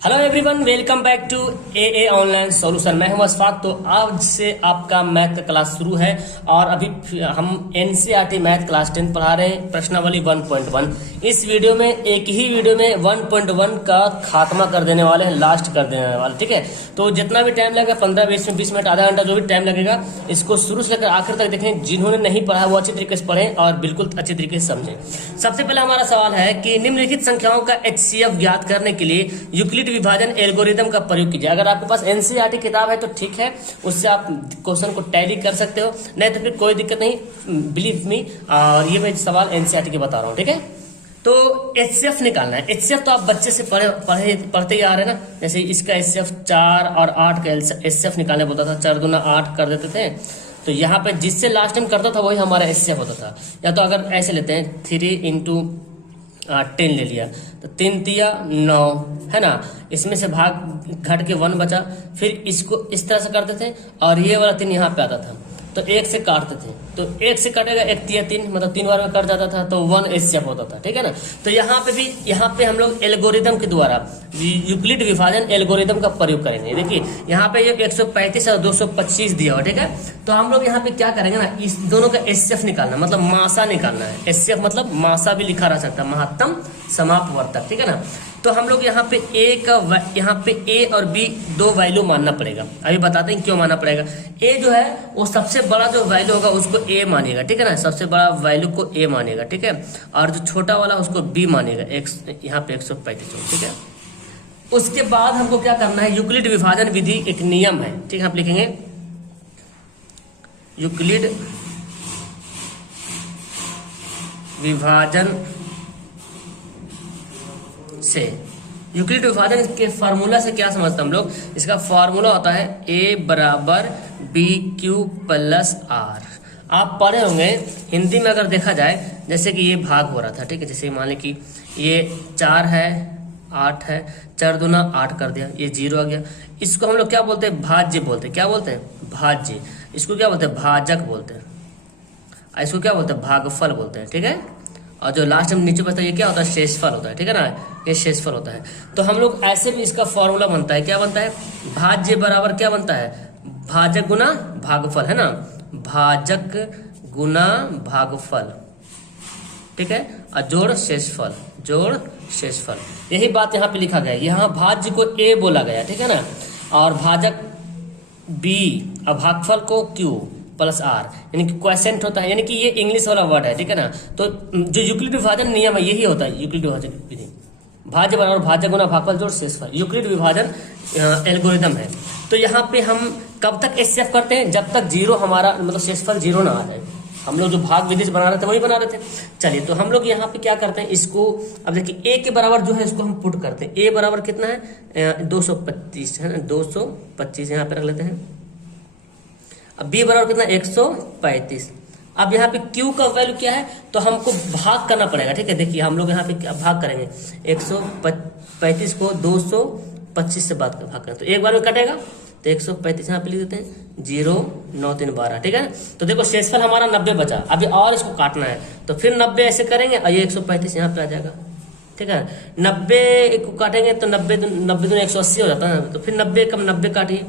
Hello everyone, welcome back to a online solution. मैं हूं अशफाक। तो आज से आपका मैथ का क्लास शुरू है और अभी हम एनसीईआरटी मैथ क्लास 10 पढ़ा रहे हैं, प्रश्नावली 1.1। इस वीडियो में एक ही वीडियो में 1.1 का खात्मा कर देने वाले हैं, लास्ट कर देने वाले। ठीक है, तो जितना भी टाइम लगेगा 15 20 मिनट आधा घंटा जो भी टाइम लगेगा, इसको शुरू से लेकर आखिर तक देखें। जिन्होंने नहीं पढ़ा वो अच्छी तरीके से पढ़ें और बिल्कुल अच्छे तरीके से समझें। सबसे पहले हमारा सवाल है कि निम्नलिखित संख्याओं का एचसीएफ ज्ञात करने के लिए यूक्लिड विभाजन एल्गोरिदम का प्रयोग कीजिए। अगर आपके पास एनसीईआरटी किताब है तो ठीक है, उससे आप क्वेश्चन को टैली कर सकते हो, नहीं तो फिर कोई दिक्कत नहीं, बिलीव मी। और ये मैं सवाल एनसीईआरटी के बता रहा हूँ। ठीक है, तो एचसीएफ निकालना है। एचसीएफ तो आप बच्चे से पढ़ते ही आ रहे हैं ना। जैसे इसका एचसीएफ 4 और 8 का एचसीएफ निकालने बोलता था, 4 दूना 8 कर देते थे। तो यहाँ पे जिससे लास्ट टाइम करता था वही हमारा एचसीएफ होता था। या तो अगर ऐसे लेते हैं 3 इंटू 10 ले लिया तो 3 तिया 9 है ना, इसमें से भाग घट के 1 बचा। फिर इसको इस तरह से करते थे और ये वाला 3 यहाँ पे आता था तो 1 से काटते थे, तो 1 से कटेगा 1 तिया 3, मतलब 3 बार में कट जाता था तो 1 एचसीएफ होता था। ठीक है ना, तो यहाँ पे भी हम लोग एल्गोरिदम के द्वारा यूक्लिड विभाजन एल्गोरिदम का प्रयोग करेंगे। देखिए यहाँ पे ये 135 और 225 दिया हुआ। ठीक है, तो हम लोग यहाँ पे क्या करेंगे ना, इस दोनों का एचसीएफ निकालना, मतलब मासा निकालना है। एचसीएफ मतलब मासा भी लिखा रह सकता है, महत्तम समापवर्तक। ठीक है ना, तो हम लोग यहाँ पे यहाँ पे ए और बी दो वैल्यू मानना पड़ेगा। अभी बताते हैं क्यों मानना पड़ेगा। ए जो है वो सबसे बड़ा जो वैल्यू होगा उसको ए मानेगा। ठीक है ना, सबसे बड़ा वैल्यू को ए मानेगा। ठीक है, और जो छोटा वाला उसको बी मानेगा। यहाँ पे 135। ठीक है, उसके बाद हमको क्या करना है, यूक्लिड विभाजन विधि एक नियम है। ठीक है, आप लिखेंगे यूक्लिड विभाजन से। यूक्लिड विभाजन के फार्मूला से क्या समझते हैं हम लोग, इसका फार्मूला होता है a बराबर बी क्यू प्लस आर। आप पढ़े होंगे हिंदी में, अगर देखा जाए जैसे कि ये भाग हो रहा था। ठीक है, जैसे मान लें कि ये 4 है 8 है, 4 दूना 8 कर दिया, ये 0 आ गया। इसको हम लोग क्या बोलते हैं, भाज्य बोलते हैं। क्या बोलते हैं, भाज्य। इसको क्या बोलते हैं, भाजक बोलते हैं। इसको क्या बोलते हैं, भागफल बोलते हैं। ठीक है, और जो लास्ट में नीचे बचता है ये क्या होता है, शेषफल होता है। ठीक है ना, ये शेषफल होता है। तो हम लोग ऐसे भी इसका फॉर्मूला बनता है, क्या बनता है, भाज्य बराबर क्या बनता है, भाजक गुना भागफल, है ना, भाजक गुना भागफल। ठीक है, और जोड़ शेषफल, जोड़ शेषफल। यही बात यहाँ पे लिखा गया है। यहाँ भाज्य को ए बोला गया। ठीक है ना, और भाजक बी और भागफल को क्यू प्लस आर, यानी कि क्वेश्चन होता है, यानी कि ये इंग्लिश वाला वर्ड है। ठीक है ना, तो जो यूक्लिड विभाजन नियम है यही होता है यूक्लिड विभाजन विधि। भाज्य बराबर भाज्य गुना भागफल जोड़ शेषफल, यूक्लिड विभाजन एल्गोरिदम है। तो यहाँ पे हम कब तक एचसीएफ करते हैं, जब तक 0 हमारा मतलब शेषफल 0 ना आ जाए। हम लोग जो भाग विधि बना रहे थे वही बना रहे थे। चलिए, तो हम लोग यहाँ पे क्या करते हैं, इसको अब देखिए ए के बराबर जो है इसको हम पुट करते हैं। ए बराबर कितना है, 225 है ना, 225 यहाँ पे रख लेते हैं। अब बी बराबर कितना, 135। अब यहाँ पे क्यू का वैल्यू क्या है, तो हमको भाग करना पड़ेगा। ठीक है, देखिए हम लोग यहाँ पे भाग करेंगे 135 को 225 से भाग करें तो एक बार में कटेगा, तो 135 यहाँ पे लिख देते हैं, 0 9 3 12। ठीक है, तो देखो शेषफल हमारा 90 बचा। अभी और इसको काटना है तो फिर 90 ऐसे करेंगे और ये 135 यहाँ पे आ जाएगा। ठीक है, 90 को काटेंगे तो 90 दूनी 180 हो जाता है, तो फिर 90 कम 90 काटिए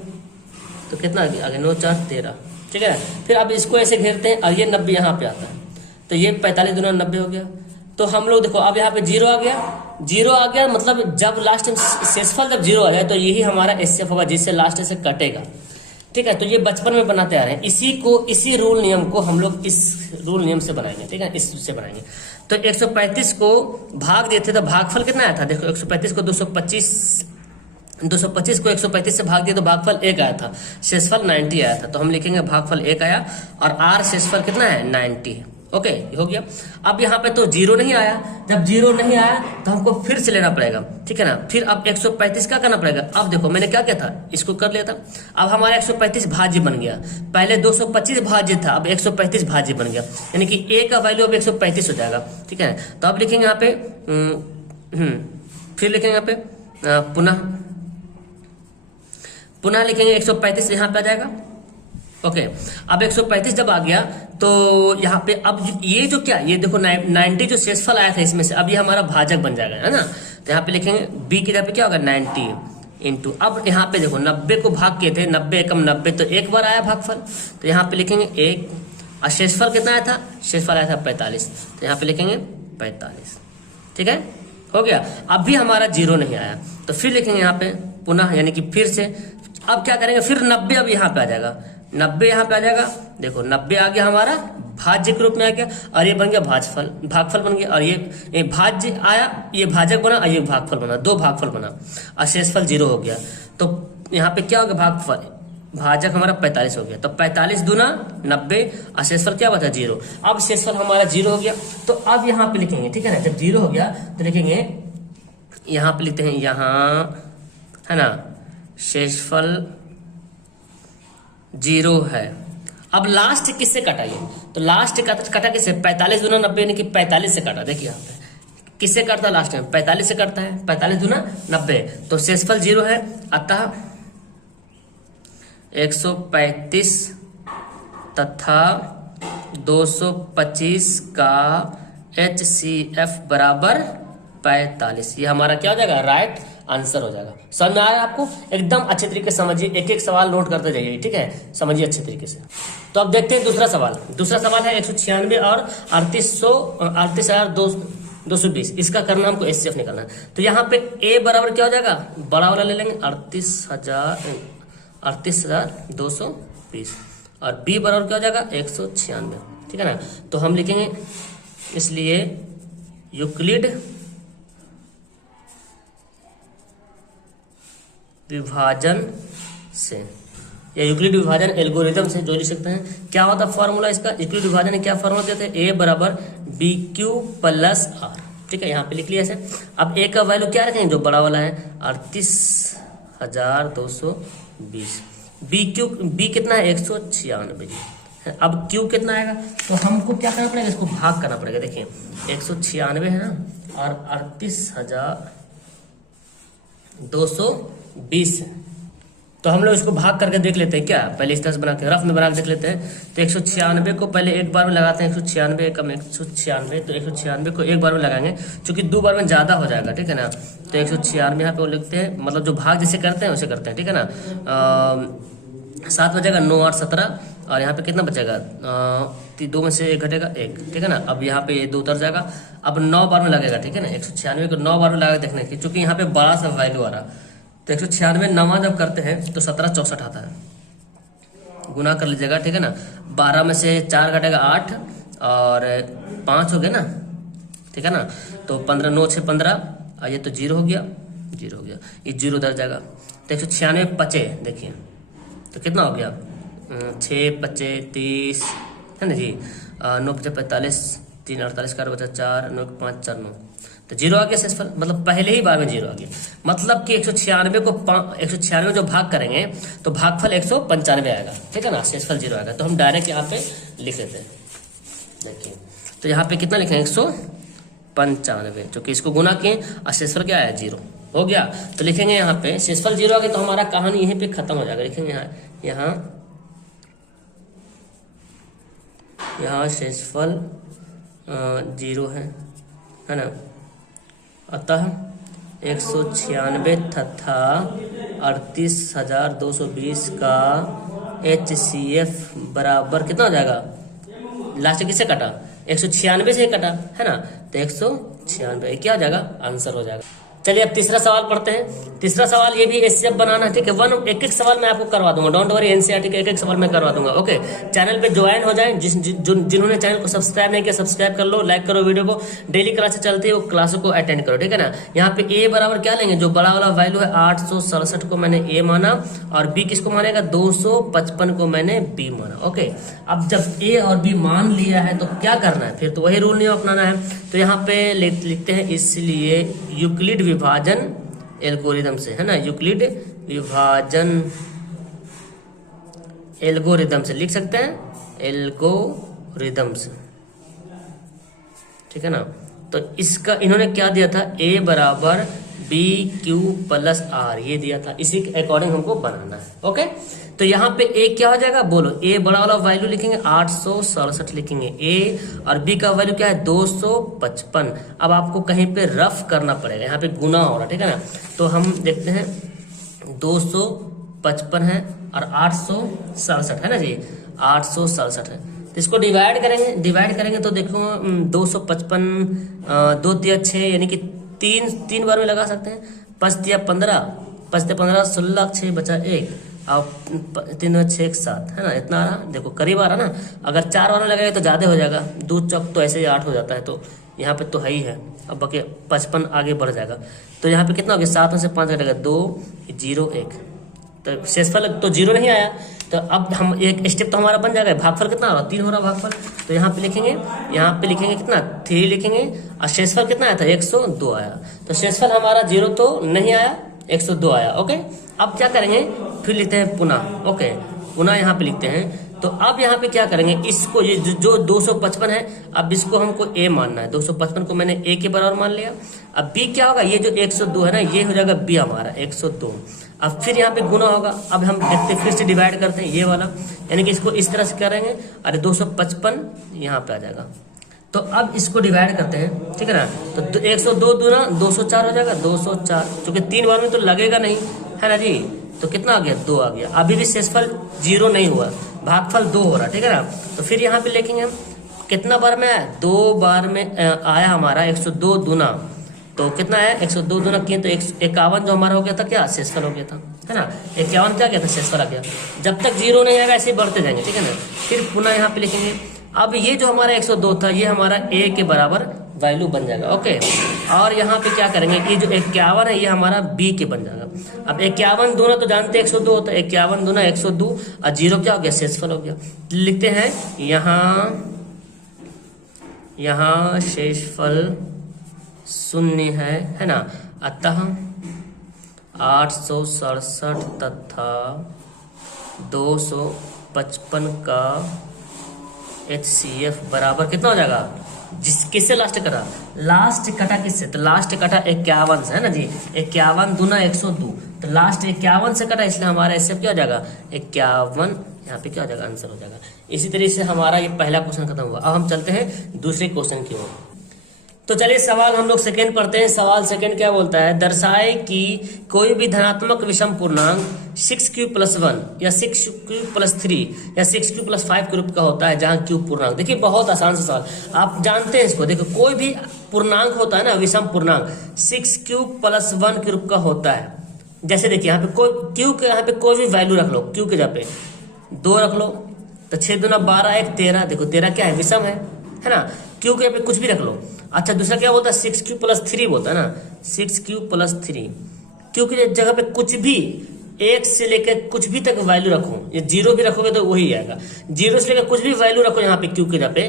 तो कितना आगे 9 4 13। ठीक है, फिर अब इसको ऐसे घेरते हैं और ये 90 यहाँ पे आता है, तो ये 45 दूना 90 हो गया। तो हम लोग देखो अब यहाँ पे 0 आ गया, 0 आ गया, मतलब जब लास्ट टाइम शेषफल जब 0 आ जाए तो यही हमारा एचसीएफ होगा, जिससे लास्ट से कटेगा। ठीक है, तो ये बचपन में बनाते आ रहे हैं। इसी रूल नियम को हम लोग इस रूल नियम से बनाएंगे। ठीक है, इससे बनाएंगे। तो 135 को भाग देते तो भागफल कितना आया था, देखो 135 को 225 को 135 से भाग दिया तो भागफल 1 आया था, शेषफल 90 आया था। तो हम लिखेंगे भागफल 1 आया और आर शेषफल कितना है, 90। ओके, हो गया। अब यहाँ पे तो 0 नहीं आया, जब 0 नहीं आया तो हमको फिर से लेना पड़ेगा। ठीक है ना, फिर अब 135 क्या करना पड़ेगा। अब देखो मैंने क्या किया था, इसको कर लिया था। अब हमारा 135 भाज्य बन गया। पहले 225 भाज्य था, अब 135 भाज्य बन गया, यानी कि ए का वैल्यू अब 135 हो जाएगा। ठीक है, तो अब लिखेंगे यहाँ पे फिर लिखेंगे यहाँ पे पुनः लिखेंगे 135 यहाँ पे आ जाएगा। ओके, अब 135 जब आ गया तो यहाँ पे अब ये जो क्या, ये देखो 90 जो शेषफल आया था इसमें से, अब ये हमारा भाजक बन जाएगा, है ना। तो यहाँ पे लिखेंगे बी की जगह पे क्या होगा 90 इंटू, अब यहाँ पे देखो 90 को भाग किए थे, 90 एकम 90 तो एक बार आया भागफल, तो यहाँ पे लिखेंगे 1, और शेषफल कितना आया था, शेषफल आया था 45, तो यहाँ पे लिखेंगे 45। ठीक है, हो गया। अब भी हमारा 0 नहीं आया, तो फिर लिखेंगे यहाँ पे पुनः, यानी कि फिर से। अब क्या करेंगे, फिर 90 अब यहाँ पे आ जाएगा, 90 यहाँ पे आ जाएगा। देखो 90 आ गया हमारा, भाज्य के रूप में आ गया, और ये बन गया भाजफल, भागफल बन गया, और ये भाज्य आया, ये भाजक बना, और ये भागफल बना, 2 भागफल बना, और शेषफल 0 हो गया। तो यहाँ पे क्या हो गया, भागफल भाजक हमारा 45 हो गया, तो 45 दूना 90, और शेषफल क्या बचा 0। अब शेषफल हमारा 0 हो गया, तो अब यहाँ पे लिखेंगे, ठीक है ना, जब 0 हो गया तो लिखेंगे, यहाँ पे लिखते हैं, यहाँ है ना, शेषफल 0 है। अब लास्ट किससे कटा ये, तो लास्ट कटा किससे, 45 दूना 90 यानी कि 45 से कटा। देखिए यहाँ पे किससे कटता है, लास्ट में 45 से कटता है, 45 दूना 90, तो शेषफल 0 है, अतः 135 तथा 225 का HCF बराबर 45। ये हमारा क्या हो जाएगा, राइट आंसर हो जाएगा। समझ में आया आपको, एकदम अच्छे तरीके से समझिए, एक एक सवाल नोट करते जाइए, ठीक है, समझिए अच्छे तरीके से। तो अब देखते हैं दूसरा सवाल। दूसरा सवाल है 196 और 38,220, इसका करना हमको HCF निकालना है। तो यहाँ पे A बराबर क्या हो जाएगा, बड़ा वाला ले लेंगे 38,220, और B बराबर क्या हो जाएगा 196, ठीक है ना। तो हम लिखेंगे, इसलिए यूक्लिड विभाजन से, या यूक्लिड विभाजन एल्गोरिथम से जो लिख सकते हैं। क्या होता है फॉर्मूला इसका, यूक्लिड विभाजन ने क्या फॉर्मूला देते हैं, A बराबर BQ प्लस R, ठीक है, यहाँ पे लिख लिया ऐसे। अब A का वैल्यू क्या रखेंगे, जो बड़ा वाला है 38,220, B कितना है 196, अब Q कितना आएगा, तो हमको क्या करना पड़ेगा, इसको भाग करना पड़ेगा। देखिए 196 है ना, और 38,220 है, तो हम लोग इसको भाग करके देख लेते हैं क्या, पहले इस तरह से बना के रफ में बना के देख लेते हैं। तो 196 को पहले एक बार में लगाते हैं, 196 कम 196, तो 196 को एक बार में लगाएंगे, क्योंकि 2 बार में ज्यादा हो जाएगा, ठीक है ना। तो 196 यहाँ पे वो लिखते हैं, मतलब जो भाग जैसे करते हैं वैसे करते हैं, ठीक है ना। 7 बचेगा, 9 और 17, और यहाँ पे कितना बचेगा, 2 में से 1 घटेगा 1, ठीक है ना। अब यहाँ पे ये 2 उतर जाएगा, अब 9 बार में लगेगा, ठीक है ना। 196 को 9 बार में लगा देखने की, चूंकि यहाँ पे बड़ा सा वैल्यू आ रहा, तो 196 9 जब करते हैं तो 1764 आता है, गुना कर लीजिएगा, ठीक है ना। 12 में से 4 घटेगा 8, और 5 हो गया ना, ठीक है ना। तो 15 9 6 15, और ये तो 0 हो गया, 0 हो गया, ये 0 उधर जाएगा। तो 196 बचे, देखिए तो कितना हो गया, 6 25 30 है ना जी, 9 5 45, 3 48 का बचा 4, 9 5 4 9, तो 0 आ गया शेषफल, मतलब पहले ही बार में 0 आ गया। मतलब कि 196 को 196 जो भाग करेंगे तो भागफल 195 आएगा, ठीक है ना, शेषफल 0 आएगा। तो हम डायरेक्ट यहाँ पे लिख लेते हैं, देखिए तो यहाँ पे कितना लिखेंगे 195, क्योंकि इसको गुना किए और शेषफल क्या आया 0 हो गया। तो लिखेंगे यहाँ पे शेषफल 0 आ गया, तो हमारा कहानी यहीं पे खत्म हो जाएगा। लिखेंगे यहाँ शेषफल 0 है ना, अतः 196 तथा 38,220 का HCF बराबर कितना हो जाएगा, लास्ट किससे कटा 196 से कटा है ना, तो 196 क्या हो जाएगा, आंसर हो जाएगा। चलिए अब तीसरा सवाल पढ़ते हैं। तीसरा सवाल ये भी HCF बनाना है, ठीक है। एक एक सवाल मैं आपको करवा दूंगा, डोंट वरी, NCERT का एक एक सवाल मैं करवा दूंगा, ओके। चैनल पे ज्वाइन हो जाएं, जिन्होंने चैनल को सब्सक्राइब नहीं किया सब्सक्राइब कर लो, लाइक करो वीडियो को, डेली क्लासेस चलती है वो क्लासों को अटेंड करो, ठीक है ना। यहाँ पे A बराबर क्या लेंगे, जो बड़ा वाला वैल्यू है 867 को मैंने A माना, और B किसको मानेगा 255 को मैंने B माना, ओके। अब जब A और B मान लिया है तो क्या करना है, फिर तो वही रूल नहीं अपनाना है। तो यहाँ पे लिखते हैं, इसलिए यूक्लिड विभाजन एल्गोरिथम से, है ना, यूक्लिड विभाजन एल्गोरिथम से लिख सकते हैं, एल्गोरिथम से, ठीक है ना। तो इसका इन्होंने क्या दिया था, A बराबर बी क्यू प्लस आर ये दिया था, इसी के अकॉर्डिंग हमको बनाना है। ओके, तो यहाँ पे ए क्या हो जाएगा बोलो, ए बड़ा वाला वैल्यू लिखेंगे 867 लिखेंगे ए, और बी का वैल्यू क्या है 255। अब आपको कहीं पे रफ करना पड़ेगा, यहाँ पे गुना हो रहा, ठीक है ना। तो हम देखते हैं 255 है और 867 है ना जी, 867 है। तो इसको डिवाइड करेंगे तो देखो 255 2 तिया 6 यानी कि तीन बार में लगा सकते हैं। 5 तिया 15 16 6 बचा 1 और 3 6 7 है ना, इतना आ रहा, देखो करीब आ रहा ना। अगर 4 बार में लगाएगा तो ज़्यादा हो जाएगा, 2 चौक तो ऐसे ही 8 हो जाता है, तो यहाँ पे तो है ही है। अब बाकी 55 आगे बढ़ जाएगा, तो यहाँ पे कितना हो गया 7 में से 5 घटेगा 2 0 1, तो शेषफल तो 0 नहीं आया। तो अब हम एक स्टेप तो हमारा बन जाएगा, भागफल कितना हो रहा 3 हो रहा भागफल, तो यहाँ पे लिखेंगे कितना 3 लिखेंगे, और शेषफल कितना आया था 102 आया। तो शेषफल हमारा 0 तो नहीं आया, 102 आया। ओके, अब क्या करेंगे फिर लिखते हैं पुनः। ओके, पुनः यहाँ पे लिखते हैं। तो अब यहाँ पे क्या करेंगे, इसको ये जो 255 है, अब इसको हमको a मानना है। 255 को मैंने a के बराबर मान लिया। अब b क्या होगा, ये जो 102 है ना, ये हो जाएगा b हमारा 102। अब फिर यहाँ पे गुना होगा। अब हम देखते फिर से डिवाइड करते हैं ये वाला, यानी कि इसको इस तरह से करेंगे, अरे 255 यहाँ पे आ जाएगा। तो अब इसको डिवाइड करते हैं, ठीक है ना। तो 102 दूना 204 हो जाएगा, 204, क्योंकि 3 बार में तो लगेगा नहीं है ना जी, तो कितना आ गया 2 आ गया। अभी भी शेषफल 0 नहीं हुआ, भागफल 2 हो रहा, ठीक है ना। तो फिर यहाँ पे लिखेंगे हम कितना बार में आया, 2 बार में आया हमारा 102 दूना, तो कितना है 102 दूना किए तो 51 जो हमारा हो गया था क्या शेषफल हो गया था, है ना। 51 क्या गया था शेषफल आ गया। जब तक 0 नहीं आएगा ऐसे ही बढ़ते जाएंगे, ठीक है ना। फिर पुनः यहाँ पे लिखेंगे। अब ये जो हमारा 102 था ये हमारा a के बराबर वैल्यू बन जाएगा। ओके, और यहाँ पे क्या करेंगे, ये जो 51 है ये हमारा b के बन जाएगा। अब 51 दूना तो जानते हैं 102 होता है, 51 दूना 102 और 0 क्या हो गया शेषफल हो गया। लिखते हैं यहाँ शेषफल 0 है ना। अतः 867 तथा 255 का HCF बराबर कितना हो जाएगा, किससे लास्ट कटा, लास्ट कटा किससे, तो लास्ट कटा 51 से है ना जी। 51 दूना 102, तो लास्ट 51 से कटा, इसलिए हमारा HCF क्या हो जाएगा 51, यहाँ पे क्या हो जाएगा आंसर हो जाएगा। इसी तरीके से हमारा ये पहला क्वेश्चन खत्म हुआ। अब हम चलते हैं दूसरे क्वेश्चन की ओर। तो चलिए सवाल हम लोग सेकंड पढ़ते हैं। सवाल सेकंड क्या बोलता है, दर्शाए कि कोई भी धनात्मक विषम पूर्णांक 6q+1 या 6q+3 या 6q+5 के रूप का होता है, जहां q पूर्णांक। देखिए बहुत आसान सा सवाल, आप जानते हैं इसको। देखो कोई भी पूर्णांक होता है ना, विषम पूर्णांक 6q+1 के रूप का होता है। जैसे देखिए यहाँ पे कोई q के यहाँ पे कोई भी वैल्यू रख लो, q के जगह पे 2 रख लो, तो 6 दूना 12 1 13। देखो 13 क्या है, विषम है ना। q के पे कुछ भी रख लो। अच्छा दूसरा क्या बोलता है 6q+3 बोलता है ना, 6q+3। q की जगह पे कुछ भी 1 से लेकर कुछ भी तक वैल्यू रखो, ये 0 भी रखोगे तो वही आएगा। 0 से लेकर कुछ भी वैल्यू रखो यहाँ पे q की जगह पे,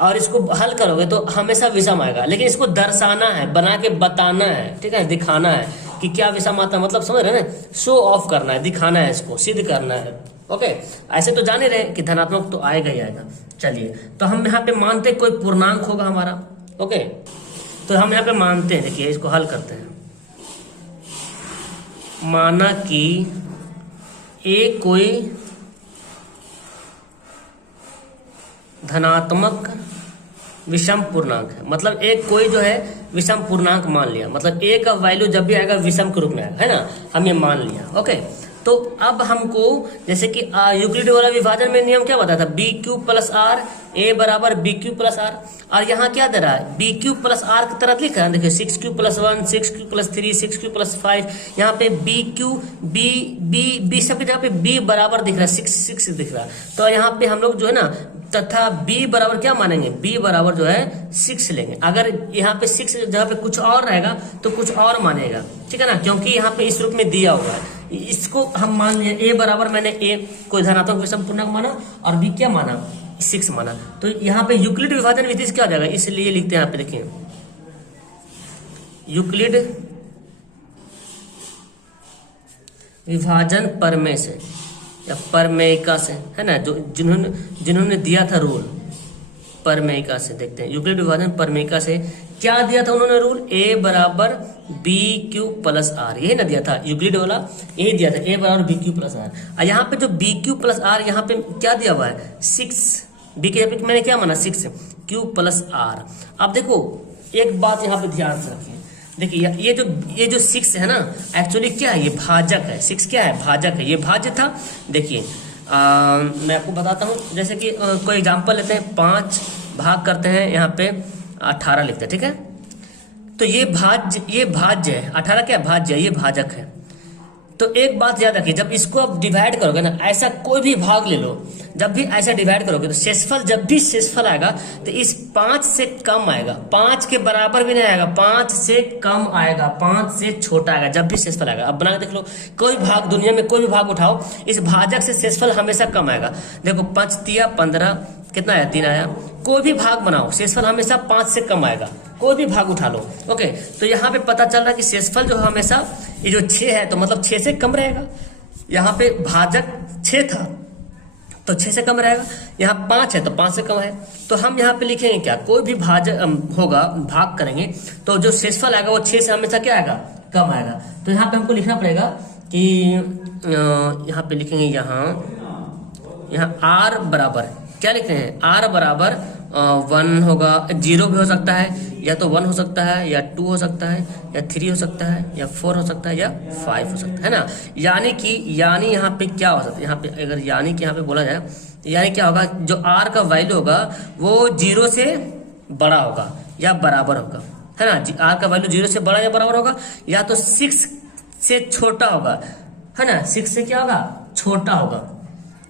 और इसको हल करोगे तो हमेशा विषम आएगा। लेकिन इसको दर्शाना है, बना के बताना है, ठीक है, दिखाना है कि क्या विषम आता है, मतलब समझ रहे हैं ना, शो ऑफ करना है, दिखाना है, इसको सिद्ध करना है। ओके, ऐसे तो जाने रहे कि धनात्मक तो आएगा ही आएगा। चलिए तो हम यहाँ पे मानते कोई पूर्णांक होगा हमारा। ओके, तो हम यहाँ पे मानते हैं, देखिए इसको हल करते हैं। माना कि ए कोई धनात्मक विषम पूर्णांक है, मतलब एक कोई जो है विषम पूर्णांक मान लिया, मतलब ए का वैल्यू जब भी आएगा विषम के रूप में आएगा, है ना, हम ये मान लिया। ओके, तो अब हमको जैसे कि यूक्लिड वाला विभाजन में नियम क्या बताया था, BQ+R A बराबर BQ+R, और यहाँ क्या दे रहा है BQ+R की तरह लिखा है। देखिए 6q+1 6q+3 6q+5, यहाँ पे B सब जहाँ पे B बराबर दिख रहा है, 6 दिख रहा है। तो यहाँ पे हम लोग जो है ना तथा B बराबर क्या मानेंगे, B बराबर जो है 6 लेंगे। अगर यहाँ पे 6 जगह पे कुछ और रहेगा तो कुछ और मानेगा, ठीक है ना, क्योंकि यहाँ पे इस रूप में दिया हुआ है। इसको हम मान लिए A बराबर, मैंने A कोई धनात्मक विषम पूर्णांक माना और B क्या माना 6 माना। तो यहाँ पे यूक्लिड विभाजन विधि से क्या हो जाएगा, इसलिए लिखते हैं यहाँ पे, देखिए यूक्लिड विभाजन प्रमेय से या प्रमेयिका से, है ना, जो जिन्होंने दिया था रूल, प्रमेयिका से देखते हैं। यूक्लिड विभाजन प्रमेयिका से क्या दिया था उन्होंने रूल, ए बराबर बी क्यू प्लस आर, यही ना दिया था यूक्लिड वाला, यही दिया था ए बराबर बी क्यू प्लस आर। और यहाँ पे जो बी क्यू प्लस आर यहाँ पे क्या दिया हुआ है 6, बी के यहाँ पे मैंने क्या माना 6 क्यू प्लस आर। अब देखो एक बात यहाँ पे ध्यान से रखिए, देखिए ये जो 6 है ना एक्चुअली क्या है, ये भाजक है, 6 क्या है भाजक है, ये भाज्य था। देखिए मैं आपको बताता हूँ, जैसे कि कोई एग्जांपल लेते हैं, 5 भाग करते हैं यहाँ पे 18 लिखते हैं, ठीक है। तो ये भाज्य है, 18 क्या भाज्य है, ये भाजक है। तो एक बात याद रखिए, जब इसको आप डिवाइड करोगे ना, ऐसा कोई भी भाग ले लो, जब भी ऐसा डिवाइड करोगे तो शेषफल, जब भी शेषफल आएगा तो इस 5 से कम आएगा, 5 के बराबर भी नहीं आएगा, 5 से कम आएगा, 5 से छोटा आएगा जब भी शेषफल आएगा। अब बना के देख लो, कोई भाग दुनिया में कोई भी भाग उठाओ, इस भाजक से शेषफल हमेशा कम आएगा। देखो 5 तिया 15, कितना आया 3 आया। कोई भी भाग बनाओ शेषफल हमेशा 5 से कम आएगा, कोई भी भाग उठा लो। ओके, तो यहाँ पे पता चल रहा है कि शेषफल जो हमेशा ये जो 6 है तो मतलब 6 से कम रहेगा। यहाँ पे भाजक 6 था तो 6 से कम रहेगा, यहाँ 5 है तो 5 से कम है। तो हम यहाँ पे लिखेंगे क्या, कोई भी भाजक होगा, भाग करेंगे तो जो शेषफल आएगा वो 6 से हमेशा क्या आएगा, कम आएगा। तो यहाँ पे हमको लिखना पड़ेगा कि यहाँ पे लिखेंगे, यहाँ आर बराबर क्या लिखते हैं, आर बराबर 1 होगा, 0 भी हो सकता है, या तो 1 हो सकता है, या 2 हो सकता है, या 3 हो सकता है, या 4 हो सकता है, या 5 हो सकता है ना। यानी यहाँ पे क्या हो सकता है, यहाँ पे अगर यानी कि यहाँ पे बोला जाए, यानी क्या होगा, जो आर का वैल्यू होगा वो 0 से बड़ा होगा या बराबर होगा, है ना। आर का वैल्यू 0 से बड़ा या बराबर होगा, या तो 6 से छोटा होगा, है ना, 6 से क्या होगा, छोटा होगा।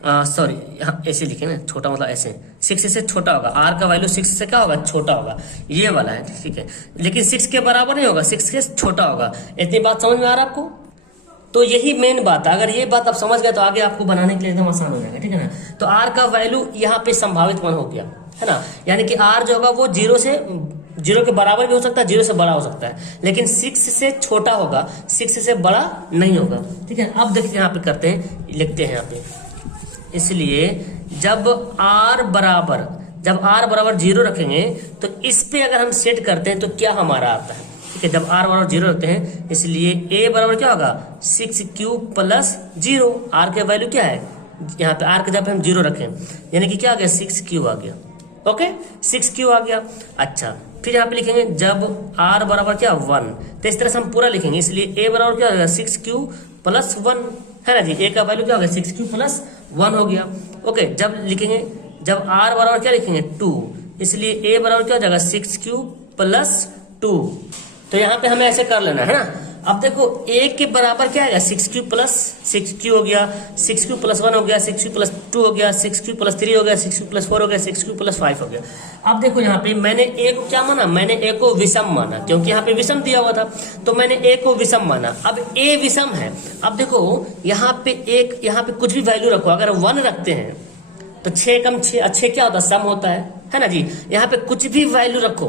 सॉरी यहाँ ऐसे लिखे ना, छोटा मतलब ऐसे, 6 से छोटा होगा, आर का वैल्यू 6 से क्या होगा, छोटा होगा, ये वाला है, ठीक है। लेकिन 6 के बराबर नहीं होगा, 6 से छोटा होगा। इतनी बात समझ में आ रहा है आपको? तो यही मेन बात है, अगर ये बात आप समझ गए तो आगे आपको बनाने के लिए एकदम आसान हो जाएगा, ठीक है ना। तो आर का वैल्यू यहाँ पे संभावित 1 हो गया, है ना, यानी कि आर जो होगा वो 0 के बराबर भी हो सकता है, 0 से बड़ा हो सकता है, लेकिन 6 से छोटा होगा, 6 से बड़ा नहीं होगा, ठीक है। अब देखिए यहाँ पे करते हैं, लिखते हैं यहाँ पे, इसलिए जब R बराबर 0 रखेंगे तो इस पे अगर हम सेट करते हैं तो क्या हमारा आता है, ठीक है। जब R बराबर 0 रखते हैं, इसलिए A बराबर क्या होगा 6Q प्लस 0, R के वैल्यू क्या है, यहाँ पे R के जब हम 0 रखें, यानी कि क्या आ गया 6Q आ गया, ओके 6Q आ गया। अच्छा, फिर यहाँ पे लिखेंगे जब R बराबर क्या 1, तो इस तरह से हम पूरा लिखेंगे, इसलिए A बराबर क्या होगा 6Q प्लस 1, है ना जी। A का वैल्यू क्या हो गया 6Q प्लस 1 हो गया, ओके। जब लिखेंगे, जब R बराबर क्या लिखेंगे 2, इसलिए A बराबर क्या हो जाएगा 6Q प्लस 2। तो यहाँ पे हमें ऐसे कर लेना है ना। अब देखो A के बराबर क्या आएगा 6Q प्लस 6Q हो गया, 6Q प्लस 1 हो गया, 6Q प्लस 2 हो गया, 6Q प्लस 3 हो गया, 6Q प्लस 4 हो गया, 6Q प्लस 5 हो गया। अब देखो यहाँ पे मैंने A को क्या माना, मैंने A को विषम माना, क्योंकि यहाँ पे विषम दिया हुआ था, तो मैंने A को विषम माना। अब A विषम है, अब देखो यहाँ पे कुछ भी वैल्यू रखो, अगर 1 रखते हैं तो 6 कम 6 क्या होता है, सम होता है ना जी। यहाँ पे कुछ भी वैल्यू रखो,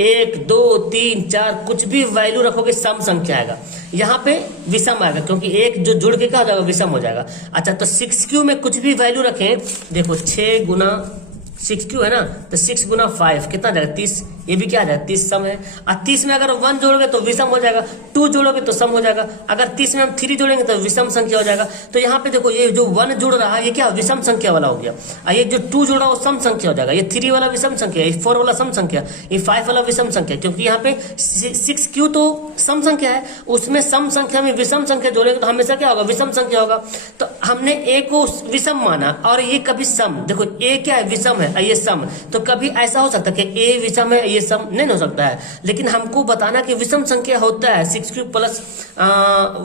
1 2 3 4 कुछ भी वैल्यू रखोगे सम संख्या आएगा, यहाँ पे विषम आएगा, क्योंकि एक जो जुड़ के क्या हो जाएगा विषम हो जाएगा। अच्छा, तो 6Q में कुछ भी वैल्यू रखें, देखो 6 गुना 6Q है ना, तो 6 गुना 5 कितना जाएगा 30, ये भी क्या आ जाएगा 30 सम है। और 30 में अगर 1 जोड़ोगे तो विषम हो जाएगा, 2 जोड़ोगे तो सम हो जाएगा, अगर 30 में हम 3 जोड़ेंगे तो विषम संख्या हो जाएगा। तो यहाँ पे देखो ये जो 1 जुड़ रहा है ये क्या विषम संख्या वाला हो गया, और ये जो 2 जुड़ रहा है वो सम संख्या हो जाएगा, ये 3 वाला विषम संख्या, ये 4 वाला सम संख्या, ये 5 वाला विषम संख्या, क्योंकि यहाँ पे 6Q तो सम संख्या है, उसमें सम संख्या में विषम संख्या जोड़ेंगे तो हमेशा क्या होगा विषम संख्या होगा। तो हमने A को विषम माना और ये कभी सम, देखो A क्या है विषम है, ये सम, तो कभी ऐसा हो सकता है कि A विषम है ये सम नहीं हो सकता है, लेकिन हमको बताना कि विषम संख्या होता है, 6Q प्लस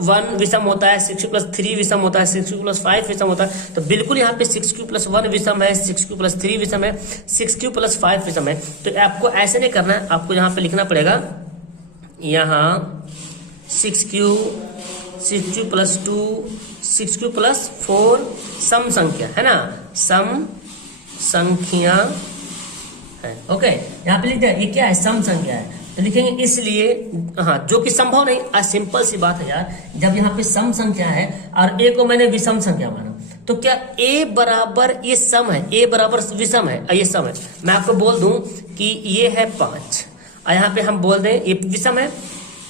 1 विषम होता है, 6Q प्लस 3 विषम होता है, 6Q प्लस 5 विषम होता है। तो बिल्कुल यहाँ पे 6Q प्लस 1 विषम है, 6Q प्लस 3 विषम है, 6Q प्लस 5 विषम है। तो आपको ऐसे नहीं करना है, आपको यहाँ पे लिखना पड़ेगा, यहाँ 6Q प्लस 2 6Q प्लस 4 सम संख्या है ना, सम संख्या है, ओके। यहाँ पे लिख दिया ये क्या है सम संख्या है, तो लिखेंगे इसलिए, हाँ, जो कि संभव नहीं, सिंपल सी बात है यार, जब यहाँ पे सम संख्या है और A को मैंने विषम संख्या माना, तो क्या A बराबर ये सम है, A बराबर विषम है, ये सम है। मैं आपको बोल दूं कि ये है 5 और यहाँ पे हम बोल दें ये विषम है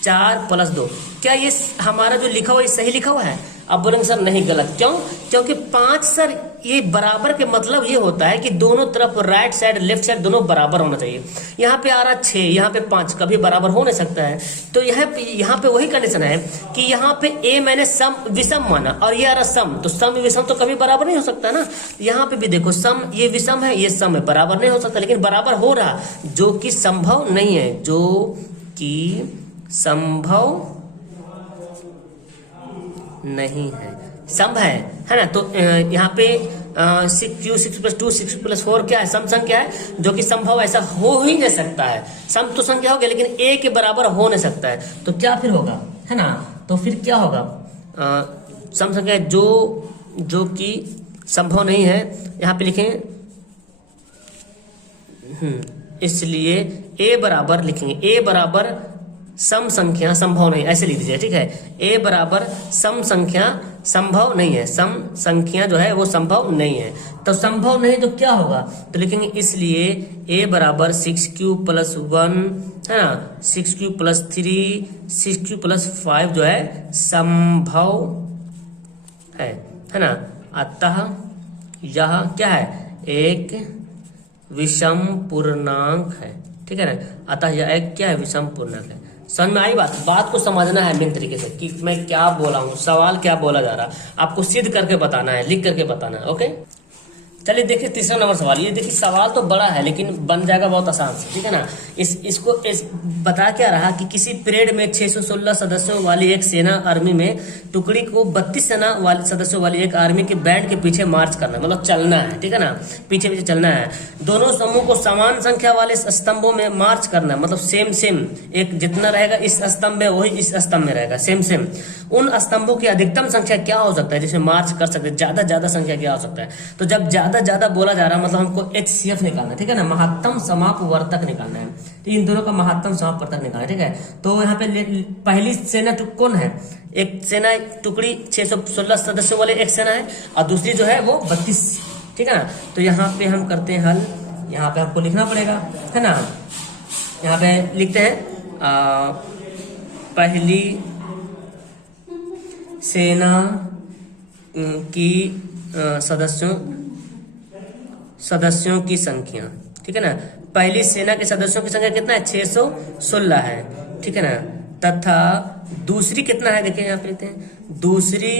4 + 2, क्या ये हमारा जो लिखा हुआ ये सही लिखा हुआ है? अब बोलेंगे सर नहीं, गलत। क्यों? क्योंकि 5 सर ये बराबर के मतलब ये होता है कि दोनों तरफ राइट साइड लेफ्ट साइड दोनों बराबर होना चाहिए। यहाँ पे आ रहा 6, यहाँ पे 5, कभी बराबर हो नहीं सकता है। तो यहाँ पे वही कंडीशन है कि यहाँ पे ए मैंने सम विषम माना और ये आ रहा सम, तो सम विषम तो कभी बराबर नहीं हो सकता ना। यहाँ पे भी देखो सम, ये विषम है ये सम है, बराबर नहीं हो सकता, लेकिन बराबर हो रहा, जो कि संभव नहीं है, जो कि संभव नहीं है, सम है ना। तो यहाँ पे 6 + 2 6 + 4 क्या है? सम संख्या है, जो कि संभव ऐसा हो ही नहीं सकता है। सम तो संख्या हो गया लेकिन ए के बराबर हो नहीं सकता है, तो क्या फिर होगा, है ना। तो फिर क्या होगा, सम संख्या जो कि संभव नहीं है, यहाँ पे लिखेंगे इसलिए ए बराबर लिखेंगे, ए बराबर सम संख्या संभव नहीं, ऐसे लिख दीजिए, ठीक है। ए बराबर सम संख्या संभव नहीं है, सम संख्या जो है वो संभव नहीं है। तो संभव नहीं तो क्या होगा, तो लिखेंगे इसलिए ए बराबर 6q + 1 है ना, 6q + 3 6q + 5 जो है संभव है ना। अतः यह क्या है, एक विषम पूर्णांक है, ठीक है ना। अतः यह एक क्या है, विषम पूर्णांक है। समझ में आई बात को समझना है मेन तरीके से कि मैं क्या बोला हूँ, सवाल क्या बोला जा रहा, आपको सिद्ध करके बताना है, लिख करके बताना है। ओके, चलिए देखिए तीसरा नंबर सवाल। ये देखिए सवाल तो बड़ा है लेकिन बन जाएगा बहुत आसान से, ठीक है ना। इसको बता क्या रहा कि किसी परेड में 616 सदस्यों वाली एक सेना आर्मी में टुकड़ी को 32 सेना वाले सदस्यों वाली एक आर्मी के बैंड के पीछे मार्च करना, मतलब चलना है, ठीक है ना, पीछे पीछे चलना है। दोनों समूह को समान संख्या वाले स्तंभों में मार्च करना है, मतलब सेम एक जितना रहेगा इस स्तंभ में वही इस स्तंभ में रहेगा, सेम। उन स्तंभों की अधिकतम संख्या क्या हो सकता है जिसमें मार्च कर सकते हैं, ज्यादा संख्या क्या हो सकता है। तो जब ज्यादा बोला जा रहा है मतलब हमको HCF निकालना है, ठीक है ना, महत्तम समापवर्तक निकालना है। तो इन दोनों का महत्तम समापवर्तक निकालना है, ठीक है। तो यहाँ पे पहली सेना कौन है, एक सेना टुकड़ी 616 सदस्यों वाले एक सेना है और दूसरी जो है वो 32, ठीक है ना। तो यहाँ पे हम करते हैं हल, यहाँ पे आपको लिखना पड़ेगा, है ना। यहाँ पे लिखते हैं पहली सेना की सदस्यों की संख्या, ठीक है ना। पहली सेना के सदस्यों की संख्या कितना है, 616 है, ठीक है ना। तथा दूसरी कितना है, देखिए यहाँ पे लिखते हैं, दूसरी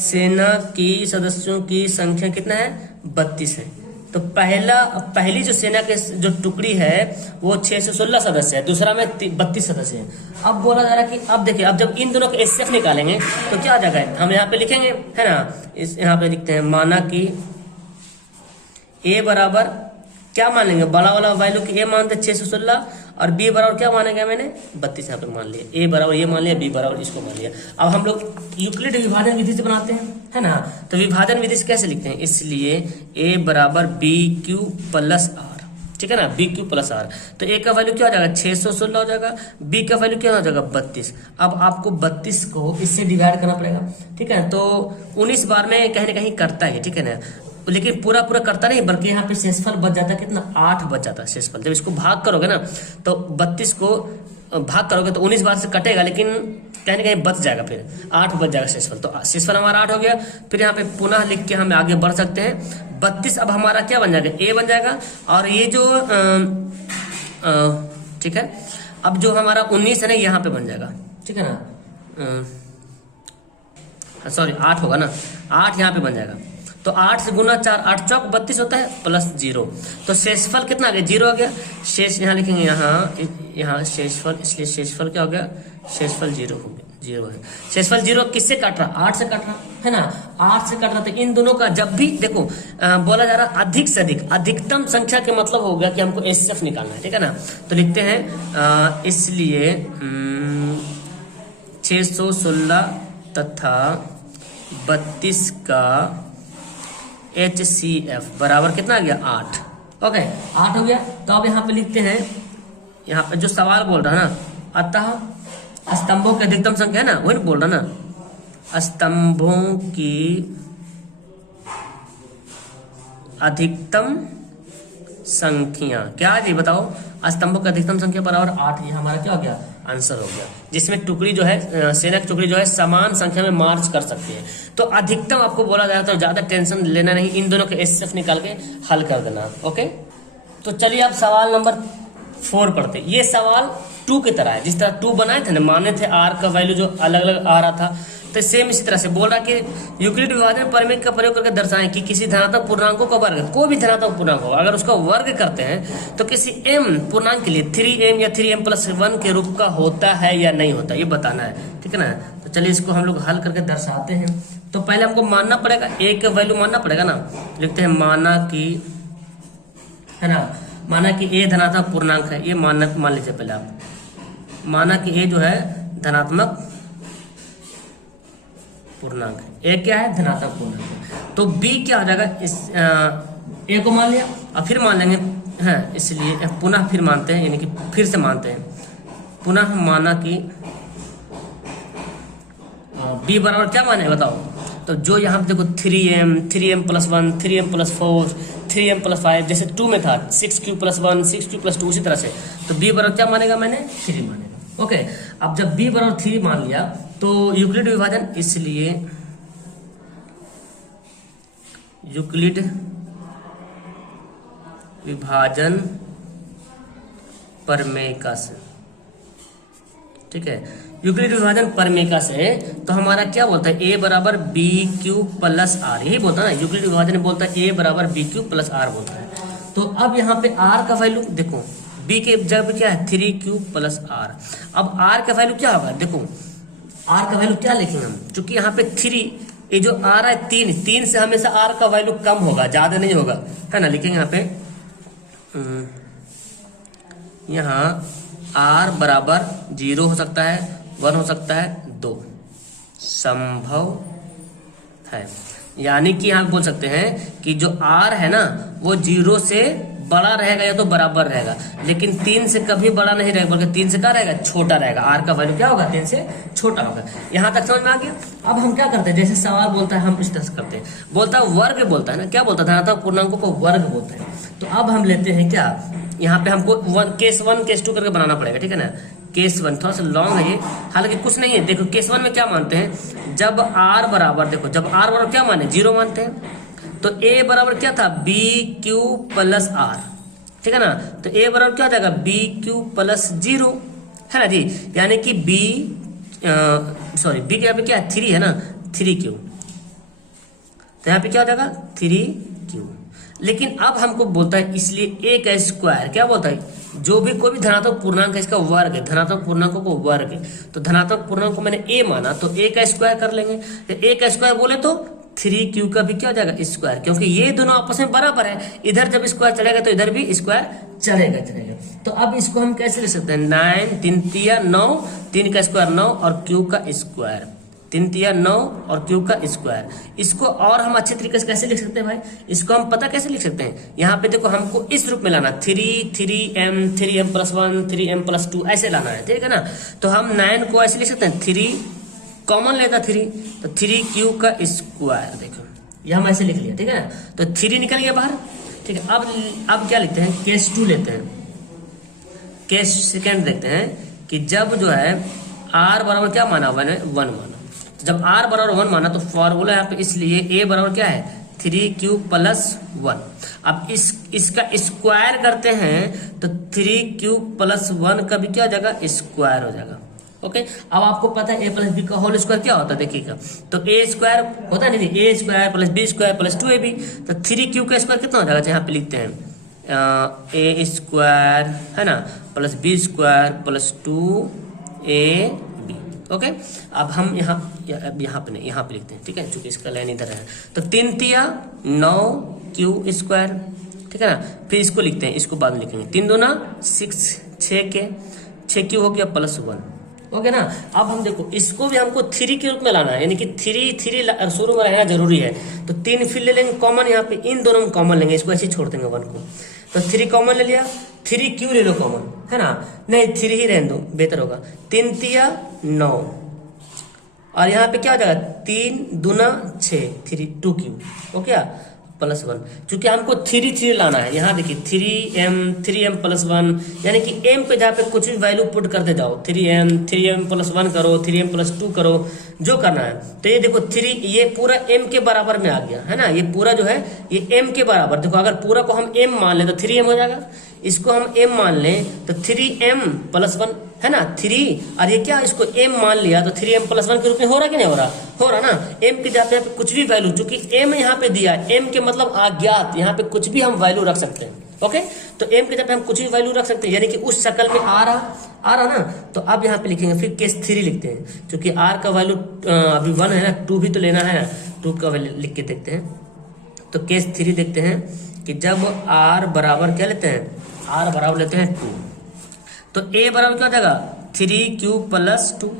सेना की सदस्यों की संख्या कितना है, 32 है। तो पहली जो सेना के जो टुकड़ी है वो 616 सदस्य है, दूसरा में 32 सदस्य है। अब बोला जा रहा है कि अब देखिए, अब जब इन दोनों के HCF निकालेंगे तो क्या आ जाएगा, हम यहाँ पे लिखेंगे, है ना। यहाँ पे लिखते हैं, माना कि ए बराबर क्या मान लेंगे, बड़ा वाला वैल्यू की ए मानते 616 और बी बराबर क्या मानेंगे, मैंने 32 यहाँ पे मान लिया, ए बराबर ये मान लिया, बी बराबर इसको मान लिया। अब हम लोग यूक्लिड विभाजन विधि से बनाते हैं, है ना। तो विभाजन विधि से कैसे लिखते हैं, इसलिए ए बराबर BQ + R, ठीक है ना, BQ + R। तो ए का वैल्यू क्या हो जाएगा, 616 हो जाएगा, बी का वैल्यू क्या हो जाएगा, 32। अब आपको 32 को इससे डिवाइड करना पड़ेगा, ठीक है। तो 19 बार में कहीं ना कहीं करता है, ठीक है ना, लेकिन पूरा करता नहीं, बल्कि यहाँ पे शेषफल बच जाता है कितना, 8 बच जाता है शेषफल। जब इसको भाग करोगे ना तो 32 को भाग करोगे तो 19 बार से कटेगा, लेकिन कहीं ना कहीं बच जाएगा, फिर 8 बच जाएगा शेषफल। तो शेषफल हमारा 8 हो गया। फिर यहाँ पे पुनः लिख के हम आगे बढ़ सकते हैं। 32 अब हमारा क्या बन जाएगा, ए बन जाएगा, और ये जो ठीक है, अब जो हमारा 19 है ना यहाँ पे बन जाएगा, ठीक है ना, सॉरी 8 होगा ना, 8 यहाँ पे बन जाएगा। तो 8 से गुना 4, 8 चौक 32 होता है +0। तो शेषफल कितना आ गया, 0 आ गया। शेष यहाँ लिखेंगे, यहाँ शेषफल, इसलिए शेषफल क्या हो गया, शेषफल 0 हो गया, 0 है। शेषफल 0 किससे काट रहा, 8 से काट रहा है ना, 8 से काट रहा। तो इन दोनों का जब भी देखो बोला जा रहा अधिक से अधिक, अधिकतम संख्या के मतलब हो गया कि हमको HCF निकालना है, ठीक है ना। तो लिखते हैं इसलिए 616 तथा 32 का HCF बराबर कितना आ गया, 8। ओके, 8 हो गया। तो अब यहाँ पे लिखते हैं, यहाँ पे जो सवाल बोल रहा है ना, अतः स्तंभों की अधिकतम संख्या है ना, वही बोल रहा ना, स्तंभों की अधिकतम संख्या। क्या जी बताओ, स्तंभों की अधिकतम संख्या बराबर 8। ये हमारा क्या हो गया, आंसर हो गया, जिसमें टुकड़ी जो है सेना की टुकड़ी जो है समान संख्या में मार्च कर सकती है। तो अधिकतम आपको बोला जाता है, ज्यादा टेंशन लेना नहीं, इन दोनों के एसएफ निकाल के हल कर देना। ओके, तो चलिए आप सवाल नंबर 4 पढ़ते। ये सवाल 2 की तरह है, जिस तरह 2 बनाए थे ना, माने थे आर का वैल्यू जो अलग अलग आ रहा था, तो सेम इसी तरह से बोल रहा कि यूक्लिड विभाजन प्रमेय का प्रयोग करके दर्शाएं कि किसी धनात्मक पूर्णांकों का वर्ग, कोई भी धनात्मक पूर्णांक होगा, अगर उसका वर्ग करते हैं तो किसी m पूर्णांक के लिए 3m या 3m+1 के रूप का होता है या नहीं होता, ये बताना है। ठीक है ना, तो चलिए इसको हम लोग हल करके दर्शाते हैं। तो पहले हमको मानना पड़ेगा, a का वैल्यू मानना पड़ेगा ना। लिखते हैं माना कि, है ना, माना कि a धनात्मक पूर्णांक है, ये मान लीजिए पहले आप। माना कि a जो है धनात्मक पूर्णांक है, a क्या है, धनात्मक पूर्णांक है। तो b क्या हो जाएगा, इस a को मान लिया, और फिर मान लेंगे, है, इसलिए पुनः फिर मानते हैं, यानी कि फिर से मानते हैं, पुनः माना कि b बराबर क्या माने बताओ। तो जो यहाँ पे देखो 3m, 3m+1, 3m+4, 3m+5, जैसे 2 में था 6q+1, 6q+2, उसी तरह से। तो b बराबर क्या मानेगा, मैंने 3 मानेगा। ओके, अब जब b बराबर 3 मान लिया तो यूक्लिड विभाजन, इसलिए यूक्लिड विभाजन प्रमेयिका से, ठीक है, यूक्लिड विभाजन प्रमेयिका से तो हमारा क्या बोलता है, a बराबर BQ+R, यही बोलता है ना, यूक्लिड विभाजन बोलता है a बराबर BQ+R बोलता है। तो अब यहाँ पे r का वैल्यू देखो, b के जगह क्या है 3Q+R। अब r का वैल्यू क्या होगा, देखो r का वैल्यू क्या लिखेंगे हम, चूंकि यहाँ पे 3, ये जो आ रहा है 3 से हमेशा r का वैल्यू कम होगा, ज्यादा नहीं होगा, है ना। लिखेंगे यहाँ पे, यहाँ r बराबर 0 हो सकता है, 1 हो सकता है, 2 संभव है। यानी कि यहाँ बोल सकते हैं कि जो r है ना वो 0 से बड़ा रहेगा या तो बराबर रहेगा, लेकिन 3 से कभी बड़ा नहीं रहेगा, बल्कि 3 से क्या रहेगा, छोटा रहेगा। r का वैल्यू क्या होगा, 3 से छोटा होगा। यहाँ तक समझ में आ गया। अब हम क्या करते हैं, जैसे सवाल बोलता है हम इस तरह से करते हैं, बोलता है वर्ग, बोलता है ना, क्या बोलता है, धनात्मक पूर्णांकों को वर्ग बोलता है। तो अब हम लेते हैं क्या, यहाँ पे हमको केस 1 केस 2 करके बनाना पड़ेगा, ठीक है ना। केस 1 थोड़ा सा लॉन्ग है ये, हालांकि कुछ नहीं है। देखो केस 1 में क्या मानते हैं, जब r बराबर, देखो जब r बराबर क्या माने, 0 मानते हैं, तो a बराबर क्या था, BQ+R, ठीक है ना। तो a बराबर क्या हो जाएगा, BQ+0, है ना जी। यानी कि b के यहाँ पे क्या है, 3 है ना, 3Q, तो यहाँ पे क्या हो जाएगा 3Q। लेकिन अब हमको बोलता है, इसलिए a का स्क्वायर क्या बोलता है, जो भी कोई भी धनात्मक पूर्णांक है इसका वर्ग है, धनात्मक पूर्णांकों को वर्ग है। तो धनात्मक पूर्णांक को मैंने a माना, तो a का स्क्वायर कर लेंगे। तो a का स्क्वायर बोले तो 3Q का भी क्या हो जाएगा, स्क्वायर, क्योंकि ये दोनों आपस में बराबर है। इधर जब स्क्वायर चलेगा तो इधर भी स्क्वायर चलेगा। तो अब इसको हम कैसे लिख सकते हैं, 9 3 तिया 9, 3 का स्क्वायर 9 और Q का स्क्वायर, 3 तिया 9 और Q का स्क्वायर। इसको और हम अच्छे तरीके से कैसे लिख सकते हैं भाई, इसको हम पता कैसे लिख सकते हैं, यहाँ पे देखो हमको इस रूप में लाना, 3m, 3m+1, 3m+2 ऐसे लाना है, ठीक है ना। तो हम 9 को ऐसे लिख सकते हैं, 3 कॉमन लेता 3, तो 3Q का स्क्वायर, देखो ये हम ऐसे लिख लिया, ठीक है ना। तो 3 निकल गया बाहर, ठीक है। अब क्या लिखते हैं, केस 2 लेते हैं, केस सेकेंड देखते हैं कि जब जो है r बराबर क्या माना, 1 माना। तो जब r बराबर 1 माना तो फॉर्मूला यहाँ पे, इसलिए a बराबर क्या है, 3Q+1। अब इसका स्क्वायर करते हैं तो 3Q+1 का भी क्या हो जाएगा, स्क्वायर हो जाएगा। ओके, अब आपको पता है a + b का होल स्क्वायर क्या होता है, देखिएगा। तो a स्क्वायर होता है नहीं, a square + b square + 2ab। तो 3Q का स्क्वायर कितना हो जाएगा, यहाँ पे लिखते हैं a स्क्वायर, है ना, + b स्क्वायर + 2ab। ओके, अब हम यहाँ पे लिखते हैं, ठीक है, चूंकि इसका लाइन इधर है। तो 3 तिया 9Q स्क्वायर, ठीक है ना। फिर इसको लिखते हैं, इसको बाद में लिखेंगे, 3 दूना 6 6Q हो गया +1, ओके ना। अब हम देखो इसको भी हमको 3 के रूप में लाना है, यानी कि 3 शुरू में रहना जरूरी है। तो 3 फिर ले लेंगे कॉमन, यहाँ पे इन दोनों में कॉमन लेंगे, इसको ऐसे छोड़ देंगे 1 को। तो 3 कॉमन ले लिया, 3Q ले लो कॉमन, है ना, नहीं 3 ही रहने दो बेहतर होगा। 3 तिया 9 और यहाँ पे क्या हो जाएगा, 3 दूना 6, 2Q, ओके। प्लस 1, क्योंकि हमको 3 लाना है। यहाँ देखिए 3m प्लस 1, यानी कि m पे जहाँ पे कुछ भी वैल्यू पुट करते जाओ, 3m प्लस 1 करो, 3m प्लस 2 करो, जो करना है। तो ये देखो 3, ये पूरा m के बराबर में आ गया है ना, ये पूरा जो है ये m के बराबर। देखो अगर पूरा को हम m मान ले तो 3m हो जाएगा, इसको हम m मान लें तो 3m प्लस 1 है ना, 3, और ये क्या इसको m मान लिया तो 3m प्लस 1 के रूप में हो रहा कि नहीं हो रहा, हो रहा ना। m के जाते पे कुछ भी वैल्यू, चूंकि m यहाँ पे दिया है, m के मतलब अज्ञात, यहाँ पे कुछ भी हम वैल्यू रख सकते हैं। ओके, तो m के जगह पे हम कुछ भी वैल्यू रख सकते हैं, यानी कि उस शक्ल में आ रहा ना। तो अब यहाँ पे लिखेंगे, फिर केस 3 लिखते हैं, क्योंकि r का वैल्यू अभी 1 है ना, 2 भी तो लेना है ना, 2 का वैल्यू लिख के देखते हैं। तो केस 3 देखते हैं कि जब r बराबर क्या लेते हैं, r बराबर लेते हैं 2, तो a बराबर क्या हो जाएगा 3q प्लस 2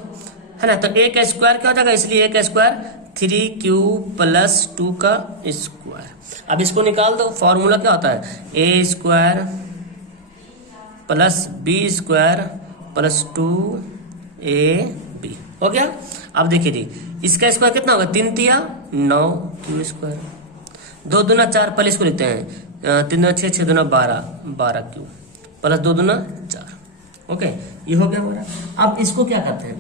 है ना। तो a का स्क्वायर क्या हो जाएगा, इसलिए a का स्क्वायर 3q प्लस 2 का स्क्वायर। अब इसको निकाल दो, फॉर्मूला क्या होता है, a square plus b square plus 2ab हो गया। अब देखिए जी, इसका स्क्वायर कितना होगा, 3 तिया 9 q स्क्वायर, 2 दूना 4, पहले इसको लिखते हैं, 3 दूना 6, 6 दूना 12, 12q प्लस 2 दूना 4। ओके, ये हो गया हमारा। अब इसको क्या करते हैं,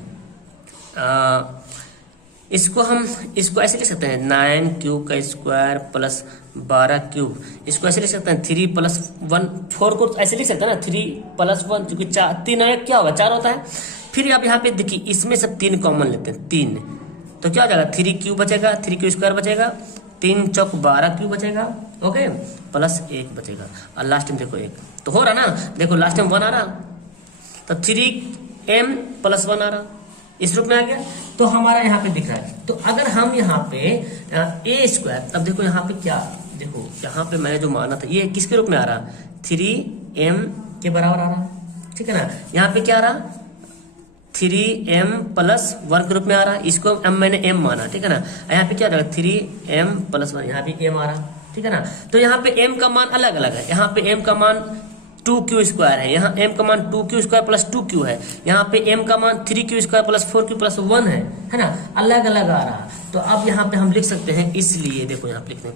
इसको ऐसे लिख सकते हैं, 9q का स्क्वायर प्लस 12q, इसको ऐसे लिख सकते हैं 3 प्लस 1, 4 को ऐसे लिख सकते हैं ना, 3 प्लस 1, क्योंकि 3 आया क्या होगा 4 होता है। फिर आप यहाँ पे देखिए, इसमें सब 3 कॉमन लेते हैं, 3, तो क्या हो जाएगा 3q बचेगा, 3q स्क्वायर बचेगा, 3 चौक 12q बचेगा, ओके, प्लस 1 बचेगा, और लास्ट में देखो 1, तो हो रहा ना, देखो लास्ट में 1 आ रहा, तो 3m प्लस 1 आ रहा, इस रूप में आ गया। तो हमारा यहाँ पे दिख रहा है। तो अगर हम यहाँ पे a स्क्वायर, अब देखो यहाँ पे क्या, देखो यहाँ पे मैंने जो माना था, ये किसके रूप में आ रहा, 3m के बराबर आ रहा, ठीक है ना। यहाँ पे क्या आ रहा, 3m प्लस 1 के रूप में आ रहा, इसको मैंने m माना, ठीक है ना। यहाँ पे क्या आ रहा, 3m प्लस 1, यहाँ पे m आ रहा, ठीक है ना। तो यहाँ पे m का मान अलग अलग है, यहाँ पे m का मान 2q स्क्वायर है, यहाँ m का मान 2q स्क्वायर प्लस 2q है, यहाँ पे m का मान 3q square plus 4q plus 1 है ना, अलग अलग आ रहा। तो अब यहाँ पे हम लिख सकते हैं, इसलिए देखो यहाँ पे लिखते हैं,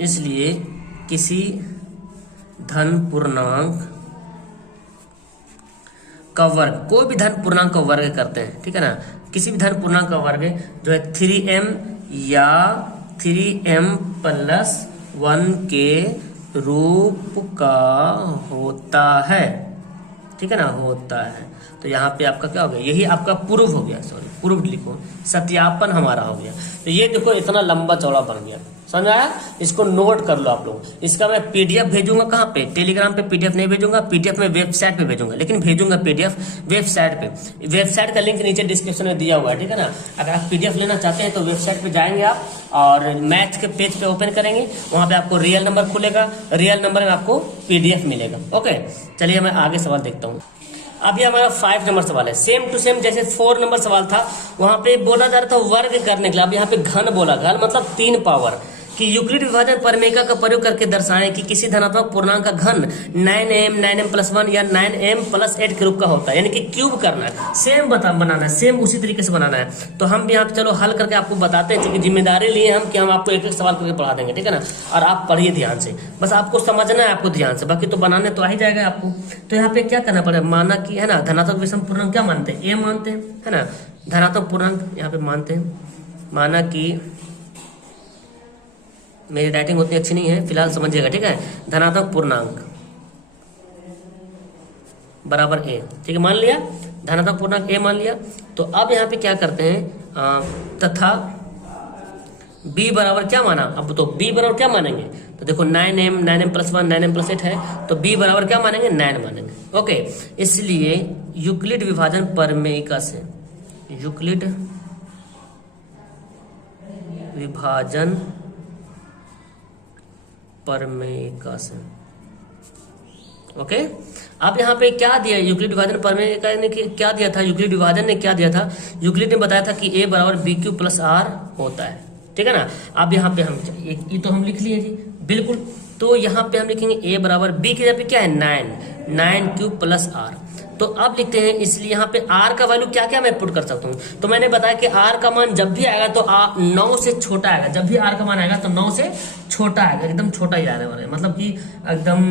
इसलिए किसी धन पूर्णांक का वर्ग, कोई भी धन पूर्णांक का वर्ग करते हैं, ठीक है ना, किसी भी धन पूर्णांक का वर्ग जो है 3m या 3m प्लस 1 के रूप का होता है, ठीक है ना, होता है। तो यहाँ पे आपका क्या हो गया, यही आपका प्रूफ हो गया, सॉरी प्रूफ लिखो, सत्यापन हमारा हो गया। तो ये देखो इतना लंबा चौड़ा बन गया, समझ आया। इसको नोट कर लो आप लोग। इसका मैं पीडीएफ भेजूंगा, कहाँ पे, टेलीग्राम पे पीडीएफ नहीं भेजूंगा, पीडीएफ में वेबसाइट पे भेजूंगा, लेकिन भेजूंगा पीडीएफ वेबसाइट पे। वेबसाइट का लिंक नीचे डिस्क्रिप्शन में दिया हुआ है, ठीक है ना। अगर आप पीडीएफ लेना चाहते हैं तो वेबसाइट पे जाएंगे आप, और मैथ के पेज पे ओपन करेंगे, वहां पे आपको रियल नंबर खुलेगा, रियल नंबर में आपको पीडीएफ मिलेगा। ओके, चलिए मैं आगे सवाल देखता हूँ। अभी हमारा 5 नंबर सवाल है, सेम टू सेम जैसे 4 नंबर सवाल था, वहां पे बोला जा रहा था वर्ग करने के लिए। अब यहाँ पे घन बोला, घन मतलब 3 पावर, कि यूक्लिड विभाजन प्रमेय का प्रयोग करके दर्शाएं कि किसी धनात्मक पूर्णांक का घन 9m प्लस 1 या 9m प्लस 8 के रूप का होता है, यानी कि क्यूब करना है, सेम बनाना है, सेम उसी तरीके से बनाना है। तो हम भी यहाँ पे चलो हल करके आपको बताते हैं, क्योंकि जिम्मेदारी लिए हम कि हम आपको एक एक सवाल करके पढ़ा देंगे, ठीक है ना। और आप पढ़िए ध्यान से, बस आपको समझना है आपको ध्यान से, बाकी तो बनाने तो आ ही जाएगा आपको। तो यहाँ पे क्या करना पड़ेगा, माना कि है ना, धनात्मक विषम पूर्णांक क्या मानते हैं, m मानते हैं, है ना, धनात्मक पूर्णांक यहाँ पे मानते हैं। माना कि मेरी राइटिंग उतनी अच्छी नहीं है, फिलहाल समझिएगा, ठीक है। धनात्मक पूर्णांक बराबर a, ठीक है, मान लिया धनात्मक पूर्णांक a मान लिया। तो अब यहाँ पे क्या करते हैं, तथा b बराबर क्या माना, अब तो b बराबर क्या मानेंगे, तो देखो 9m प्लस 1 9m प्लस 8 है, तो b बराबर क्या मानेंगे 9 मानेंगे। ओके, इसलिए यूक्लिड विभाजन प्रमेयिका से, यूक्लिड विभाजन प्रमेयिका से, ओके। अब यहाँ पे क्या दिया, यूक्लिड विभाजन प्रमेयिका ने क्या दिया था, यूक्लिड विभाजन ने क्या दिया था, यूक्लिड ने बताया था कि a बराबर bq प्लस r होता है, ठीक है ना। अब यहाँ पे हम ये तो हम लिख लिए जी, बिल्कुल। तो यहाँ पे हम लिखेंगे a बराबर b की जगह पे क्या है 9 9q प्लस r, तो अब लिखते हैं, इसलिए यहाँ पे r का वैल्यू क्या क्या मैं पुट कर सकता हूँ। तो मैंने बताया कि r का मान जब भी आएगा तो 9 से छोटा आएगा। जब भी r का मान आएगा तो 9 से छोटा आएगा, एकदम छोटा ही आने वाला है, मतलब कि एकदम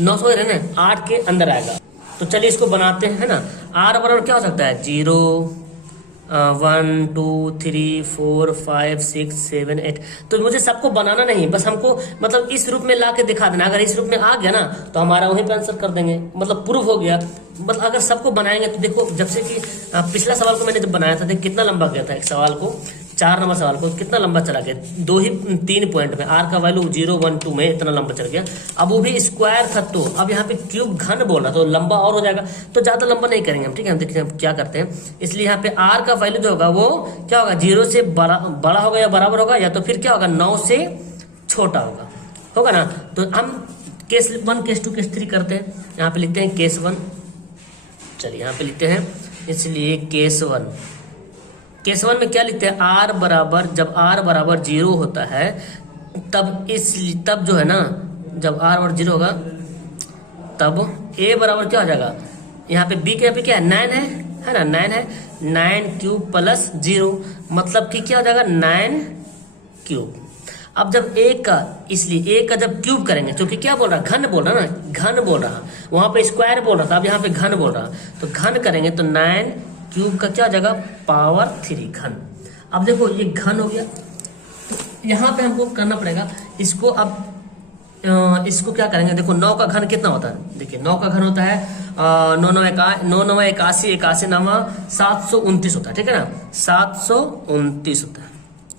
9 समझ रहे ना, 8 के अंदर आएगा। तो चलिए इसको बनाते हैं, है ना। r बराबर क्या हो सकता है, 0 1 2 3 4 5 6 7 8। तो मुझे सबको बनाना नहीं, बस हमको मतलब इस रूप में ला के दिखा देना। अगर इस रूप में आ गया ना तो हमारा वहीं पे आंसर कर देंगे, मतलब प्रूफ हो गया। मतलब अगर सबको बनाएंगे तो देखो, जब से कि पिछला सवाल को मैंने जब बनाया था, देख कितना लंबा गया था। एक सवाल को 4 नंबर सवाल को कितना लंबा चला गया, 3 पॉइंट में r का वैल्यू 0 1 2 में इतना लंबा चल गया। अब वो भी स्क्वायर था, तो अब यहाँ पे क्यूब घन बोल रहा तो लंबा और हो जाएगा। तो ज्यादा लंबा नहीं करेंगे हम, ठीक है। हम देखते हैं क्या करते हैं। इसलिए यहाँ पे r का वैल्यू जो होगा वो क्या होगा, 0 से बड़ा होगा या बराबर होगा, या तो फिर क्या होगा 9 से छोटा होगा ना। तो हम केस 1 केस 2 केस 3 करते हैं। यहाँ पे लिखते हैं केस 1, चलिए यहाँ पे लिखते हैं, इसलिए केस 1 में क्या लिखते हैं, r बराबर, जब r बराबर 0 होता है तब जो है ना, जब r बराबर 0 होगा तब a बराबर क्या हो जाएगा, यहाँ पे b के यहाँ पे क्या है 9 है ना, 9 है, 9 क्यूब प्लस 0, मतलब कि क्या हो जाएगा 9 क्यूब। अब जब a का, इसलिए a का जब क्यूब करेंगे, क्योंकि क्या बोल रहा, घन बोल रहा ना, घन बोल रहा, वहां पे स्क्वायर बोल रहा था, अब यहाँ पे घन बोल रहा, तो घन करेंगे तो 9 क्यूब का क्या हो जाएगा, पावर 3 घन। अब देखो ये घन हो गया, तो यहाँ पे हमको करना पड़ेगा इसको। अब इसको क्या करेंगे, देखो 9 का घन कितना होता है, देखिए 9 का घन होता है 9 9 81 81 9 729 होता है, ठीक है ना, 729 होता है,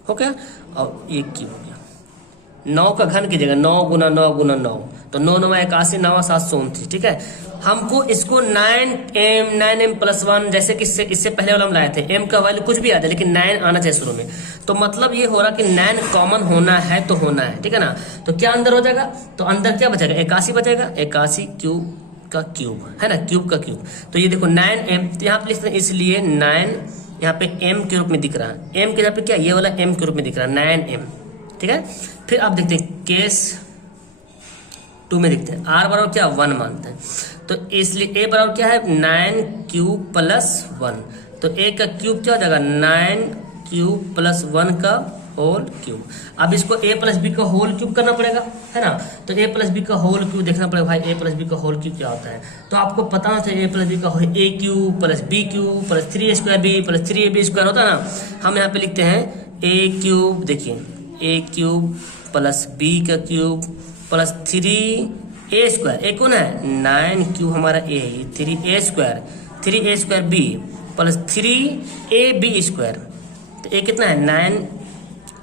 ओके। और ये क्यूब हो गया, 9 का घन की जगह 9 गुना 9 गुना 9, तो 9 9 81 9 729, ठीक है। हमको इसको 9m प्लस 1, जैसे कि इससे पहले वाला हम लाए थे, m का वैल्यू कुछ भी आ जाए लेकिन 9 आना चाहिए शुरू में। तो मतलब ये हो रहा कि 9 कॉमन होना है तो होना है, ठीक है ना। तो क्या अंदर हो जाएगा, तो अंदर क्या बचेगा, 81 बचेगा, 81 क्यूब का क्यूब है ना, क्यूब का क्यूब। तो ये देखो 9m, तो यहाँ पे लिखते हैं, इसलिए 9 यहाँ पे m के रूप में दिख रहा है, m के यहाँ पे क्या, ये वाला m के रूप में दिख रहा है 9m, ठीक है। फिर आप देखते हैं केस 2 में देखते हैं, r बराबर क्या 1 मानते हैं, तो इसलिए a बराबर क्या है 9 क्यूब प्लस 1, तो a का क्यूब क्या हो जाएगा 9 क्यूब प्लस 1 का होल क्यूब। अब इसको a प्लस बी का होल क्यूब करना पड़ेगा, है ना। तो a प्लस बी का होल क्यूब देखना पड़ेगा भाई, a प्लस बी का होल क्यूब क्या होता है। तो आपको पता होना चाहिए a प्लस बी का a cube plus b cube plus 3a square b plus 3ab square होता है ना। हम यहाँ पे लिखते हैं a क्यूब, देखिए a क्यूब प्लस b का cube plus 3a square, a कौन है 9 क्यूब हमारा a, 3a square b plus 3ab square, तो a कितना है 9,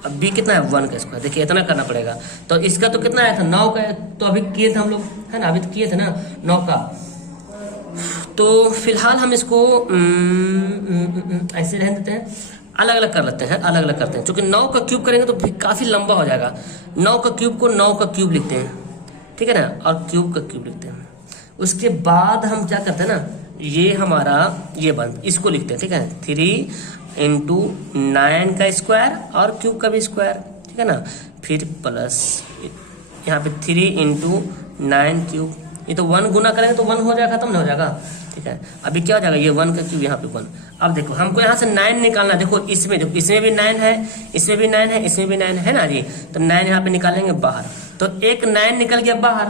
अब b कितना है 1 का स्क्वायर। देखिए इतना करना पड़ेगा। तो इसका तो कितना आया था 9 का, तो अभी किए थे हम लोग, है ना, अभी तो किए थे ना 9 का। तो फिलहाल हम इसको ऐसे रहने देते हैं, अलग अलग कर लेते हैं, अलग अलग करते हैं, क्योंकि 9 का क्यूब करेंगे तो फिर काफी लंबा हो जाएगा। 9 का क्यूब को 9 का क्यूब लिखते हैं, ठीक है ना, और क्यूब का क्यूब लिखते हैं। उसके बाद हम क्या करते हैं ना, ये हमारा ये बंद, इसको लिखते हैं, ठीक है, 3 इंटू 9 का स्क्वायर और क्यूब का भी स्क्वायर, ठीक है ना, फिर प्लस यहाँ पे 3 इंटू 9 क्यूब, ये तो 1 गुना करेंगे तो 1 हो जाएगा, खत्म नहीं हो जाएगा, ठीक है। अभी क्या हो जाएगा, ये 1 का क्यूब यहाँ पे 1। अब देखो हमको यहाँ से 9 निकालना, देखो इसमें भी 9 है, इसमें भी 9 है, इसमें भी 9 है ना जी। तो 9 यहाँ पे निकालेंगे बाहर, तो एक 9 निकल गया बाहर,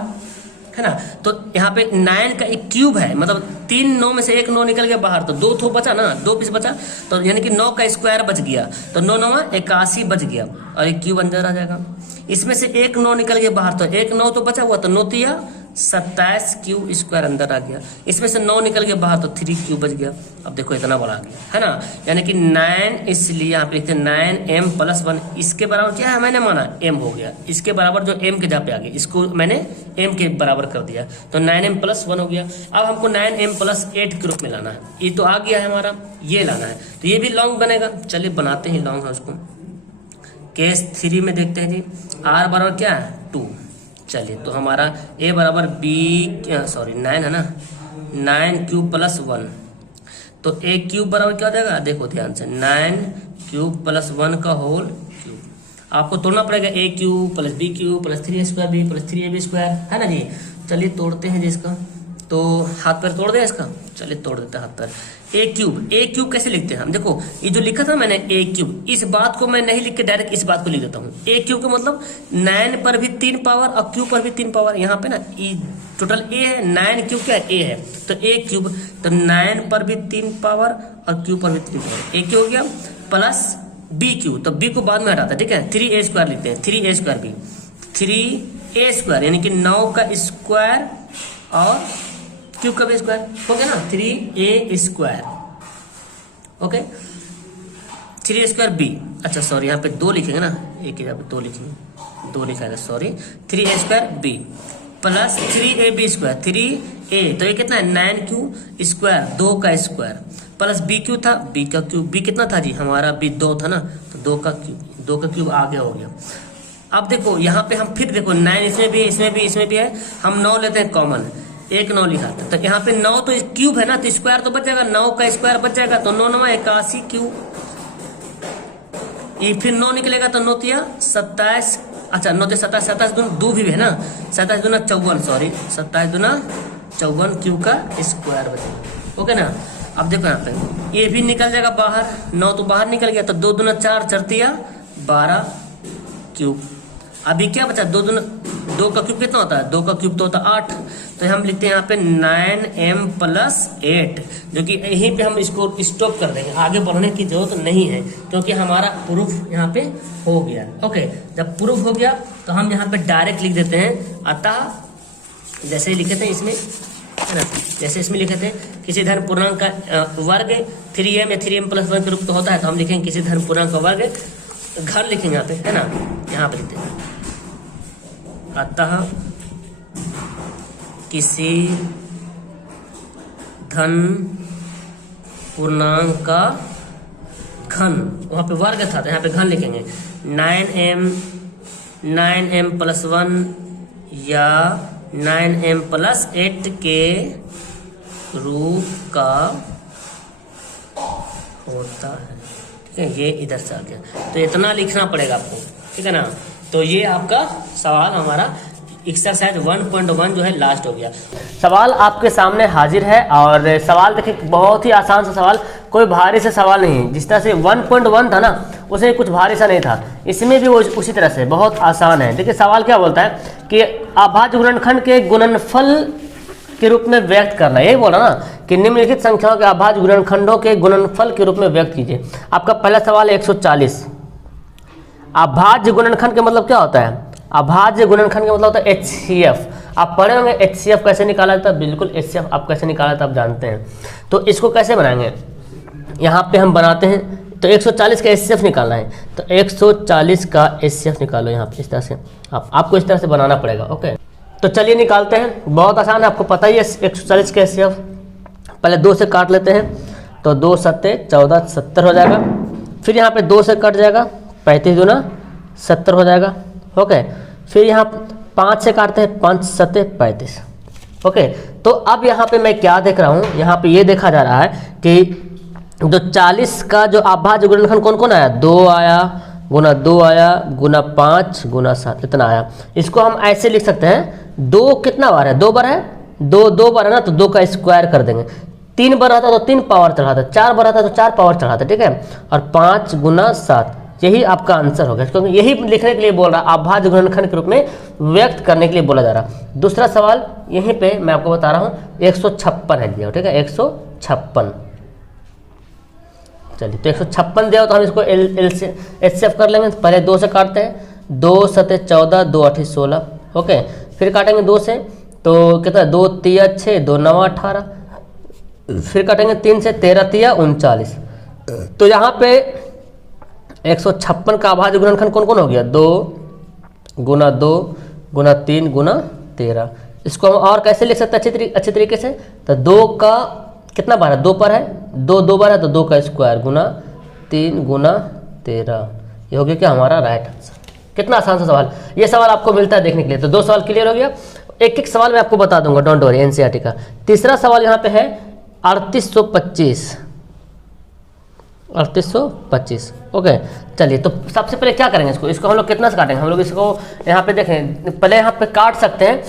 है ना। तो यहाँ पे 9 का एक क्यूब है, मतलब 3 9 में से एक 9 निकल गया बाहर, तो 2 थो बचा ना, 2 पीस बचा, तो यानी कि 9 का स्क्वायर बच गया, तो 9 9 81 बच गया, और एक क्यूब अंदर आ जाएगा। इसमें से एक 9 निकल गया बाहर, तो एक 9 तो बचा हुआ, तो 9 तिया 27 क्यूब स्क्वायर अंदर आ गया। इसमें से 9 निकल गया बाहर, तो 3 क्यूब बच गया। अब देखो इतना बड़ा आ गया, है ना, यानी कि 9, इसलिए यहाँ पे लिखते हैं 9m प्लस 1, इसके बराबर क्या है मैंने माना m हो गया, इसके बराबर जो m के जहाँ पे आ गया इसको मैंने m के बराबर कर दिया, तो 9m प्लस 1 हो गया। अब हमको 9m प्लस 8 के रूप में लाना है, ये तो आ गया है हमारा, ये लाना है, तो ये भी लॉन्ग बनेगा। चलिए बनाते हैं लॉन्ग है उसको। केस 3 में देखते हैं जी, r बराबर क्या है 2, चलिए तो हमारा a बराबर b 9 है ना, 9 क्यूब प्लस 1, तो a क्यूब बराबर क्या हो जाएगा, देखो ध्यान से 9 क्यूब प्लस 1 का होल क्यूब। आपको तोड़ना पड़ेगा a cube plus b cube plus 3a square b plus 3ab square, है ना जी। चलिए तोड़ते हैं जी इसका, तो हाथ पैर तोड़ दें इसका, चलिए तोड़ देते हैं हाथ पैर। ए क्यूब कैसे लिखते हैं हम, देखो ये जो लिखा था मैंने ए क्यूब, इस बात को मैं नहीं लिख के डायरेक्ट इस बात को लिख देता हूँ। ए क्यूब का मतलब 9 पर भी 3 पावर और क्यूब पर भी 3 पावर। यहाँ पे ना टोटल ए है, 9 क्यूब क्या है, ए है, तो ए क्यूब, तो 9 पर भी 3 पावर और क्यूब पर भी 3 पावर, ए क्यूब हो गया, प्लस बी क्यूब, तो बी को बाद में हटाता है, ठीक है, 3a² लिखते हैं, 3a² बी, 3a² यानी कि 9 का स्क्वायर और क्यूब का भी स्क्वायर हो गया ना, 3a², ओके, 3a² बी, अच्छा सॉरी यहाँ पे 2 लिखेंगे ना, एक ही जगह पे 2 लिखेंगे, 2 लिखा है sorry, 3a² B plus 3ab², 3a तो ये कितना है 9q² 2 का स्क्वायर प्लस बी क्यू था, बी का क्यूब, बी कितना था जी हमारा, बी 2 था ना, तो 2 का क्यूब आगे हो गया। अब देखो यहाँ पे हम फिर देखो 9 इसमें भी इसमें भी है, हम 9 लेते हैं कॉमन, 1 9 लिखा था, तो यहाँ पे 9 तो क्यूब है ना, तो स्क्वायर तो बच जाएगा, 9 का स्क्वायर बच जाएगा, तो 9 9 81 क्यूब, ये फिर 9 निकलेगा तो 9 तिया 27, अच्छा 9 27, 27 दूना 2 भी है ना, 27 दूना 54, सॉरी 27 दूना 54 क्यूब का स्क्वायर बचेगा, ओके ना। अब देखो यहाँ पे ये भी निकल जाएगा बाहर, 9 तो बाहर निकल गया, तो 2 दूना 4 चरतिया 12 क्यूब। अभी क्या बचा, 2 का क्यूब कितना होता है, 2 का क्यूब तो होता है 8, तो हम लिखते हैं यहाँ पे 9m + 8, जो कि यहीं पे हम इसको स्टॉप कर देंगे, आगे बढ़ने की जरूरत नहीं है, क्योंकि हमारा प्रूफ यहाँ पे हो गया। ओके, जब प्रूफ हो गया तो हम यहाँ पे डायरेक्ट लिख देते हैं, अतः जैसे ही लिखे थे इसमें है ना, जैसे इसमें लिखे थे किसी धन पूर्णांक का वर्ग 3m या 3m + 1 के रूप तो होता है, तो हम लिखेंगे किसी धन पूर्णांक का वर्ग, घर लिखेंगे यहाँ पे है ना, यहाँ पे लिखते हैं अतः किसी धन पूर्णांक का घन, वहाँ पे वर्ग था तो यहाँ पे घन लिखेंगे, 9m + 1 या 9m + 8 के रूप का होता है, ठीक है, ये इधर से आ गया, तो इतना लिखना पड़ेगा आपको, ठीक है ना। तो ये आपका सवाल हमारा एक्सरसाइज 1.1 जो है लास्ट हो गया। सवाल आपके सामने हाजिर है, और सवाल देखिए बहुत ही आसान सा सवाल, कोई भारी सा सवाल नहीं है। जिस तरह से 1.1 था ना, उसमें कुछ भारी सा नहीं था, इसमें भी वो उसी तरह से बहुत आसान है। देखिए सवाल क्या बोलता है कि अभाज्य गुणनखंड के गुणनफल के रूप में व्यक्त करना, यही बोला ना कि निम्नलिखित संख्याओं के अभाज्य गुणनखंडों के गुणनफल के रूप में व्यक्त कीजिए। आपका पहला सवाल है 140। अभाज्य गुणनखंड का मतलब क्या होता है, अभाज्य गुणनखंड का मतलब होता है HCF। आप पढ़े होंगे HCF कैसे निकाला जाता है, बिल्कुल HCF आप कैसे निकाला जाता है आप जानते हैं। तो इसको कैसे बनाएंगे, यहाँ पे हम बनाते हैं, तो 140 का HCF निकालना है, तो 140 का HCF निकालो यहाँ पे, इस तरह से आपको इस तरह से बनाना पड़ेगा। ओके, तो चलिए निकालते हैं, बहुत आसान है, आपको पता ही है 140 का HCF। पहले 2 से काट लेते हैं, तो 2 7 14 70 हो जाएगा, फिर यहाँ पे 2 से कट जाएगा, 35 दूना 70 हो जाएगा। ओके, फिर यहाँ 5 से काटते हैं, 5 7 35। ओके, तो अब यहाँ पे मैं क्या देख रहा हूँ, यहाँ पे ये देखा जा रहा है कि जो 40 का जो अभाज्य गुणनखंड कौन कौन आया, 2 आया, गुना 2 आया, गुना 5, गुना 7, इतना आया। इसको हम ऐसे लिख सकते हैं, 2 कितना बार है, 2 बार है, 2 बार है ना, तो 2 का स्क्वायर कर देंगे। 3 बार आता तो 3 पावर चढ़ाता, 4 बार आता तो 4 पावर चढ़ाता, ठीक है, और 5 गुना 7, यही आपका आंसर होगा, क्योंकि यही लिखने के लिए बोल रहा, अभाज्य गुणनखंड के रूप में व्यक्त करने के लिए बोला जा रहा। दूसरा सवाल यहीं पे मैं आपको बता रहा हूँ, 156 है दिया, ठीक है, 156। चलिए, तो 156 दिया तो हम इसको HCF कर लेंगे। पहले 2 से काटते हैं, 2 7 14 2 8 16। ओके, फिर काटेंगे 2 से, तो कितना, 2 3 6 2 9 18, फिर काटेंगे 3 से, 13 3 39। तो यहाँ पे 156 का अभाज्य गुणनखंड कौन कौन हो गया, 2 गुना 2 गुना 3 गुना 13। इसको हम और कैसे लिख सकते हैं अच्छे तरीके से, तो 2 का कितना बार है, 2 पर है, 2 बार है, तो 2 का स्क्वायर गुना 3 गुना 13, ये हो गया क्या हमारा राइट आंसर। कितना आसान सा सवाल, ये सवाल आपको मिलता है देखने के लिए। तो 2 सवाल क्लियर हो गया, एक सवाल मैं आपको बता दूंगा, डोंट वरी, NCERT का। तीसरा सवाल यहाँ पे है 3825। 3825। ओके, चलिए, तो सबसे पहले क्या करेंगे, इसको हम लोग कितना से काटेंगे, हम लोग इसको यहाँ पे देखें, पहले यहाँ पे काट सकते हैं,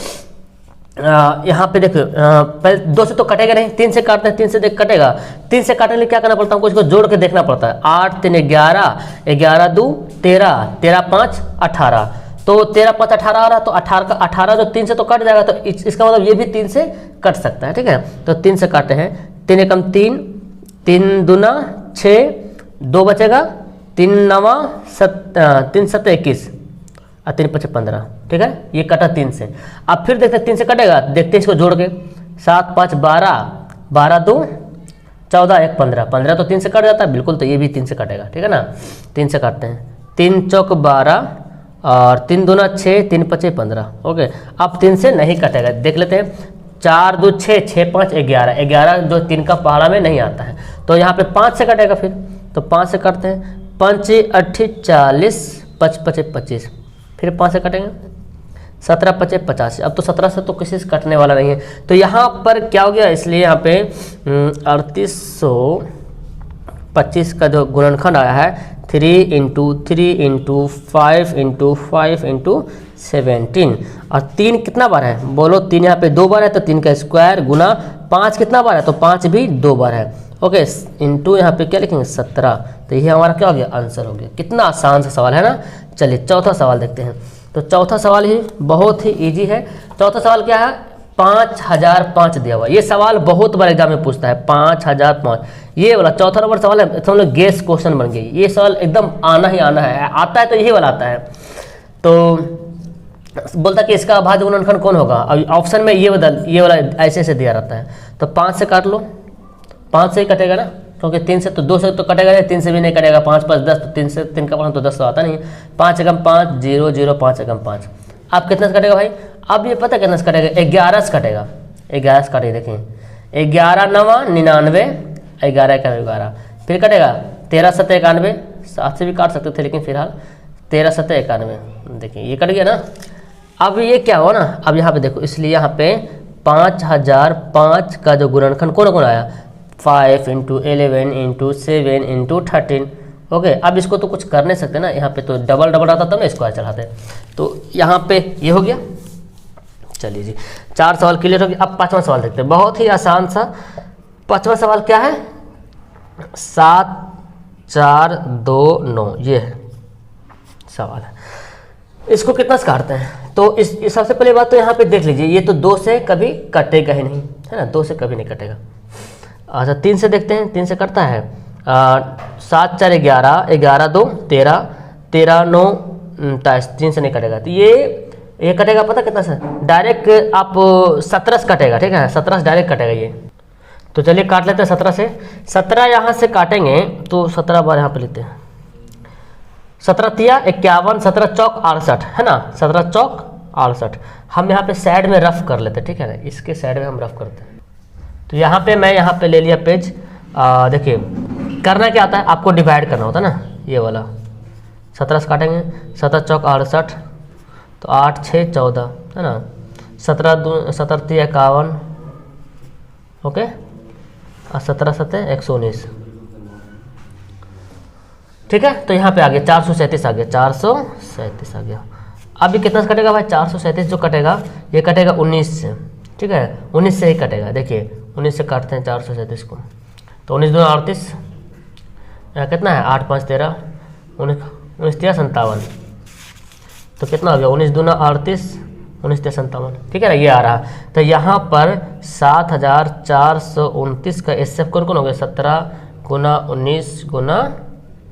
यहाँ पे देखो पहले 2 से तो कटेगा नहीं, 3 से काटते हैं, 3 से देख कटेगा, 3 से काटने के लिए क्या करना पड़ता है हमको, इसको जोड़ के देखना पड़ता है। 8 3 11, 11 2 13, 13 5 18, तो 13 5 18 आ रहा, तो 18 जो 3 से तो कट जाएगा, तो इसका मतलब ये भी 3 से कट सकता है, ठीक है। तो 3 से काटे हैं, 3 एकम 3, 3 दूना 6, 2 बचेगा, 3 9 3 7 21 और 3 5 15, ठीक है। ये कटा 3 से। अब फिर देखते हैं 3 से कटेगा, देखते हैं इसको जोड़ के, 7 5 12, 12 2 14, 1 15, 15 तो 3 से कट जाता है बिल्कुल, तो ये भी 3 से कटेगा, ठीक है ना। 3 से काटते हैं, 3 चौक 12 और 3 दूना 6, 3 5 15, ओके। अब 3 से नहीं कटेगा, देख लेते हैं, 4 2 6, 6 5 11, 11 जो 3 का पहाड़ा में नहीं आता है, तो यहाँ पे 5 से कटेगा फिर, तो 5 से कटते हैं, 5 8 40, 5 5 25, फिर 5 से कटेंगे, 17 5 85। अब तो 17 से तो किसी से कटने वाला नहीं है, तो यहाँ पर क्या हो गया, इसलिए यहाँ पे 3825 का जो गुणनखंड आया है 3 × 3 × 5 × 5 × 17, और 3 कितना बार है बोलो, 3 यहाँ पे 2 बार है, तो 3 का स्क्वायर गुना 5 कितना बार है, तो 5 भी 2 बार है, ओके। इंटू यहाँ पे क्या लिखेंगे 17, तो ये हमारा क्या हो गया, आंसर हो गया। कितना आसान सा सवाल है ना। चलिए चौथा सवाल देखते हैं। तो चौथा सवाल ही बहुत ही इजी है। चौथा सवाल क्या है, 5005 दिया हुआ। ये सवाल बहुत बार एग्जाम में पूछता है, 5005, ये वाला चौथा नंबर सवाल है, समझ लो गेस क्वेश्चन बन गई। ये सवाल एकदम आना ही आना है, आता है तो यही वाला आता है। तो बोलता कि इसका अभाज्य गुणनखंड कौन होगा, अब ऑप्शन में ये वाला ऐसे ऐसे दिया रहता है। तो 5 से काट लो, 5 से ही कटेगा ना, क्योंकि 3 से तो 2 से तो कटेगा नहीं, 3 से भी नहीं कटेगा, 5 5 10, तो 3 से 3 का पढ़ा तो 10 तो आता नहीं है। 5 एकम 5 0 0, 5 एकम 5। अब कितना से कटेगा भाई, अब ये पता कितना से कटेगा, 11 से कटेगा, 11 से कटेगा, देखिए 11 9 99, 11 एकम 11, फिर कटेगा 13 7 91, 7 से भी काट सकते थे लेकिन फिलहाल 13 7 91, देखिए ये कट गया ना। अब ये क्या हुआ ना, अब यहाँ पे देखो, इसलिए यहाँ पे 5005 का जो गुणनखंड कौन कौन आया, 5 × 11 × 7 × 13, ओके। अब इसको तो कुछ कर नहीं सकते ना, यहाँ पे तो डबल डबल आता तब ना स्क्वायर चढ़ाते, तो यहाँ पे ये हो गया। चलिए जी, 4 सवाल क्लियर हो गया। अब 5वां सवाल देखते हैं, बहुत ही आसान सा। 5वां सवाल क्या है, 7 4 2 9, ये है सवाल है। इसको कितना से काटते हैं, तो इस सबसे पहले बात तो यहाँ पे देख लीजिए, ये तो 2 से कभी कटेगा ही नहीं, है ना, 2 से कभी नहीं कटेगा। अच्छा 3 से देखते हैं, 3 से कटता है, 7 4 11, 11 2 13, 13 9 29, 3 से नहीं कटेगा। तो ये कटेगा पता कितना से, डायरेक्ट आप 17 से कटेगा, ठीक है, 17 से डायरेक्ट कटेगा ये। तो चलिए काट लेते हैं 17 से। 17 यहाँ से काटेंगे तो 17 बार यहाँ पे लेते हैं, 17 तिया 51, 17 चौक 68, है ना, 17 चौक 68। हम यहाँ पे साइड में रफ कर लेते हैं, ठीक है ना, इसके साइड में हम रफ करते हैं। तो यहाँ पे मैं यहाँ पे ले लिया पेज, देखिए करना क्या आता है, आपको डिवाइड करना होता है ना, ये वाला 17 से काटेंगे, 17 चौक 68, तो 8 6 14, है ना, 17 तिया 51, ओके, और 17 7 119, ठीक है। तो यहाँ पे आ गया 437 आ गया, 437 आ गया। अभी कितना से कटेगा भाई, 437 जो कटेगा ये कटेगा 19 से, ठीक है, 19 से ही कटेगा। देखिए 19 से काटते हैं 437 को, तो 19 2 38, यहाँ कितना है 8 5 13, 19 3 57, तो कितना हो गया 19 2 38, 19 3 57, ठीक है ना, ये आ रहा। तो यहाँ पर 7429 का एस एफ कौन कौन हो गया, 17 गुना 19 गुना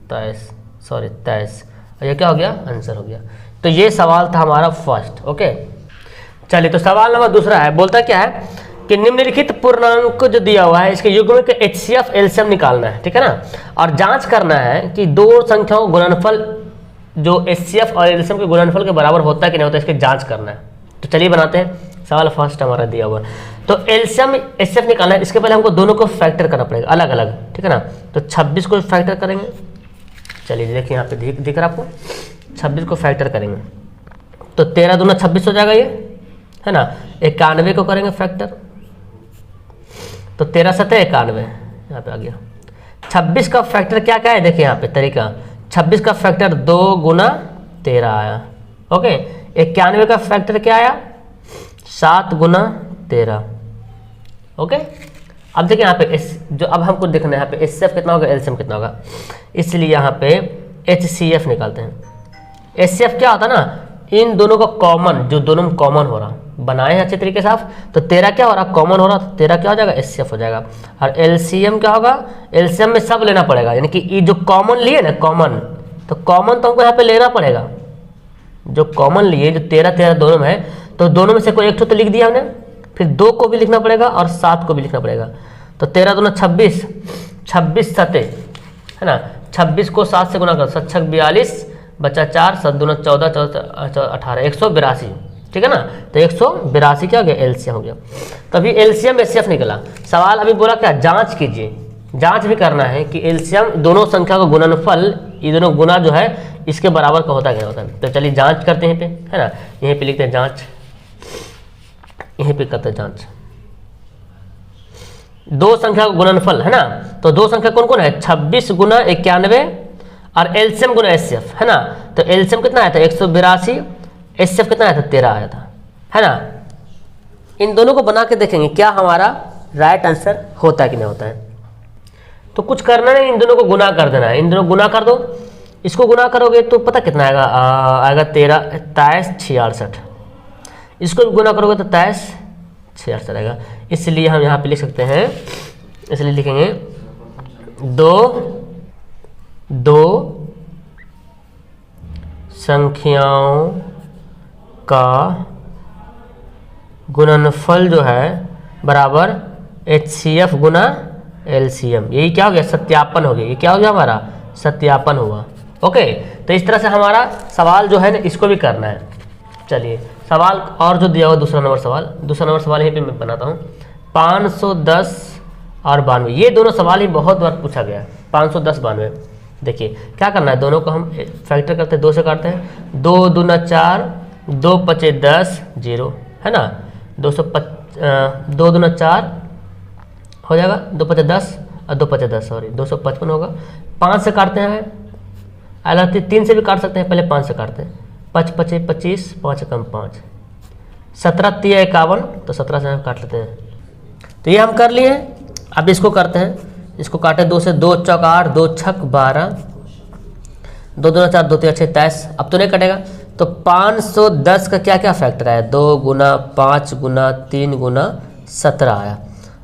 23, और ये क्या हो गया, आंसर हो गया। तो ये सवाल था हमारा फर्स्ट, ओके। चलिए तो सवाल नंबर दूसरा है, बोलता क्या है कि निम्नलिखित पूर्णांक जो दिया हुआ है इसके युग्म के HCF एलसीएम निकालना है, ठीक है ना, और जांच करना है कि दो संख्याओं का गुणनफल जो HCF और एलसीएम के गुणनफल के बराबर होता है कि नहीं होता, इसकी जांच करना है। तो चलिए बनाते हैं, सवाल फर्स्ट हमारा दिया हुआ है। तो एलसीएम HCF निकालना है, इसके पहले हमको दोनों को फैक्टर करना पड़ेगा अलग अलग, ठीक है ना। तो 26 को फैक्टर करेंगे, चलिए देखिए यहाँ पे दिख रहा आपको, 26 को फैक्टर करेंगे तो 13 दूना 26 हो जाएगा ये, है ना। 91 को करेंगे फैक्टर, तो 13 7 91, यहाँ पे आ गया। 26 का फैक्टर क्या क्या है, देखिए यहाँ पे तरीका, 26 का फैक्टर 2 गुना 13 आया, ओके। 91 का फैक्टर क्या आया, 7 गुना 13। ओके, अब देखिए यहाँ पे जो अब हमको देखना है यहाँ पे HCF कितना होगा, LCM कितना होगा, इसलिए यहाँ पे HCF निकालते हैं। HCF क्या होता है ना, इन दोनों का कॉमन, जो दोनों में कॉमन हो रहा, बनाए हैं अच्छे तरीके से आप, तो 13 क्या हो रहा, कॉमन हो रहा, तो 13 क्या हो जाएगा, HCF हो जाएगा। और LCM क्या होगा, LCM में सब लेना पड़ेगा, यानी कि ये जो कॉमन लिए ना कॉमन, तो कॉमन तो हमको यहाँ पे लेना पड़ेगा। जो कॉमन लिए, जो 13 13 दोनों में है, तो दोनों में से कोई एक तो लिख दिया हमने, फिर 2 को भी लिखना पड़ेगा और 7 को भी लिखना पड़ेगा। तो 13 दूना 26, 26 सते है ना, 26 को 7 से गुना कर, 7 छक 42, बचा 4, 7 दूना 14, 18, 182, ठीक है ना। तो 182 क्या हो गया, LCM हो गया। तभी LCM HCF निकला। सवाल अभी बोला क्या, जांच कीजिए, जांच भी करना है कि LCM दोनों संख्या का गुणनफल, ये दोनों गुना जो है इसके बराबर का होता क्या होता है। तो चलिए जांच करते हैं पे, है ना, यहीं पे लिखते हैं जांच, यहीं पे करते हैं जांच। दो संख्या का गुणनफल है ना, तो दो संख्या कौन कौन है, 26 गुना 91 और LCM गुना HCF है ना। तो LCM कितना आया था 182, HCF कितना आया था 13 आया था, है ना। इन दोनों को बना के देखेंगे क्या हमारा राइट आंसर होता है कि नहीं होता है। तो कुछ करना नहीं, इन दोनों को गुना कर देना है, इन दोनों गुना कर दो, इसको गुना करोगे तो पता कितना आएगा, आएगा 13 23 66, इसको भी गुना करोगे तो 23 66 आएगा। इसलिए हम यहाँ पे लिख सकते हैं, इसलिए लिखेंगे दो संख्याओं का गुणनफल जो है बराबर HCF गुना LCM। यही क्या हो गया, सत्यापन हो गया। ये क्या हो गया, हमारा सत्यापन हुआ। ओके, तो इस तरह से हमारा सवाल जो है ना इसको भी करना है। चलिए सवाल और जो दिया हुआ दूसरा नंबर सवाल यहीं पे मैं बनाता हूँ। 510 और 92, ये दोनों सवाल ही बहुत बार पूछा गया है। 510 92, देखिए क्या करना है, दोनों को हम फैक्टर करते हैं, 2 से काटते हैं, 2 दूना 4, 2 पचे 10 0 है ना, 2 दूना 4 हो जाएगा, 2 पचे 10 और 2 पचे 10 सॉरी 255 होगा। 5 से काटते हैं, अलग 3 से भी काट सकते हैं, पहले 5 से काटते हैं, 5 पचे 25, 5 कम 5, 17 3 51, तो 17 से हम काट लेते हैं। तो ये हम कर लिए हैं। अब इसको करते हैं, इसको काटे 2 से, 2 चौक 8, 2 छक 12, 2 दूना 4, 2 3 23, अब तो नहीं कटेगा। तो 510 का क्या क्या फैक्टर आया, 2 गुना 5 गुना 3 गुना 17 आया,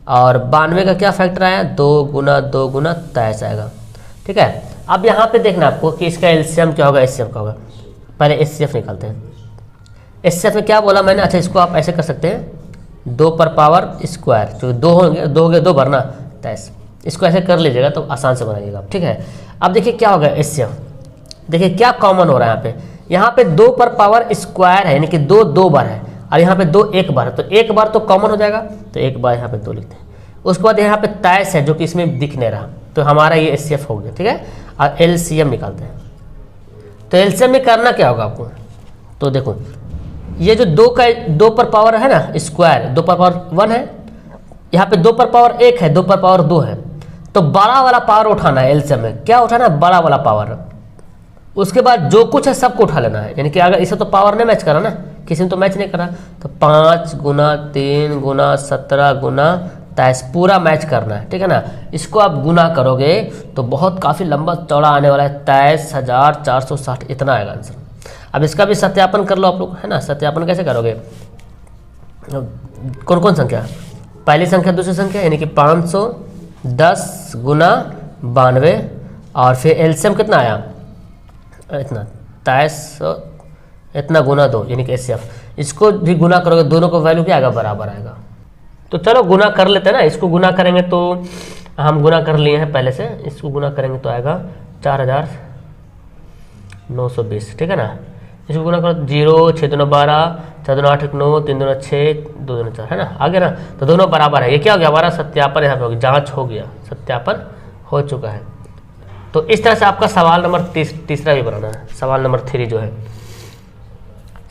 और 92 का क्या फैक्टर आया, 2 गुना 23 आएगा। ठीक है, अब यहाँ पे देखना आपको कि इसका LCM क्या होगा, HCF का होगा। पहले HCF निकालते हैं। HCF में क्या बोला मैंने, अच्छा इसको आप ऐसे कर सकते हैं, 2 पर पावर स्क्वायर, जो 2 होंगे, 2 होंगे 2 भरना 23, इसको ऐसे कर लीजिएगा तो आसान से बनाइएगा। ठीक है, अब देखिए क्या होगा HCF, देखिए क्या कॉमन हो रहा है यहाँ पे 2 पर पावर स्क्वायर है, यानी कि 2 2 बार है, और यहाँ पे 2 1 बार है, तो 1 बार तो कॉमन हो जाएगा, तो 1 बार यहाँ पे 2 लिखते हैं। उसके बाद यहाँ पे 23 है जो कि इसमें दिख नहीं रहा, तो हमारा ये HCF हो गया। ठीक है, और LCM निकालते हैं। तो LCM में करना क्या होगा आपको, तो देखो ये जो 2 पर पावर है ना स्क्वायर, 2 पर पावर 1 है, यहाँ पे 2 पर पावर 1 है, 2 पर पावर 2 है, तो बड़ा वाला पावर उठाना है। LCM में क्या उठाना है, बड़ा वाला पावर। उसके बाद जो कुछ है सबको उठा लेना है, यानी कि अगर इसे तो पावर नहीं मैच करा ना, किसी ने तो मैच नहीं करा, तो 5 गुना 3 गुना 17 गुना 23 पूरा मैच करना है। ठीक है ना, इसको आप गुना करोगे तो बहुत काफ़ी लंबा चौड़ा आने वाला है, 23,460 इतना आएगा आंसर। अब इसका भी सत्यापन कर लो आप लोग, है ना। सत्यापन कैसे करोगे, कौन कौन संख्या, पहली संख्या दूसरी संख्या, यानी कि 510 गुना 92, और फिर LCM कितना आया, इतना 2300, इतना गुना 2, यानी कि HCF। इसको भी गुना करोगे, दोनों को वैल्यू क्या आएगा, बराबर आएगा। तो चलो गुना कर लेते हैं ना, इसको गुना करेंगे तो हम गुना कर लिए हैं पहले से, इसको गुना करेंगे तो आएगा 4920। ठीक है ना, इसको गुना करो 0 6 दूना 12, 4 दूना 8 9, 3 दूना 6, 2 दूना 4, है ना, आ गया ना। तो दोनों बराबर है। ये क्या हो गया, हमारा सत्यापन यहाँ पे हो गया, जाँच हो गया, सत्यापन हो चुका है। तो इस तरह से आपका सवाल नंबर तीसरा भी बनाना है। सवाल नंबर 3 जो है,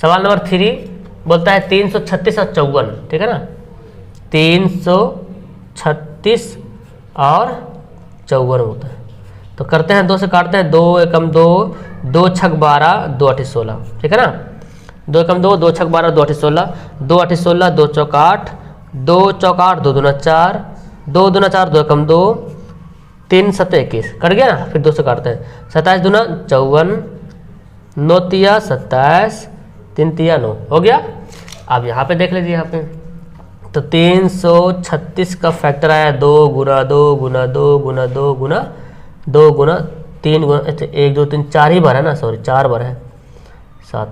सवाल नंबर 3 बोलता है 336 और 54। ठीक है ना, 336 और 54 होता है। तो करते हैं, 2 से काटते हैं, 2 एकम 2, 2 छक 12, 2 8 16। ठीक है ना, 2 एकम 2, 2 छक 12, 2 अठी 16, 2 अठी 16, 2 चौक 8, 2 चौक 8, 2 दूना 4, 2 दूना 4, 2 एकम 2, 3 7 21, कट गया ना, फिर 2 से काटते हैं, 27 दूना 54, 9 तिया 27, 3 तिया 9, हो गया। अब यहाँ पे देख लीजिए, यहाँ पे तो 336 का फैक्टर आया 2 गुना 2 गुना 2 गुना 2 गुना 2 गुना 3 गुना 1 2 3 4 ही बार है ना, सॉरी 4 बार है, 7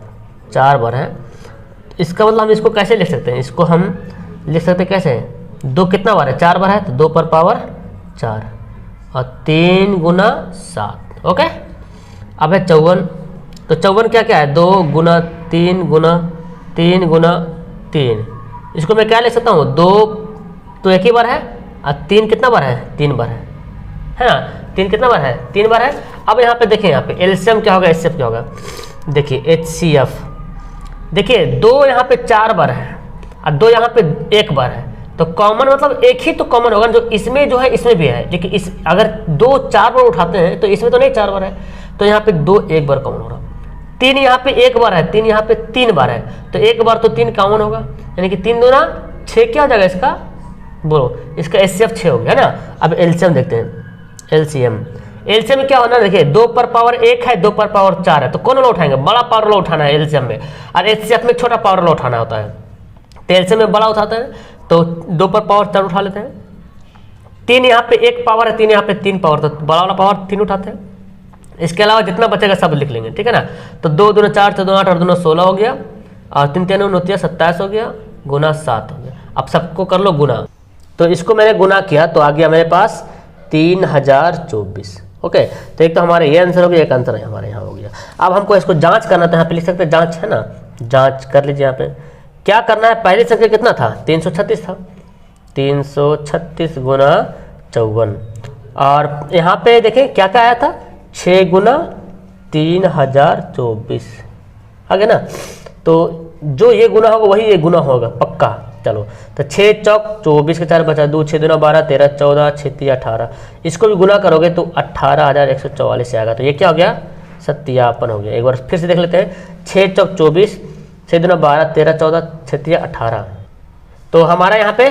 4 बार है। इसका मतलब हम इसको कैसे लिख सकते हैं, इसको हम लिख सकते हैं कैसे, 2 कितना बार है, 4 बार है, तो 2 पर पावर 4 और 3 गुना 7, ओके। अब है 54, तो 54 क्या क्या है, 2 गुना 3 गुना 3 गुना 3, इसको मैं क्या लिख सकता हूँ, 2 तो एक ही बार है और 3 कितना बार है, 3 बार है ना, 3 कितना बार है, 3 बार है। अब यहाँ पे देखिए, यहाँ पे एलसीएम क्या होगा, एचसीएफ क्या होगा, देखिए एचसीएफ, देखिए 2 यहाँ पे 4 बार है और 2 यहाँ पे 1 बार है, तो कॉमन मतलब एक ही तो कॉमन होगा, जो इसमें जो है इसमें भी है, लेकिन इस अगर 2 4 बार उठाते हैं तो इसमें तो नहीं 4 बार है, तो यहाँ पे 2 1 बार कॉमन होगा, 3 यहाँ पे 1 बार है, 3 यहाँ पे 3 बार है, तो 1 बार तो 3 कॉमन होगा, यानी कि 3 दूना 6 क्या हो जाएगा इसका, बोलो इसका एचसीएफ 6 हो गया ना। अब एलसीएम देखते हैं, एलसीएम में क्या होना है, देखिए 2 पर पावर 1 है, 2 पर पावर 4 है, तो कौन वाला उठाएंगे, बड़ा पावर वाला उठाना है एलसीएम में, और एचसीएफ में छोटा पावर वाला उठाना होता है, तो एलसीएम में बड़ा उठाते हैं, तो 2 पर पावर 4 उठा लेते हैं, 3 यहाँ पे 1 पावर है, 3 यहाँ पे 3 पावर, तो बड़ा वाला पावर 3 उठाते हैं, इसके अलावा जितना बचेगा सब लिख लेंगे, ठीक है ना। तो 2 दूना 4, 4 दूना 8 और 2 16 हो गया, और 3 3 9 27 हो गया, गुना 7 हो गया। अब सबको कर लो गुना, तो इसको मैंने गुना किया तो आ गया मेरे पास 3024, ओके। तो एक तो हमारे ये आंसर हो गया, एक आंसर हमारे यहाँ हो गया। अब हमको इसको जांच करना था, यहाँ पे लिख सकते हैं जांच, है ना, जांच कर लीजिए। यहाँ पे क्या करना है, पहली संख्या कितना था, 336 था, 336 गुना 54, और यहाँ पे देखें क्या क्या आया था, 6 गुना 3024 आ गया ना, तो जो ये गुना होगा वही ये गुना होगा पक्का। चलो तो 6 चौक 24 के 4 बचा 2, 6 दूना 12, 13 14, 6 3 18, इसको भी गुना करोगे तो 18,144 से आएगा, तो ये क्या हो गया, सत्यापन हो गया। एक बार फिर से देख लेते हैं, 6 चौक 24, 6 दूना 12, 13 14, 6 3 18, तो हमारा यहाँ पे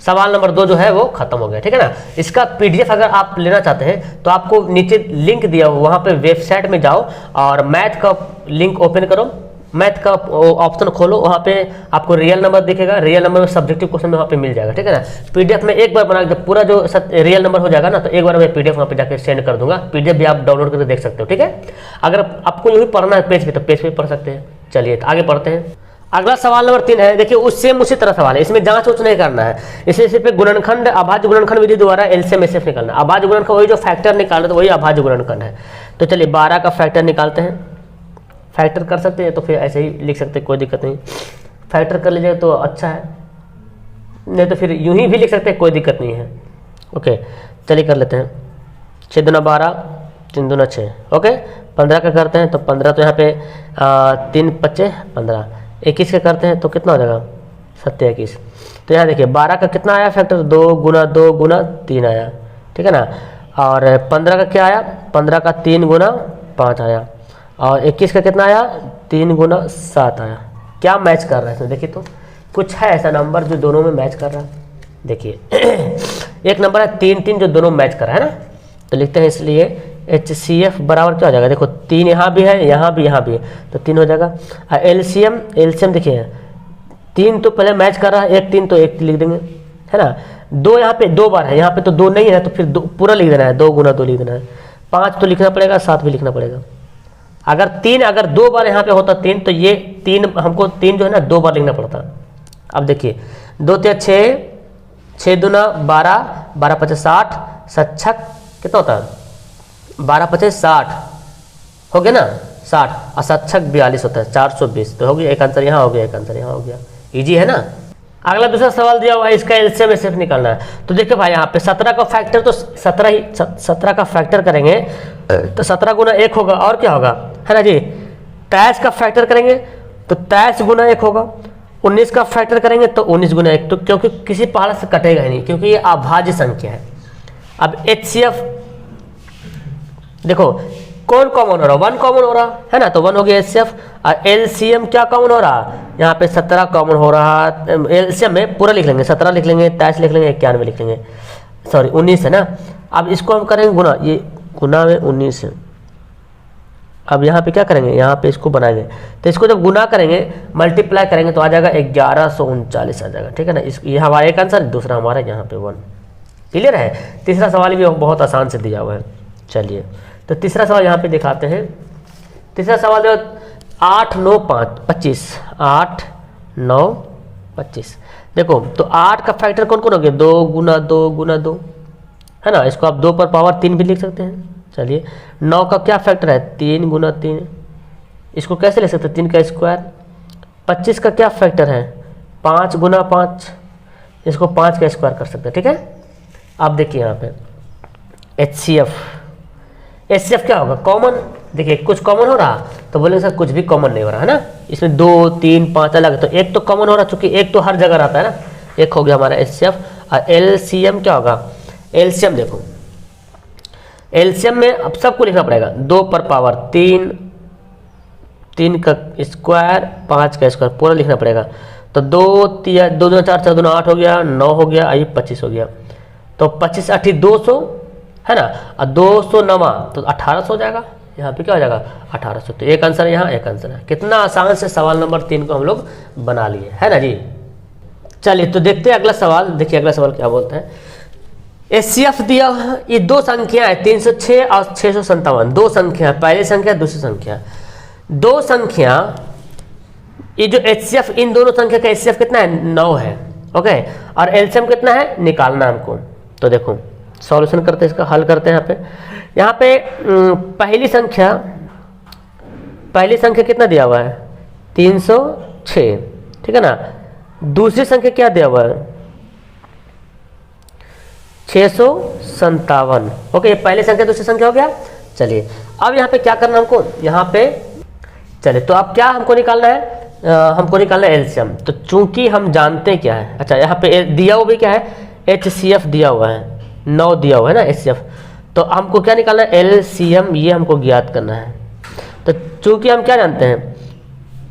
सवाल नंबर 2 जो है वो खत्म हो गया, ठीक है ना। इसका पीडीएफ अगर आप लेना चाहते हैं तो आपको नीचे लिंक दिया हुआ, वहाँ पे वेबसाइट में जाओ और मैथ का लिंक ओपन करो, मैथ का ऑप्शन खोलो, वहाँ पे आपको रियल नंबर दिखेगा, रियल नंबर में सब्जेक्टिव क्वेश्चन में वहाँ पे मिल जाएगा, ठीक है ना। पीडीएफ में एक बार बना के पूरा जो रियल नंबर हो जाएगा ना, तो एक बार मैं पीडीएफ वहाँ पे जाकर सेंड कर दूंगा, पीडीएफ भी आप डाउनलोड करके देख सकते हो, ठीक है। अगर आपको यूँ ही पढ़ना है पेज पे, तो पेज पे पढ़ सकते हैं। चलिए तो आगे पढ़ते हैं। अगला सवाल नंबर 3 है, देखिए उसी तरह सवाल है, इसमें जांच उच नहीं करना है, इसे सिर्फ गुणनखंड अभाज्य गुणनखंड विधि द्वारा एलसीएम एचसीएफ निकालना है। अभाज्य गुणनखंड वही जो फैक्टर निकालना तो वही अभाज्य गुणनखंड है। तो चलिए 12 का फैक्टर निकालते हैं, फैक्टर कर सकते हैं तो फिर ऐसे ही लिख सकते हैं, कोई दिक्कत नहीं, फैक्टर कर लीजिए तो अच्छा है, नहीं तो फिर यूं ही भी लिख सकते हैं, कोई दिक्कत नहीं है, ओके। चलिए कर लेते हैं, 6 दूना 12, 3 दूना 6, ओके। 15 का करते हैं तो 15, तो यहाँ पे 3 5 15, 21 का करते हैं तो कितना हो जाएगा, 2721। तो यहाँ देखिए 12 का कितना आया फैक्टर, 2 गुना 2 गुना 3 आया, ठीक है ना। और 15 का क्या आया, 15 का 3 गुना 5 आया, और 21 का कितना आया, 3 गुना 7 आया। क्या मैच कर रहा है इसमें, देखिए तो कुछ है ऐसा नंबर जो दोनों में मैच कर रहा है, देखिए एक नंबर है 3 3 जो दोनों मैच कर रहा है ना, तो लिखते हैं इसलिए HCF बराबर क्या हो जाएगा, देखो 3 यहाँ भी है, यहाँ भी है, तो 3 हो जाएगा। एलसीएम देखिए 3 तो पहले मैच कर रहा है, 1 3 तो 1 लिख देंगे, है ना। 2 यहाँ पे 2 बार है, यहाँ पे तो 2 नहीं है, तो फिर 2 पूरा लिख देना है, 2 गुना 2 लिख देना है। 5 तो लिखना पड़ेगा, 7 भी लिखना पड़ेगा। अगर 2 बार यहाँ पे होता 3, तो ये 3 हमको 3 जो है ना 2 बार लिखना पड़ता। अब देखिए 2 3 6, 6 दूना 12, 12 5 60, 7 6 कितना होता है, 12 5 60 हो गया ना, 60 और 7 6 42 होता है, 420। तो हो गया एक आंसर यहाँ हो गया, एक आंसर यहाँ हो गया, इजी है ना। अगला दूसरा सवाल दिया हुआ है, इसका एलसीएम एचसीएफ निकालना है। तो देखिए भाई यहाँ पे 17 का फैक्टर, तो 17 का फैक्टर करेंगे तो 17 गुना 1 होगा, और क्या होगा, है ना जी। 23 का फैक्टर करेंगे तो 23 गुना 1 होगा। 19 का फैक्टर करेंगे तो 19 गुना 1, तो क्योंकि किसी पहाड़ से कटेगा ही नहीं, क्योंकि ये अभाज्य संख्या है। अब एचसीएफ देखो कौन कॉमन हो रहा है, 1 कॉमन हो रहा है ना, तो 1 हो गया एचसीएफ। और एलसीएम क्या कॉमन हो रहा, यहाँ पे 17 कॉमन हो रहा। एलसीएम में पूरा लिख लेंगे, 17 लिख लेंगे, 23 लिख लेंगे, 91 लिख लेंगे, सॉरी 19 है ना। अब इसको हम करेंगे गुना, ये गुना में 19 है। अब यहाँ पे क्या करेंगे, यहाँ पे इसको बनाएंगे, तो इसको जब गुना करेंगे मल्टीप्लाई करेंगे तो आ जाएगा 1139 आ जाएगा, ठीक है ना। ये हमारा एक आंसर, दूसरा हमारा यहाँ पे 1। क्लियर है। तीसरा सवाल भी बहुत आसान से दिया हुआ है। चलिए तो तीसरा सवाल यहाँ पे दिखाते हैं। तीसरा सवाल जो 8 9 5 25, 8 9 25। देखो तो 8 का फैक्टर कौन कौन हो गया, 2 गुना 2 गुना 2 है ना। इसको आप 2 पर पावर 3 भी लिख सकते हैं। चलिए 9 का क्या फैक्टर है, 3 गुना 3, इसको कैसे लिख सकते हैं, 3 का स्क्वायर। 25 का क्या फैक्टर है, 5 गुना 5, इसको 5 का स्क्वायर कर सकते हैं, ठीक है। आप देखिए यहाँ पे HCF क्या होगा, कॉमन। देखिए कुछ कॉमन हो रहा तो बोलेंगे सर कुछ भी कॉमन नहीं हो रहा है ना, इसमें 2 3 5 अलग, तो एक तो कॉमन हो रहा, चूंकि एक तो हर जगह रहता है ना, एक हो गया हमारा HCF। और LCM क्या होगा, LCM देखो LCM में अब सबको लिखना पड़ेगा, 2 पर पावर 3, 3 का स्क्वायर, 5 का स्क्वायर पूरा लिखना पड़ेगा। तो 2 4 4 2 8 हो गया, 9 हो गया, आई 25 हो गया। तो 25 8 200 है ना, और 209 तो 1800 हो जाएगा। यहाँ पे क्या हो जाएगा 1800। तो एक आंसर है यहाँ, एक आंसर है। कितना आसान से सवाल नंबर 3 को हम लोग बना लिए है ना जी। चलिए तो देखते हैं अगला सवाल। देखिए अगला सवाल क्या बोलते हैं, HCF दिया, ये दो संख्या है 306 और 657, दो संख्या, पहली संख्या दूसरी संख्या, दो संख्या। ये जो HCF, इन दोनों संख्या का HCF कितना है, 9 है, ओके। और LCM कितना है, निकालना हमको। तो देखो सॉल्यूशन करते हैं, इसका हल करते हैं। यहाँ पे पहली संख्या कितना दिया हुआ है, 306, ठीक है ना। दूसरी संख्या क्या दिया हुआ है, 657, ओके। ये पहली संख्या दूसरी संख्या हो गया। चलिए अब यहाँ पे क्या करना हमको, यहाँ पे चलिए तो अब क्या हमको निकालना है, हमको निकालना है LCM। तो चूंकि हम जानते हैं क्या है, अच्छा यहाँ पे दिया हुआ भी क्या है, HCF दिया हुआ है, 9 दिया हुआ है ना HCF। तो हमको क्या निकालना है, LCM, ये हमको ज्ञात करना है। तो चूंकि हम क्या जानते हैं,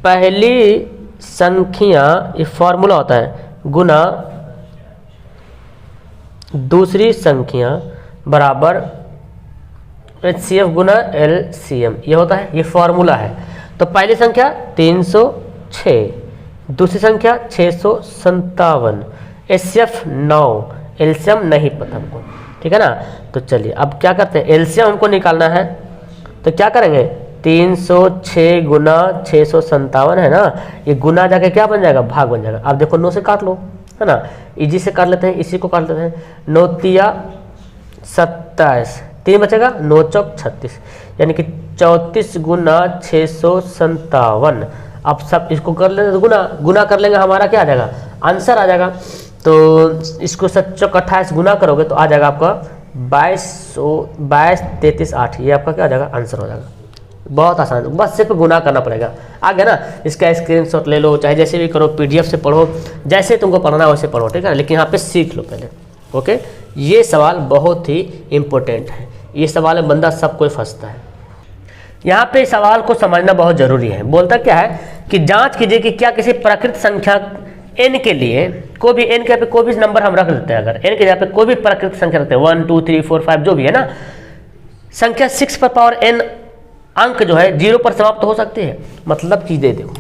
पहली संख्या, ये फॉर्मूला होता है गुना दूसरी संख्या बराबर HCF गुना LCM, ये होता है, ये फॉर्मूला है। तो पहली संख्या 306, दूसरी संख्या 657, HCF 9, LCM नहीं पता हमको, ठीक है ना। तो चलिए अब क्या करते हैं, LCM हमको निकालना है। तो क्या करेंगे, 306 गुना 657 है ना, ये गुना जाके क्या बन जाएगा, भाग बन जाएगा। अब देखो 9 से काट लो, है ना, इजी से काट लेते हैं, इसी को काट लेते हैं। 9 तिया 27, 3 बचेगा, 9 चौक 36, यानी कि 34 गुना 657। अब सब इसको कर लेंगे, गुना कर लेंगे, हमारा क्या आ जाएगा, आंसर आ जाएगा। तो इसको 7 चौक 28 गुना करोगे तो आ जाएगा आपका 22 33 8, ये आपका क्या आ जाएगा, आंसर हो जाएगा। बहुत आसान, बस सिर्फ गुना करना पड़ेगा। आ गया ना, इसका स्क्रीनशॉट ले लो, चाहे जैसे भी करो, PDF से पढ़ो, जैसे तुमको पढ़ना है वैसे पढ़ो, ठीक है। लेकिन यहाँ पे सीख लो पहले, ओके। ये सवाल बहुत ही इम्पोर्टेंट है, ये सवाल में बंदा सब कोई फंसता है। यहाँ पे सवाल को समझना बहुत जरूरी है। बोलता क्या है कि जांच कीजिए कि क्या किसी प्राकृत संख्या n के लिए कोई भी n के यहाँ पे कोई भी नंबर हम रख लेते हैं, अगर n के यहाँ पे कोई भी प्राकृत संख्या रखते हैं, 1 2 3 4 5 जो भी है ना, संख्या 6 पर पावर n अंक जो है 0 पर समाप्त हो सकती है। मतलब कि दे देखो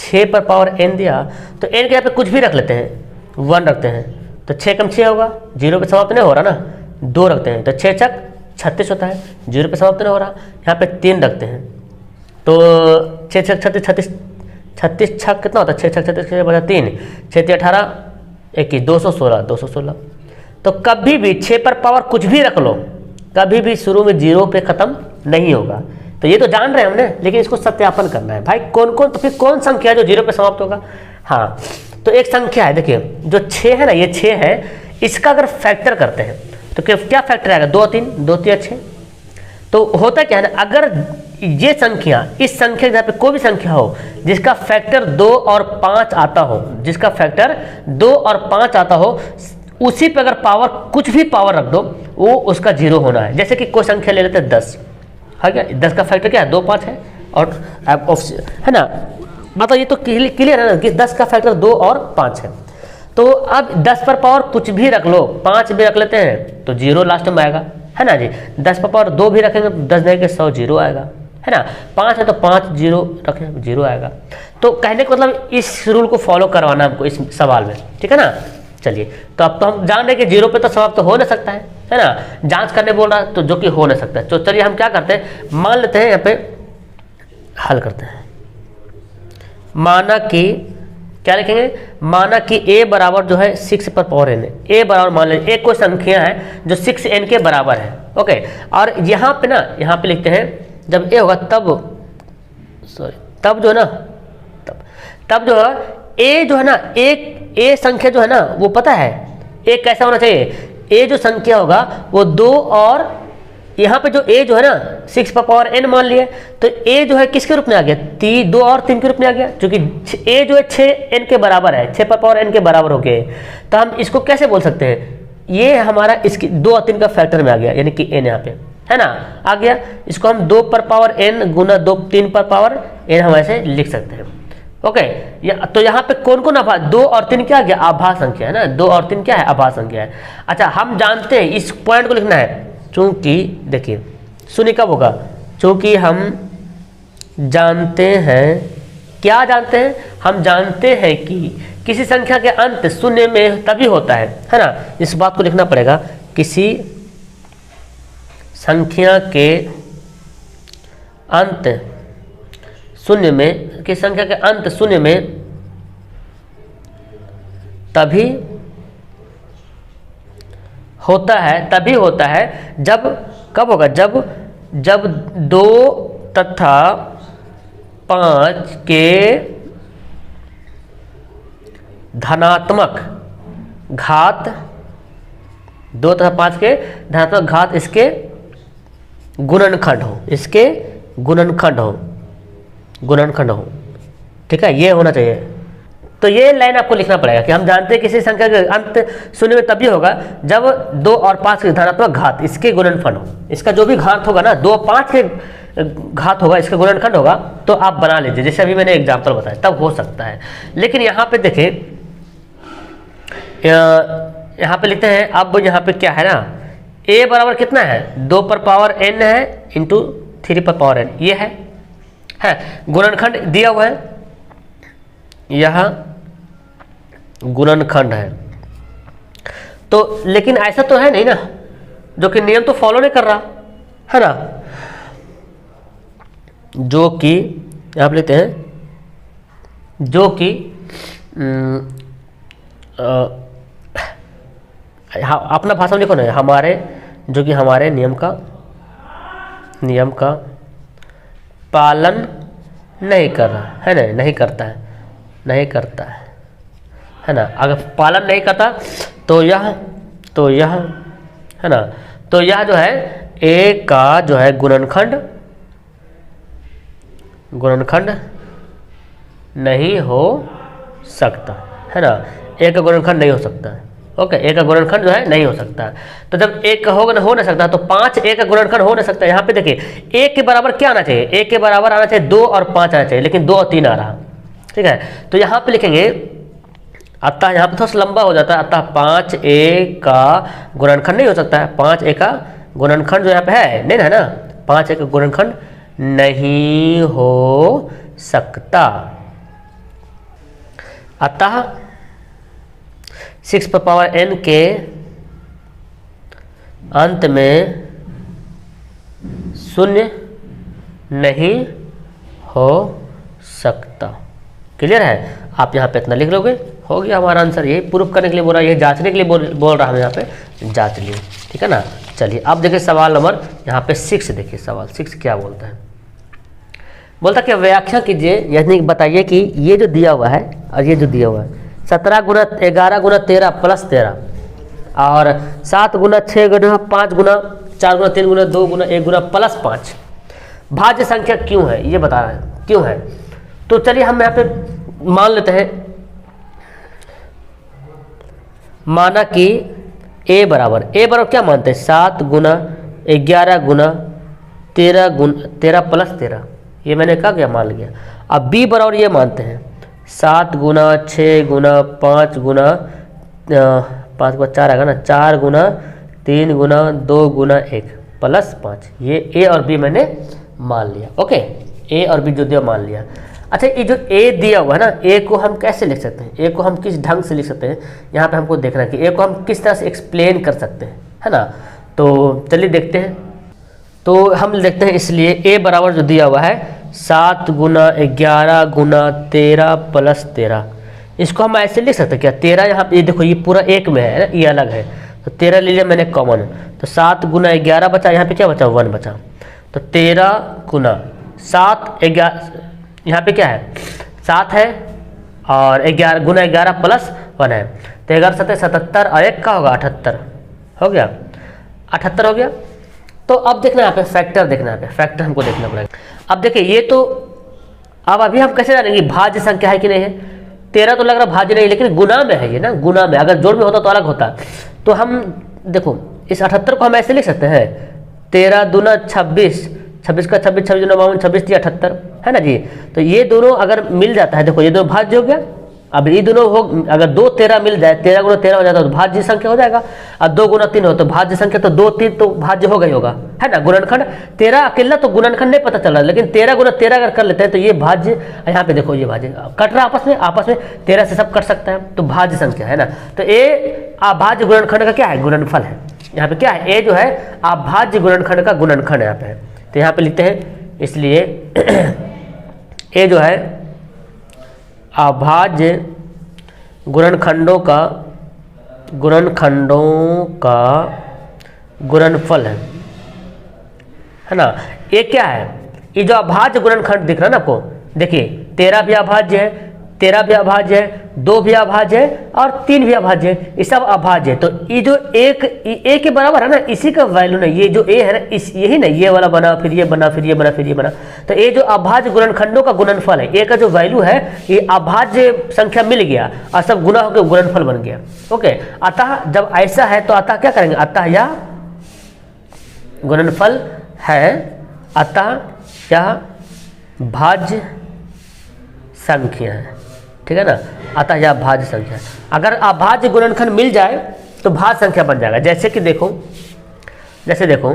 6 पर पावर n दिया, तो n के यहाँ पे कुछ भी रख लेते हैं, 1 रखते हैं तो 6 कम 6 होगा, 0 पे समाप्त नहीं हो रहा ना। 2 रखते हैं तो 6 छक 36 होता है, 0 पे समाप्त नहीं हो रहा। यहाँ पे 3 रखते हैं तो 6 छक 36 36 छक कितना होता है, 6 छक 36 बचा 3, 6 3 18 21 216। तो कभी भी 6 पर पावर कुछ भी रख लो, कभी भी शुरू में 0 पे खत्म नहीं होगा। तो ये तो जान रहे हैं हमने, लेकिन इसको सत्यापन करना है भाई, तो फिर कौन संख्या है जो 0 पे समाप्त होगा। हाँ तो एक संख्या है, देखिए जो 6 है ना, ये 6 है, इसका अगर फैक्टर करते हैं तो क्या फैक्टर आएगा, 2 3 2 3 6। तो होता क्या है ना, अगर ये संख्या, इस संख्या के यहाँ पे कोई भी संख्या हो जिसका फैक्टर 2 और 5 आता हो, जिसका फैक्टर 2 और 5 आता हो, उसी पे अगर पावर कुछ भी पावर रख दो, वो उसका 0 होना है। जैसे कि कोई संख्या ले लेते हैं 10, है क्या, 10 का फैक्टर क्या है, 2 5 है, और है ना, मतलब ये तो क्लियर है ना कि 10 का फैक्टर 2 और 5 है। तो अब 10 पर पावर कुछ भी रख लो, 5 भी रख लेते हैं तो 0 लास्ट में आएगा, है ना जी। 10 पर पावर 2 भी रखेंगे तो 10 नहीं के 100 0 आएगा, है ना। 5 है तो 5 0 रखें 0 आएगा। तो कहने का मतलब इस रूल को फॉलो करवाना हमको इस सवाल में, ठीक है ना। चलिए, तो अब तो हम जान रहे कि 0 पे तो समाप्त तो हो ना सकता है ना, जांच करने बोल रहा है तो जो कि हो ना सकता है। तो चलिए हम क्या करते हैं, मान लेते हैं यहाँ पे हल करते हैं। माना कि क्या लिखेंगे, माना कि a बराबर जो है 6 पर पावर n है। a बराबर मान लीजिए एक कोई संख्या है जो 6n के बराबर है, ओके। और यहाँ पे ना, यहाँ पे लिखते हैं जब a होगा तब जो है ना, तब जो है a जो है ना, एक a संख्या जो है ना वो पता है a कैसा होना चाहिए, a जो संख्या होगा वो 2 और यहाँ पे जो a जो है ना 6 पर पावर n मान लिया, तो a जो है किसके रूप में आ गया, 2 और 3 के रूप में आ गया, क्योंकि a जो है 6n के बराबर है, 6 पर पावर n के बराबर हो गया। तो हम इसको कैसे बोल सकते हैं, ये हमारा इसकी 2 और 3 का फैक्टर में आ गया, यानी कि n यहाँ पे है ना आ गया। इसको हम 2 पर पावर n गुना 3 पर पावर n हम ऐसे लिख सकते हैं, ओके। तो यहाँ पे कौन कौन आभास, 2 और 3 क्या आ गया, आभास संख्या है ना, 2 और 3 क्या है, आभास संख्या है। अच्छा, हम जानते हैं इस पॉइंट को लिखना है, चूंकि देखिए शून्य कब होगा, चूंकि हम जानते हैं, क्या जानते हैं, हम जानते हैं कि किसी संख्या के अंत शून्य में तभी होता है ना। इस बात को लिखना पड़ेगा, किसी संख्या के अंत शून्य में, किसी संख्या के अंत शून्य में तभी होता है, जब कब होगा, जब 2 तथा 5 के धनात्मक घात, 2 तथा 5 के धनात्मक घात इसके गुणनखंड हो, ठीक है, ये होना चाहिए। तो ये लाइन आपको लिखना पड़ेगा कि हम जानते हैं किसी संख्या के अंत शून्य में तभी होगा जब 2 और 5 के धनात्मक घात इसके गुणनफल हो। इसका जो भी घात होगा ना, 2 और 5 के घात होगा, इसका गुणनखंड होगा, तो आप बना लीजिए, जैसे अभी मैंने एग्जांपल बताया, तब हो सकता है। लेकिन यहाँ पे देखें, यहाँ पे लिखते हैं, अब यहाँ पे क्या है ना, a बराबर कितना है, 2 पर पावर n है इंटू 3 पर पावर n, ये है गुणनखंड दिया हुआ है, यह गुणनखंड है। तो लेकिन ऐसा तो है नहीं ना, जो कि नियम तो फॉलो नहीं कर रहा है ना, जो कि आप लेते हैं, जो कि अपना भाषा में लिखो ना, हमारे जो कि हमारे नियम का पालन नहीं कर रहा है ना, नहीं करता है ना। अगर पालन नहीं करता तो यह है ना, तो यह जो है a का जो है गुणनखंड नहीं हो सकता है ना, a का गुणनखंड नहीं हो सकता है, ओके। a का गुणनखंड जो है नहीं हो सकता। तो जब a का हो ना सकता, तो 5 a का गुणनखंड हो ना सकता। यहाँ पे देखिए a के बराबर क्या आना चाहिए, a के बराबर आना चाहिए 2 और 5 आना चाहिए, लेकिन 2 और 3 आ रहा, ठीक है। तो यहाँ पे लिखेंगे, अतः यहाँ पे थोड़ा सा लंबा हो जाता है, अतः 5a का गुणनखंड नहीं हो सकता है, 5a का गुणनखंड जो यहाँ पे है नहीं है ना, 5a का गुणनखंड नहीं हो सकता। अतः 6 पर पावर n के अंत में शून्य नहीं हो सकता। क्लियर है, आप यहाँ पे इतना लिख लोगे, हो गया हमारा आंसर। यही प्रूफ करने के लिए बोल रहा है, यही जांचने के लिए बोल रहा है, हम यहाँ पे जांच लिए, ठीक है ना। चलिए अब देखिए सवाल नंबर यहाँ पे 6, देखिए सवाल 6 क्या बोलता है। बोलता कि व्याख्या कीजिए, यानी बताइए कि ये जो दिया हुआ है और ये जो दिया हुआ है, 17 गुना 11 गुना 13 प्लस 13 और 7 गुना 6 गुना 5 गुना 4 गुना 3 गुना 2 गुना 1 गुना प्लस 5 भाज्य संख्या क्यों है, ये बता रहा है क्यों है। तो चलिए हम यहाँ पे मान लेते हैं, माना कि a बराबर क्या मानते हैं, 7 गुना 11 गुना 13 प्लस 13, ये मैंने क्या किया, मान लिया। अब b बराबर ये मानते हैं 7 गुना 6 गुना 5 गुना 5 को 4 आएगा ना, 4 गुना 3 गुना 2 गुना 1 प्लस 5। ये a और b मैंने मान लिया। ओके, a और b जो दिया मान लिया। अच्छा, ये जो a दिया हुआ है ना, a को हम कैसे लिख सकते हैं, a को हम किस ढंग से लिख सकते हैं, यहाँ पे हमको देखना है कि a को हम किस तरह से एक्सप्लेन कर सकते हैं, है ना। तो चलिए देखते हैं। तो हम देखते हैं, इसलिए a बराबर जो दिया हुआ है 7 गुना 11 गुना 13 प्लस 13, इसको हम ऐसे लिख सकते हैं क्या, 13 यहाँ पे देखो ये पूरा एक में है ना, ये अलग है, तो 13 ले लिया मैंने कॉमन, तो 7 गुना 11 बचा, यहाँ पे क्या बचा 1 बचा, तो 13 गुना 7 11, यहाँ पे क्या है 7 है और 11 गुना 11 प्लस 1 है, तो 11 7 77 और 1 का होगा 78, हो गया 78 हो गया। तो अब देखना यहाँ पे फैक्टर, देखना यहाँ पे फैक्टर हमको देखना पड़ेगा। अब देखिए ये तो, अब अभी हम कैसे जानेंगे भाज्य संख्या है कि नहीं है, 13 तो लग रहा भाज्य नहीं, लेकिन गुना में है ये ना, गुना में, अगर जोड़ में होता तो अलग होता। तो हम देखो इस 78 को हम ऐसे लिख सकते हैं 13 दूना 26, 26 का 26, 26 दूना 52, 26 3 78, है ना जी। तो ये दोनों अगर मिल जाता है, देखो ये दोनों भाज्य हो गया। अब ये दोनों हो, अगर 2 13 मिल जाए, 13 गुना 13 हो जाता है तो भाज्य संख्या हो जाएगा, और 2 गुना 3 हो तो भाज्य संख्या, तो 2 3 तो भाज्य हो गई होगा, है ना। गुणनखंड 13 अकेला तो गुणनखंड नहीं पता चल रहा है, लेकिन 13 गुना 13 अगर कर लेते हैं तो ये भाज्य, यहाँ पे देखो ये भाज्य कट रहा आपस में 13 से सब कट सकता है, तो भाज्य संख्या है ना। तो ए अभाज्य गुणनखंड का क्या है, गुणनफल है। यहाँ पे क्या है, ए जो है अभाज्य गुणनखंड का गुणनखंड यहाँ पे है, तो यहाँ पे लिखते हैं, इसलिए ए जो है अभाज्य गुणनखंडों का गुणनफल है ना। ये क्या है, ये जो अभाज्य गुणनखंड दिख रहा है ना आपको, देखिए 13 भी अभाज्य है, 13 भी अभाज्य है, 2 भी अभाज्य है और 3 भी अभाज्य है, ये सब अभाज्य है। तो ये जो एक ए के बराबर है ना, इसी का वैल्यू ना, ये जो ए है ना, इस यही ना, ये वाला बना, फिर ये बना, फिर ये बना, फिर ये बना, तो ये जो अभाज्य गुणनखंडों का गुणनफल है, ए का जो वैल्यू है, ये अभाज्य संख्या मिल गया और सब गुना होकर गुणनफल बन गया। ओके, अतः जब ऐसा है तो अतः क्या करेंगे, अतः यह गुणनफल है, अतः यह भाज्य संख्या है, ठीक है ना। अतः यह भाज्य संख्या, अगर अभाज्य गुणनखंड मिल जाए तो भाज्य संख्या बन जाएगा। जैसे कि देखो, जैसे देखो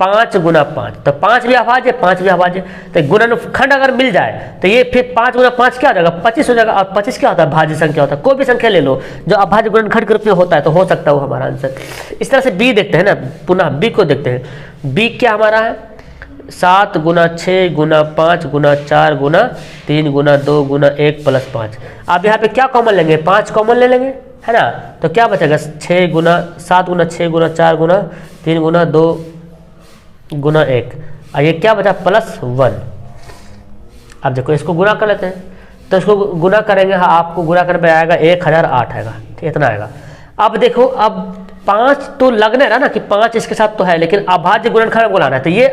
5 गुना 5, तो 5 भी अभाज्य, 5 भी अभाज्य, तो गुणनखंड अगर मिल जाए तो ये फिर 5 गुना 5 क्या हो जाएगा, 25 हो जाएगा। और 25 क्या होता है, भाज्य संख्या होता है। कोई भी संख्या ले लो जो अभाज्य गुणनखंड के रूप में होता है, तो हो सकता है वो हमारा आंसर। इस तरह से बी देखते हैं ना, पुनः बी को देखते हैं। बी क्या हमारा है, 7 गुना 6 गुना 5 गुना 4 गुना 3 गुना 2 गुना 1 प्लस 5। अब यहाँ पे क्या कॉमन लेंगे, 5 कॉमन ले लेंगे, है ना। तो क्या बचेगा, 6 गुना 7 गुना 6 गुना 4 गुना 3 गुना 2 गुना 1, और ये क्या बचा प्लस 1। अब देखो इसको गुना कर लेते हैं, तो इसको गुना करेंगे, हाँ आपको गुना करने पर आएगा 1008 आएगा, ठीक इतना आएगा। अब देखो, अब 5 तो लगने रहा ना कि 5 इसके साथ तो है, लेकिन अभाज्य गुणनखंड को लाना है, तो ये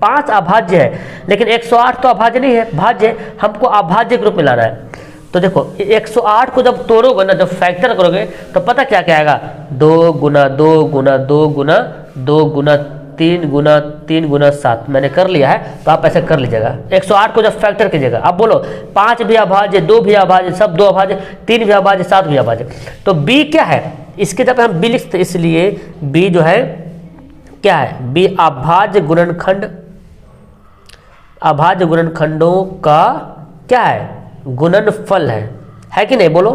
5 अभाज्य है, लेकिन 108 तो अभाज्य नहीं है, भाज्य है, हमको अभाज्य ग्रुप में लाना है। तो देखो 108 को जब तोड़ोगे ना, जब फैक्टर करोगे तो पता क्या क्या आएगा, 2 गुना 2 गुना 2 गुना 2 गुना 3 गुना 3 गुना 7 मैंने कर लिया है, तो आप ऐसे कर लीजिएगा। 108 को जब फैक्टर कीजिएगा, अब बोलो 5 भी अभाज्य, 2 भी अभाज्य, सब 2 अभाज्य, 3 भी अभाज्य, 7 भी अभाज्य। तो बी क्या है, इसके जब हम बी लिखते, इसलिए बी जो है क्या है, बी अभाज्य गुणनखंड, अभाज्य गुणनखंडों का क्या है, गुणनफल है कि नहीं, बोलो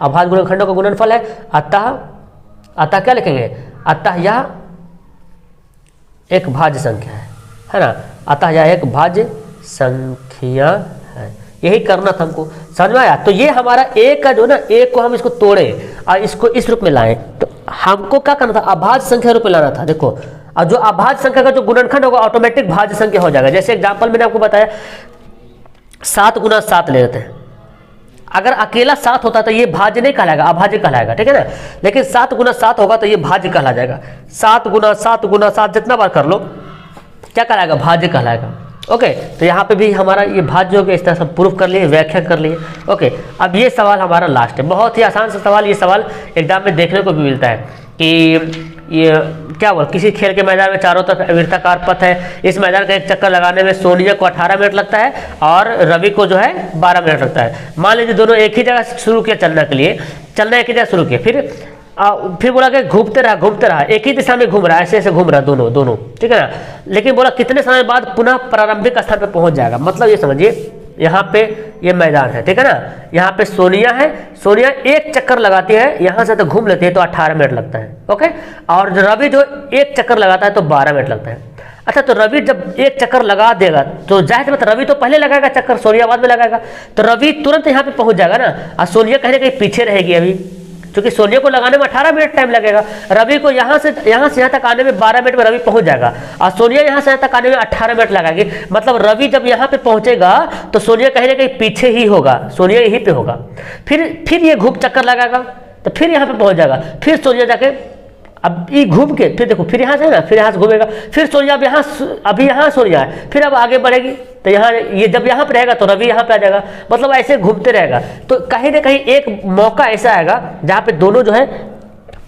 अभाज्य गुणनखंडों का गुणनफल है। अतः क्या लिखेंगे, अतः यह एक भाज्य संख्या है ना, अतः यह एक भाज्य संख्या है। यही करना था हमको, समझ में आया। तो ये हमारा ए का जो ना, ए को हम इसको तोड़े और इसको इस रूप में लाएं, तो हमको क्या करना था, अभाज्य संख्या रूप में लाना था। देखो, और जो अभाज्य संख्या का जो गुणनखंड होगा ऑटोमेटिक भाज्य संख्या हो जाएगा। जैसे एग्जांपल मैंने आपको बताया 7 गुना 7 ले लेते हैं, अगर अकेला 7 होता तो ये भाज्य नहीं कहलाएगा, अभाज्य कहलाएगा, ठीक है ना। लेकिन 7 गुना 7 होगा तो ये भाज्य कहला जाएगा। 7 गुना 7 गुना 7 जितना बार कर लो क्या कहलाएगा, भाज्य कहलाएगा। ओके, तो यहाँ पे भी हमारा ये भाज्य हो गया, इस तरह से प्रूफ कर लिए, व्याख्या कर लिए। ओके, अब ये सवाल हमारा लास्ट है, बहुत ही आसान सा सवाल। ये सवाल एग्जाम में देखने को भी मिलता है कि ये क्या बोल, किसी खेल के मैदान में चारों तरफ वृत्ताकार पथ है, इस मैदान का एक चक्कर लगाने में सोनिया को 18 मिनट लगता है और रवि को जो है 12 मिनट लगता है। मान लीजिए दोनों एक ही जगह शुरू किया चलने के लिए, चलना एक ही जगह शुरू किया, फिर बोला कि घूमते रहा, एक ही दिशा में घूम रहा है, ऐसे ऐसे घूम रहा है दोनों, ठीक है ना। लेकिन बोला कितने समय बाद पुनः प्रारंभिक स्थान पे पहुंच जाएगा। मतलब ये समझिए यहाँ पे ये मैदान है, ठीक है ना, यहाँ पे सोनिया है, सोनिया एक चक्कर लगाती है, यहाँ से तो घूम लेती है तो 18 मिनट लगता है, ओके। और रवि जो एक चक्कर लगाता है तो 12 मिनट लगता है। अच्छा, तो रवि जब एक चक्कर लगा देगा तो जाहिर बात रवि तो पहले लगाएगा चक्कर, सोनिया बाद में लगाएगा, तो रवि तुरंत यहाँ पे पहुंच जाएगा ना, और सोनिया कहीं ना कहीं पीछे रहेगी अभी, क्योंकि सोनिया को लगाने में 18 मिनट टाइम लगेगा, रवि को यहाँ से यहाँ तक आने में 12 मिनट में रवि पहुंच जाएगा, और सोनिया यहाँ से यहाँ तक आने में 18 मिनट लगाएगी। मतलब रवि जब यहाँ पे पहुंचेगा तो सोनिया कहीं ना कहीं पीछे ही होगा, सोनिया यहीं पे होगा, फिर ये घूम चक्कर लगाएगा तो फिर यहाँ पे पहुंच जाएगा, फिर सोनिया जाके अब ये घूम के फिर देखो, फिर यहाँ से ना, फिर यहाँ से घूमेगा, फिर सोनिया अब यहाँ, अभी यहाँ सोनिया है, फिर अब आगे बढ़ेगी तो यहाँ ये जब यहाँ पे रहेगा तो रवि यहाँ पे आ जाएगा, मतलब ऐसे घूमते रहेगा। तो कहीं ना कहीं एक मौका ऐसा आएगा जहाँ पे दोनों जो है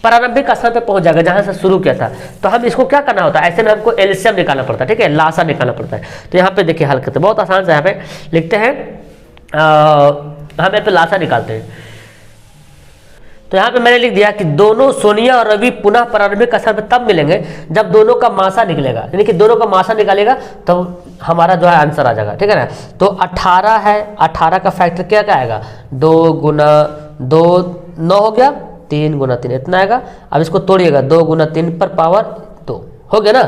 प्रारंभिक स्थान पे पहुंच जाएगा जहाँ से शुरू किया था। तो हम इसको क्या करना होता है, ऐसे में हमको एलसीएम निकालना पड़ता है, ठीक है, लासा निकालना पड़ता है। तो यहाँ पे देखिए हल करते बहुत आसान से, यहाँ पे लिखते हैं हम यहाँ पे लासा निकालते हैं। तो यहाँ पे मैंने लिख दिया कि दोनों सोनिया और रवि पुनः प्रारंभिक स्थान पर तब मिलेंगे जब दोनों का मासा निकलेगा, यानी कि दोनों का मासा निकालेगा तो हमारा जो है आंसर आ जाएगा, ठीक है ना। तो 18 है, 18 का फैक्टर क्या आएगा, 2 गुना 2 9 हो गया, 3 गुना 3 इतना आएगा। अब इसको तोड़िएगा, 2 गुना 3 पर पावर 2 हो गया ना।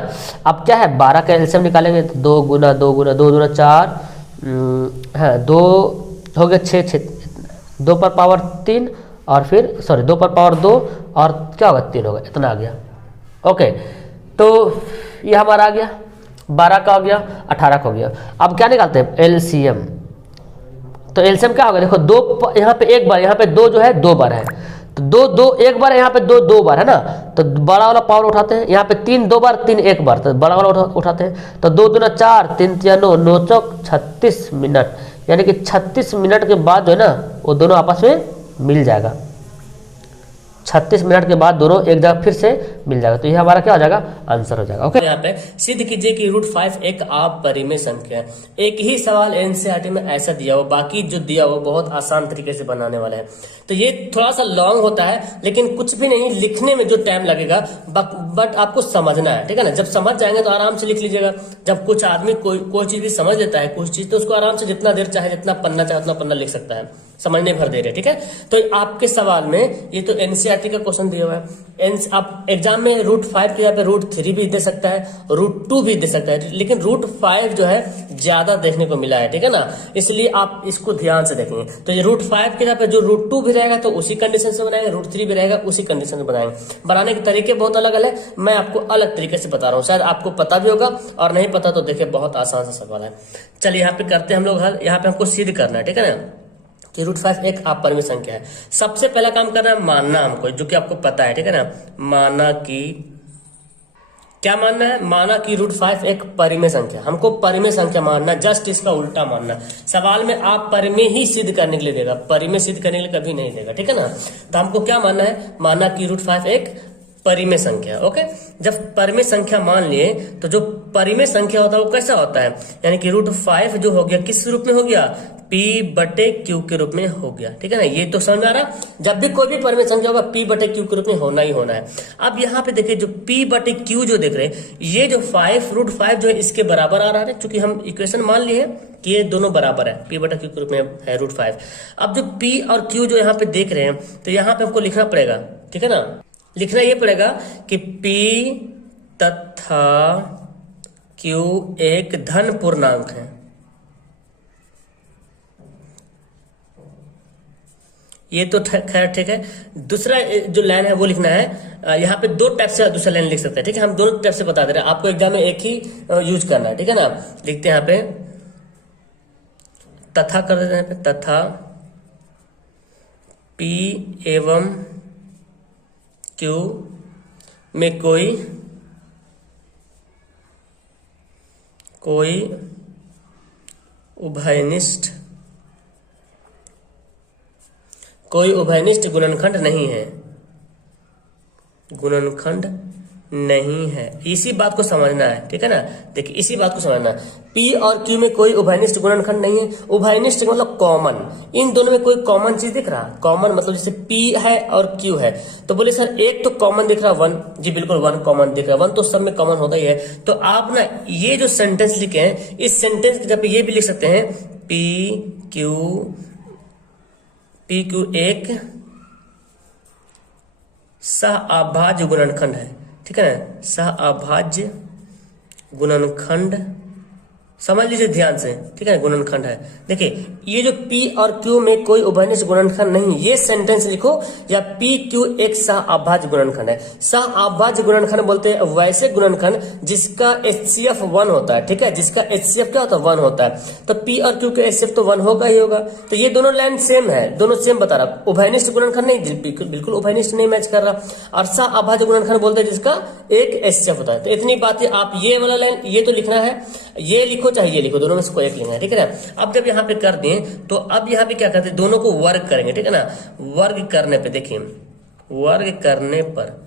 अब क्या है, 12 का एलसीएम निकालेंगे तो 2 गुना 2 गुना 2 गुना 4 है, 2 हो गया 6 2 पर पावर 3 और फिर सॉरी 2 पर पावर 2 और क्या होगा 3 होगा, इतना आ गया, ओके। तो ये हमारा आ गया, 12 का हो गया, 18 का हो गया। अब क्या निकालते हैं, एलसीएम। तो एलसीएम क्या होगा, देखो 2 यहाँ पे एक बार, यहाँ पे 2 जो है 2 बार है, तो 2 एक बार, यहाँ पे 2 बार है ना, तो बड़ा वाला पावर उठाते हैं। यहाँ पे 3 2 बार, 3 एक बार, तो बड़ा वाला उठाते हैं। तो 2 दूना 4, 3 3 9 9 चौक 36 मिनट, यानी कि 36 मिनट के बाद जो है ना वो दोनों आपस में मिल जाएगा। 36 मिनट के बाद दोनों एक जगह फिर से मिल जाएगा, तो ये हमारा क्या हो जाएगा, आंसर हो जाएगा, ओके। यहाँ पे सिद्ध कीजिए कि √5 एक अपरिमेय संख्या है। एक ही सवाल एनसीईआरटी में ऐसा दिया हो, बाकी जो दिया हो बहुत आसान तरीके से बनाने वाला है। तो ये थोड़ा सा लॉन्ग होता है, लेकिन कुछ भी नहीं, लिखने में जो टाइम लगेगा बट आपको समझना है, ठीक है ना। जब समझ जाएंगे तो आराम से लिख लीजिएगा। जब कुछ आदमी कोई चीज भी समझ लेता है, कुछ चीज, तो उसको आराम से जितना देर चाहे, जितना पन्ना चाहे उतना पन्ना लिख सकता है, समझने भर दे रहे, ठीक है। तो आपके सवाल में ये तो एनसीईआरटी का क्वेश्चन दिया हुआ है। आप एग्जाम में √5 के यहाँ पे √3 भी दे सकता है, √2 भी दे सकता है, लेकिन √5 जो है ज्यादा देखने को मिला है, ठीक है ना, इसलिए आप इसको ध्यान से देखेंगे। तो ये √5 के यहाँ पे जो √2 भी रहेगा तो उसी कंडीशन से बनाएंगे, √3 भी रहेगा उसी कंडीशन से बनाएंगे। बनाने के तरीके बहुत अलग अलग है, मैं आपको अलग तरीके से बता रहा हूँ, शायद आपको पता भी होगा, और नहीं पता तो देखिए बहुत आसान सा सवाल है। चलिए यहाँ पे करते हैं हम लोग हल। यहाँ पे हमको सिद्ध करना है, ठीक है ना, कि √5 एक अपरिमेय संख्या है। सबसे पहला काम करना है मानना हमको, जो कि आपको पता है, ठीक है ना। माना कि क्या मानना है, माना कि √5 एक परिमेय संख्या, हमको परिमेय संख्या मानना, जस्ट इसका उल्टा मानना। सवाल में आप परिमेय ही सिद्ध करने के लिए देगा, परिमेय सिद्ध करने के लिए कभी नहीं देगा, ठीक है ना। तो हमको क्या मानना है, माना कि √5 एक परिमेय संख्या, ओके। जब परिमेय संख्या मान लिए तो जो परिमेय संख्या होता है वो कैसा होता है, यानी कि √5 जो हो गया किस रूप में हो गया, P/Q के रूप में हो गया, ठीक है ना। ये तो समझ में आ रहा, जब भी कोई भी परिमेय संख्या होगा P/Q के रूप में होना ही होना है। अब यहाँ पे देखिए जो P/Q जो देख रहे हैं, ये जो √5 जो है इसके बराबर आ रहा है, क्योंकि हम इक्वेशन मान लिए हैं कि ये दोनों बराबर है, P/Q के रूप में है √5। अब जो P और Q जो यहाँ पे देख रहे हैं, तो यहाँ पे हमको लिखना पड़ेगा, ठीक है ना। लिखना ये पड़ेगा कि P तथा Q एक धन पूर्णांक है। ये तो खैर ठीक है। दूसरा जो लाइन है वो लिखना है, यहाँ पे 2 टाइप से दूसरा लाइन लिख सकते हैं, ठीक है। हम दोनों टाइप से बता दे रहे हैं, आपको एग्जाम में एक ही यूज करना है, ठीक है ना। लिखते हैं यहाँ पे तथा कर देते हैं, तथा P एवं Q में कोई उभयनिष्ठ गुणनखंड नहीं है, गुणनखंड नहीं है। इसी बात को समझना है, ठीक है ना। देखिए इसी बात को समझना है, P और Q में कोई उभयनिष्ठ गुणनखंड नहीं है। उभयनिष्ठ मतलब कॉमन, इन दोनों में कोई कॉमन चीज दिख रहा है। कॉमन मतलब जैसे P है और Q है, तो बोले सर एक तो कॉमन दिख रहा है 1, जी बिल्कुल 1 कॉमन दिख रहा है, 1 तो सब में कॉमन होता ही है। तो आप ना ये जो सेंटेंस लिखे हैं, इस सेंटेंस की जगह पे ये भी लिख सकते हैं, P Q एक सहअभाज्य गुणनखंड है, ठीक है ना, सहअभाज्य गुणनखंड, समझ लीजिए ध्यान से, ठीक है, गुणनखंड है। देखिए ये जो P और Q में कोई उभयनिष्ठ गुणनखंड नहीं, ये सेंटेंस लिखो, या P Q एक सहअभाज्य गुणनखंड है। सहअभाज्य गुणनखंड बोलते हैं वैसे गुणनखंड जिसका HCF 1 होता है, ठीक है, जिसका HCF क्या होता है 1 होता है। तो P और Q का HCF तो 1 होगा ही होगा। तो ये दोनों लाइन सेम है, दोनों सेम बता रहा, उभयनिष्ठ गुणनखंड नहीं, बिल्कुल उभयनिष्ठ नहीं मैच कर रहा। और सहअभाज्य गुणनखंड बोलते हैं जिसका एक HCF होता है। तो इतनी बातें आप ये वाला लाइन ये तो लिखना है, ये लिखो चाहे ये लिखो, दोनों में से कोई एक लिखना है, ठीक है ना। अब जब यहाँ पे कर दें तो अब यहाँ पे क्या करते हैं, दोनों को वर्ग करेंगे, ठीक है ना। वर्ग करने पे देखिए, वर्ग करने पर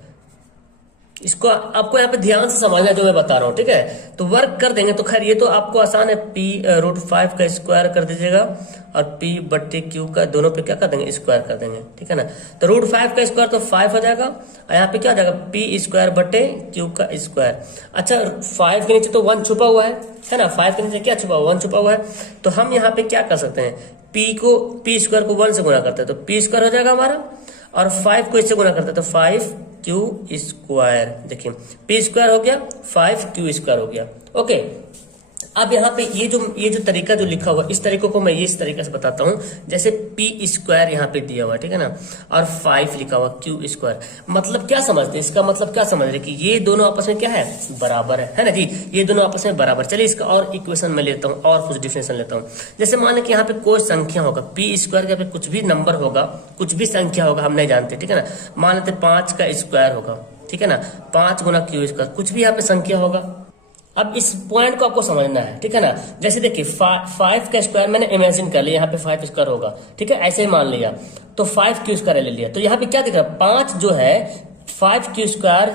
इसको आपको यहाँ पे ध्यान से समझना जो मैं बता रहा हूँ, ठीक है। तो वर्ग कर देंगे तो खैर ये तो आपको आसान है, p√5 का स्क्वायर कर दीजिएगा और p/q का दोनों पे क्या कर देंगे, स्क्वायर कर देंगे, ठीक है ना। तो √5 का स्क्वायर तो 5 हो जाएगा, और यहाँ पे क्या हो जाएगा, p²/q का स्क्वायर। अच्छा 5 के नीचे तो 1 छुपा हुआ है ना, 5 के नीचे क्या छुपा हुआ, 1 छुपा हुआ है। तो हम यहाँ पे क्या कर सकते हैं, p² को 1 से गुना करते हैं तो p² हो जाएगा हमारा, और 5 को इससे गुना करते हैं तो 5q², देखिए p² हो गया, 5q² हो गया। ओके, अब यहाँ पे ये जो तरीका जो लिखा हुआ, इस तरीके को मैं ये इस तरीके से बताता हूँ, जैसे p² यहाँ पे दिया हुआ, ठीक है ना, और 5 लिखा हुआ, q²। मतलब क्या समझते हैं, इसका मतलब क्या समझ रहे कि ये दोनों आपस में क्या है, बराबर है ना जी, ये दोनों आपस में बराबर। चलिए इसका और इक्वेशन में लेता हूँ, और कुछ डिफिनेशन लेता हूँ। जैसे मान लें कि यहाँ पे कोई संख्या होगा, p² के पे कुछ भी नंबर होगा, कुछ भी संख्या होगा, हम नहीं जानते, ठीक है ना। मान लेते 5 का स्क्वायर होगा, ठीक है ना, 5 गुना q², कुछ भी यहाँ पे संख्या होगा। अब इस पॉइंट को आपको समझना है, ठीक है ना। जैसे देखिए 5 का स्क्वायर मैंने इमेजिन कर लिया, यहाँ पे 5² होगा, ठीक है, ऐसे ही मान लिया, तो 5q² ले लिया। तो यहाँ पे क्या दिख रहा है, 5 जो है 5q²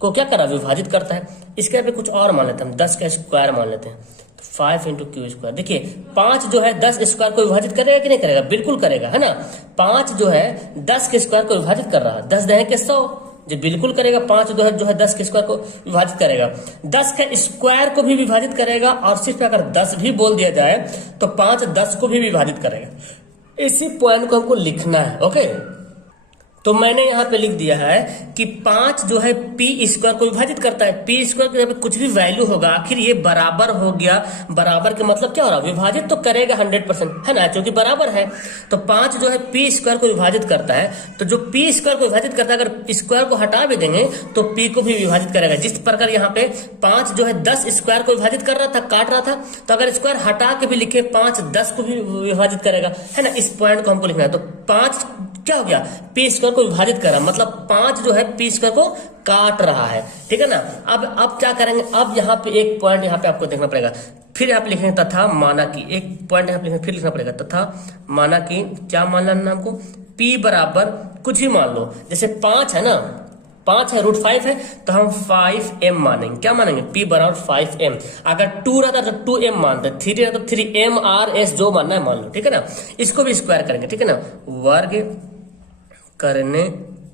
को क्या कर रहा है, विभाजित करता है। इसके पे कुछ और मान लेते हैं हम, 10 का स्क्वायर मान लेते हैं, तो 5 × q²। देखिए 5 जो है 10 स्क्वायर को विभाजित करेगा कि नहीं करेगा, बिल्कुल करेगा, है ना। 5 जो है 10 के स्क्वायर को विभाजित कर रहा है, 10 10 के 100, जो बिल्कुल करेगा। 5 जो है 10 के स्क्वायर को विभाजित करेगा, 10 के स्क्वायर को भी विभाजित करेगा, और सिर्फ अगर 10 भी बोल दिया जाए तो 5 10 को भी विभाजित करेगा। इसी पॉइंट को हमको लिखना है, ओके। तो मैंने यहाँ पे लिख दिया है कि 5 जो है p² को विभाजित करता है, p² के पे कुछ भी वैल्यू होगा, आखिर ये बराबर हो गया। बराबर के मतलब क्या हो रहा है, विभाजित तो करेगा 100%, है ना, क्योंकि बराबर है। तो 5 जो है p² को विभाजित करता है, तो जो p² को विभाजित करता है, अगर स्क्वायर को हटा भी देंगे तो p को भी विभाजित करेगा। जिस प्रकार यहाँ पे 5 जो है 10 स्क्वायर को विभाजित कर रहा था, काट रहा था, तो अगर स्क्वायर हटा के भी लिखे 5 10 को भी विभाजित करेगा, है ना। इस पॉइंट को हमको लिखना है। तो 5 क्या हो गया, p² को विभाजित कर रहा, मतलब 5 जो है p² को काट रहा है, ठीक है ना। अब क्या करेंगे, अब यहाँ पे एक पॉइंट यहाँ पे आपको देखना पड़ेगा, फिर यहाँ पे लिखेंगे तथा माना कि, एक पॉइंट यहाँ पे लिखेंगे, फिर लिखना पड़ेगा तथा माना कि, क्या मान लेना हमको, p बराबर कुछ भी मान लो, जैसे 5 है ना, 5 है, √5 है, तो हम 5m मानेंगे। क्या मानेंगे, p बराबर 5m। अगर 2 रहता तो 2m मानते, 3 रहता तो 3m/s, जो मानना है मान लो, ठीक है ना। इसको भी स्क्वायर करेंगे, ठीक है ना, वर्ग करने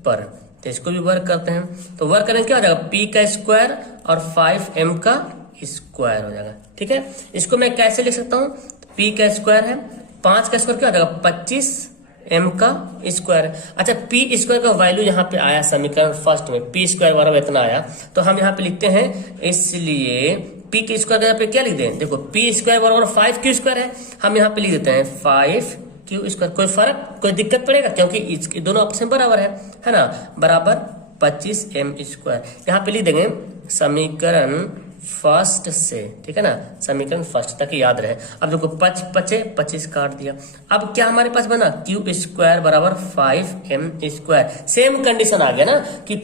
पर, तो इसको भी वर्ग करते हैं। तो वर्ग करेंगे क्या हो जाएगा, p का स्क्वायर और 5m का स्क्वायर हो जाएगा, ठीक है। इसको मैं कैसे लिख सकता हूँ, p का स्क्वायर है, 5 का स्क्वायर क्या हो जाएगा, 25m का स्क्वायर। अच्छा p² का वैल्यू यहाँ पे आया समीकरण फर्स्ट में, p² बराबर इतना आया, तो हम यहाँ पे लिखते हैं, इसलिए p के स्क्वायर यहाँ पे क्या लिख दें, देखो p² बराबर 5q² है, हम यहाँ पे लिख देते हैं 5q²। कोई फर्क, कोई दिक्कत पड़ेगा, क्योंकि इसके दोनों आपस में बराबर है ना, बराबर 25m²। यहाँ पे लिख देंगे समीकरण फर्स्ट से, ठीक है ना, समीकरण फर्स्ट तक याद रहे। अब देखो 5 पचे 25 काट दिया। अब क्या हमारे पास बना, क्यू स्क्वायर बराबर 5m स्क्वायर। सेम कंडीशन आ गया ना कि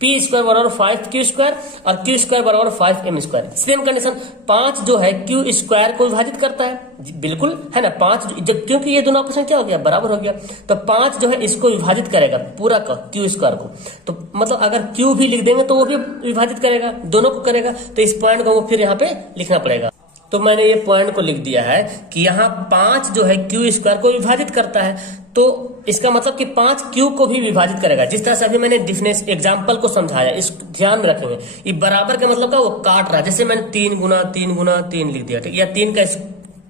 पी स्क्वायर बराबर 5q स्क्वायर और क्यू स्क्वायर बराबर 5m स्क्वायर। सेम कंडीशन 5 जो है क्यू स्क्वायर को विभाजित करता है, बिल्कुल है ना। 5 जब, क्योंकि ये दोनों ऑप्शन क्या हो गया, बराबर हो गया, तो 5 जो है इसको विभाजित करेगा पूरा का क्यू स्क्वायर को। तो मतलब अगर क्यू भी लिख देंगे तो वो भी विभाजित करेगा, दोनों को करेगा। तो इस पॉइंट को फिर यहाँ पे लिखना पड़ेगा। तो मैंने ये पॉइंट को लिख दिया है कि यहाँ 5 जो है क्यू स्क्वायर को विभाजित करता है, तो इसका मतलब कि 5 क्यू को भी विभाजित करेगा। जिस तरह से अभी मैंने डिफरेंस एग्जांपल को समझाया, इस ध्यान में रखेंगे। ये बराबर का मतलब क्या, वो काट रहा है। जैसे मैंने 3 गुना 3 गुना 3 लिख दिया, ठीक, या 3 का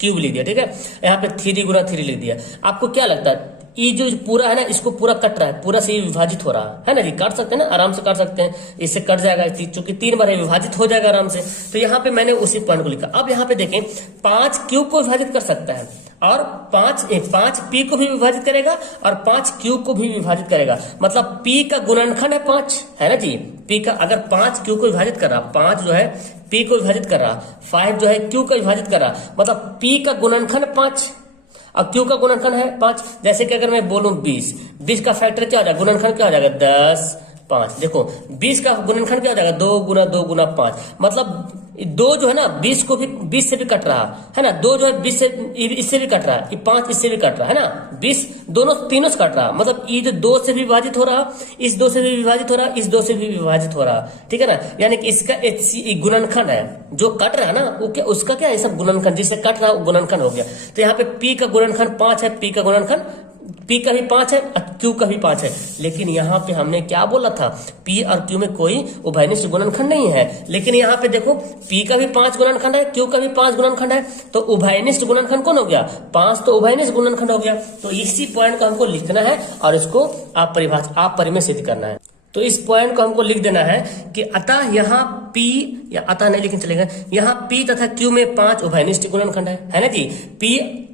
क्यूब लिख दिया, ठीक है। यहाँ पे 3 गुना 3 लिख दिया। आपको क्या लगता है, ये जो पूरा है ना, इसको पूरा कट रहा है, पूरा से विभाजित हो रहा है ना जी। काट सकते हैं ना, आराम से काट सकते हैं, इससे कट जाएगा, चूंकि 3 बार है, विभाजित हो जाएगा आराम से। तो यहाँ पे मैंने उसी पॉइंट को लिखा। अब यहाँ पे देखें, 5 क्यू को विभाजित कर सकता है और 5 पी को भी विभाजित करेगा और 5 क्यू को भी विभाजित करेगा। मतलब पी का गुणनखंड है 5, है ना जी। पी का अगर 5 क्यू को विभाजित कर रहा, 5 जो है पी को विभाजित कर रहा, 5 जो है क्यू को विभाजित कर रहा, मतलब पी का गुणनखंड 5 और क्यू का गुणनखंड है 5। जैसे कि अगर मैं बोलूं 20 का फैक्टर क्या हो जाएगा, गुणनखंड क्या हो जाएगा, 10 5। देखो 20 का गुणनखंड क्या हो जाएगा, 2 गुना 2 गुना 5। मतलब 2 जो है ना 20 को भी 20 से भी कट रहा है ना, 2 जो है 20 से इससे भी कट रहा है, 5 इससे भी कट रहा है ना, 20 दोनों तीनों से कट रहा। मतलब ये जो 2 से भी विभाजित हो रहा, इस 2 से भी विभाजित हो रहा, इस 2 से भी विभाजित हो रहा, ठीक है ना। यानी कि इसका गुणनखंड है, जो कट रहा है ना वो क्या, उसका क्या है, सब गुणनखंड, जिससे कट रहा वो गुणनखंड हो गया। तो यहाँ पे पी का गुणनखंड 5 है, पी का गुणनखंड, पी का भी 5 है और क्यू का भी 5 है। लेकिन यहाँ पे हमने क्या बोला था, पी और क्यू में कोई उभयनिष्ठ गुणनखंड नहीं है। लेकिन यहाँ पे देखो पी का भी 5 गुणनखंड है, क्यू का भी 5 गुणनखंड है, तो उभयनिष्ठ गुणनखंड कौन हो गया, 5, तो उभयनिष्ठ गुणनखंड हो गया। तो इसी पॉइंट को हमको लिखना है और इसको आप परिमेय सिद्ध करना है। तो इस पॉइंट को हमको लिख देना है कि अतः यहाँ P, या अतः नहीं लेकिन चलेगा, यहाँ P तथा Q में 5 उभयनिष्ठ गुणनखंड है ना जी।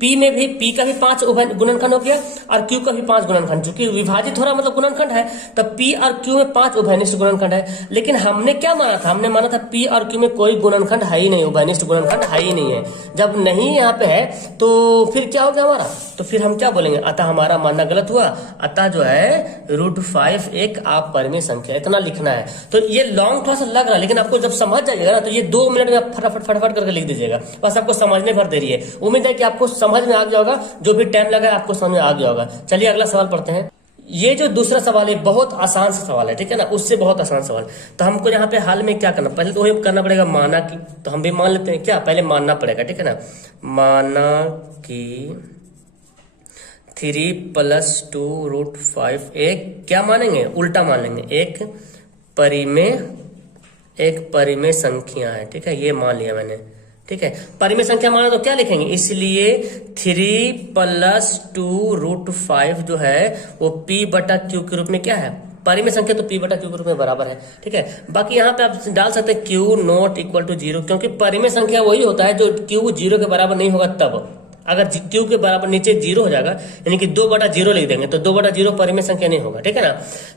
P में भी P का भी 5 गुणनखंड हो गया और Q का भी 5 गुणनखंड, चूंकि विभाजित हो रहा मतलब गुणनखंड है, तो P और Q में 5 उभयनिष्ठ गुणनखंड है। लेकिन हमने क्या माना था, हमने माना था P और Q में कोई गुणनखंड है ही नहीं, उभयनिष्ठ गुणनखंड है ही नहीं है। जब नहीं यहाँ पे है तो फिर क्या हो गया हमारा, तो फिर हम क्या बोलेंगे, अतः हमारा मानना गलत हुआ। अतः जो है √5 एक अपरिमेय संख्या, इतना लिखना है। तो ये लॉन्ग थोड़ा सा लग रहा है, लेकिन आपको जब समझ जाइएगा ना तो ये 2 मिनट में आप फटाफट करके लिख दीजिएगा। बस आपको समझने भर देरी है। उम्मीद है कि आपको समझ में आ गया होगा, जो भी टाइम लगा है आपको समझ में आ गया होगा। चलिए अगला सवाल पढ़ते हैं। ये जो दूसरा सवाल है बहुत आसान सा सवाल है, ठीक है ना, उससे बहुत आसान सवाल। तो हमको यहाँ पे हाल में क्या करना, पहले तो वही करना पड़ेगा, माना कि, तो हम भी मान लेते हैं क्या, पहले मानना पड़ेगा, ठीक है ना। माना कि 3 + 2 √5 एक क्या मानेंगे, उल्टा मान लेंगे, एक परिमेय संख्या है, ठीक है, ये मान लिया मैंने, ठीक है। परिमेय संख्या माना तो क्या लिखेंगे, इसलिए 3 + 2 √5 जो है वो P/Q के रूप में क्या है, परिमेय संख्या, तो P/Q के रूप में बराबर है, ठीक है। बाकी यहाँ पे आप डाल सकते हैं Q ≠ = 0, क्योंकि परिमेय संख्या वही होता है जो Q 0 के बराबर नहीं होगा तब। अगर Q के बराबर नीचे 0 हो जाएगा, यानी कि 2/0 लिख देंगे, तो 2/0 परिमेय संख्या नहीं होगा, ठीक है ना,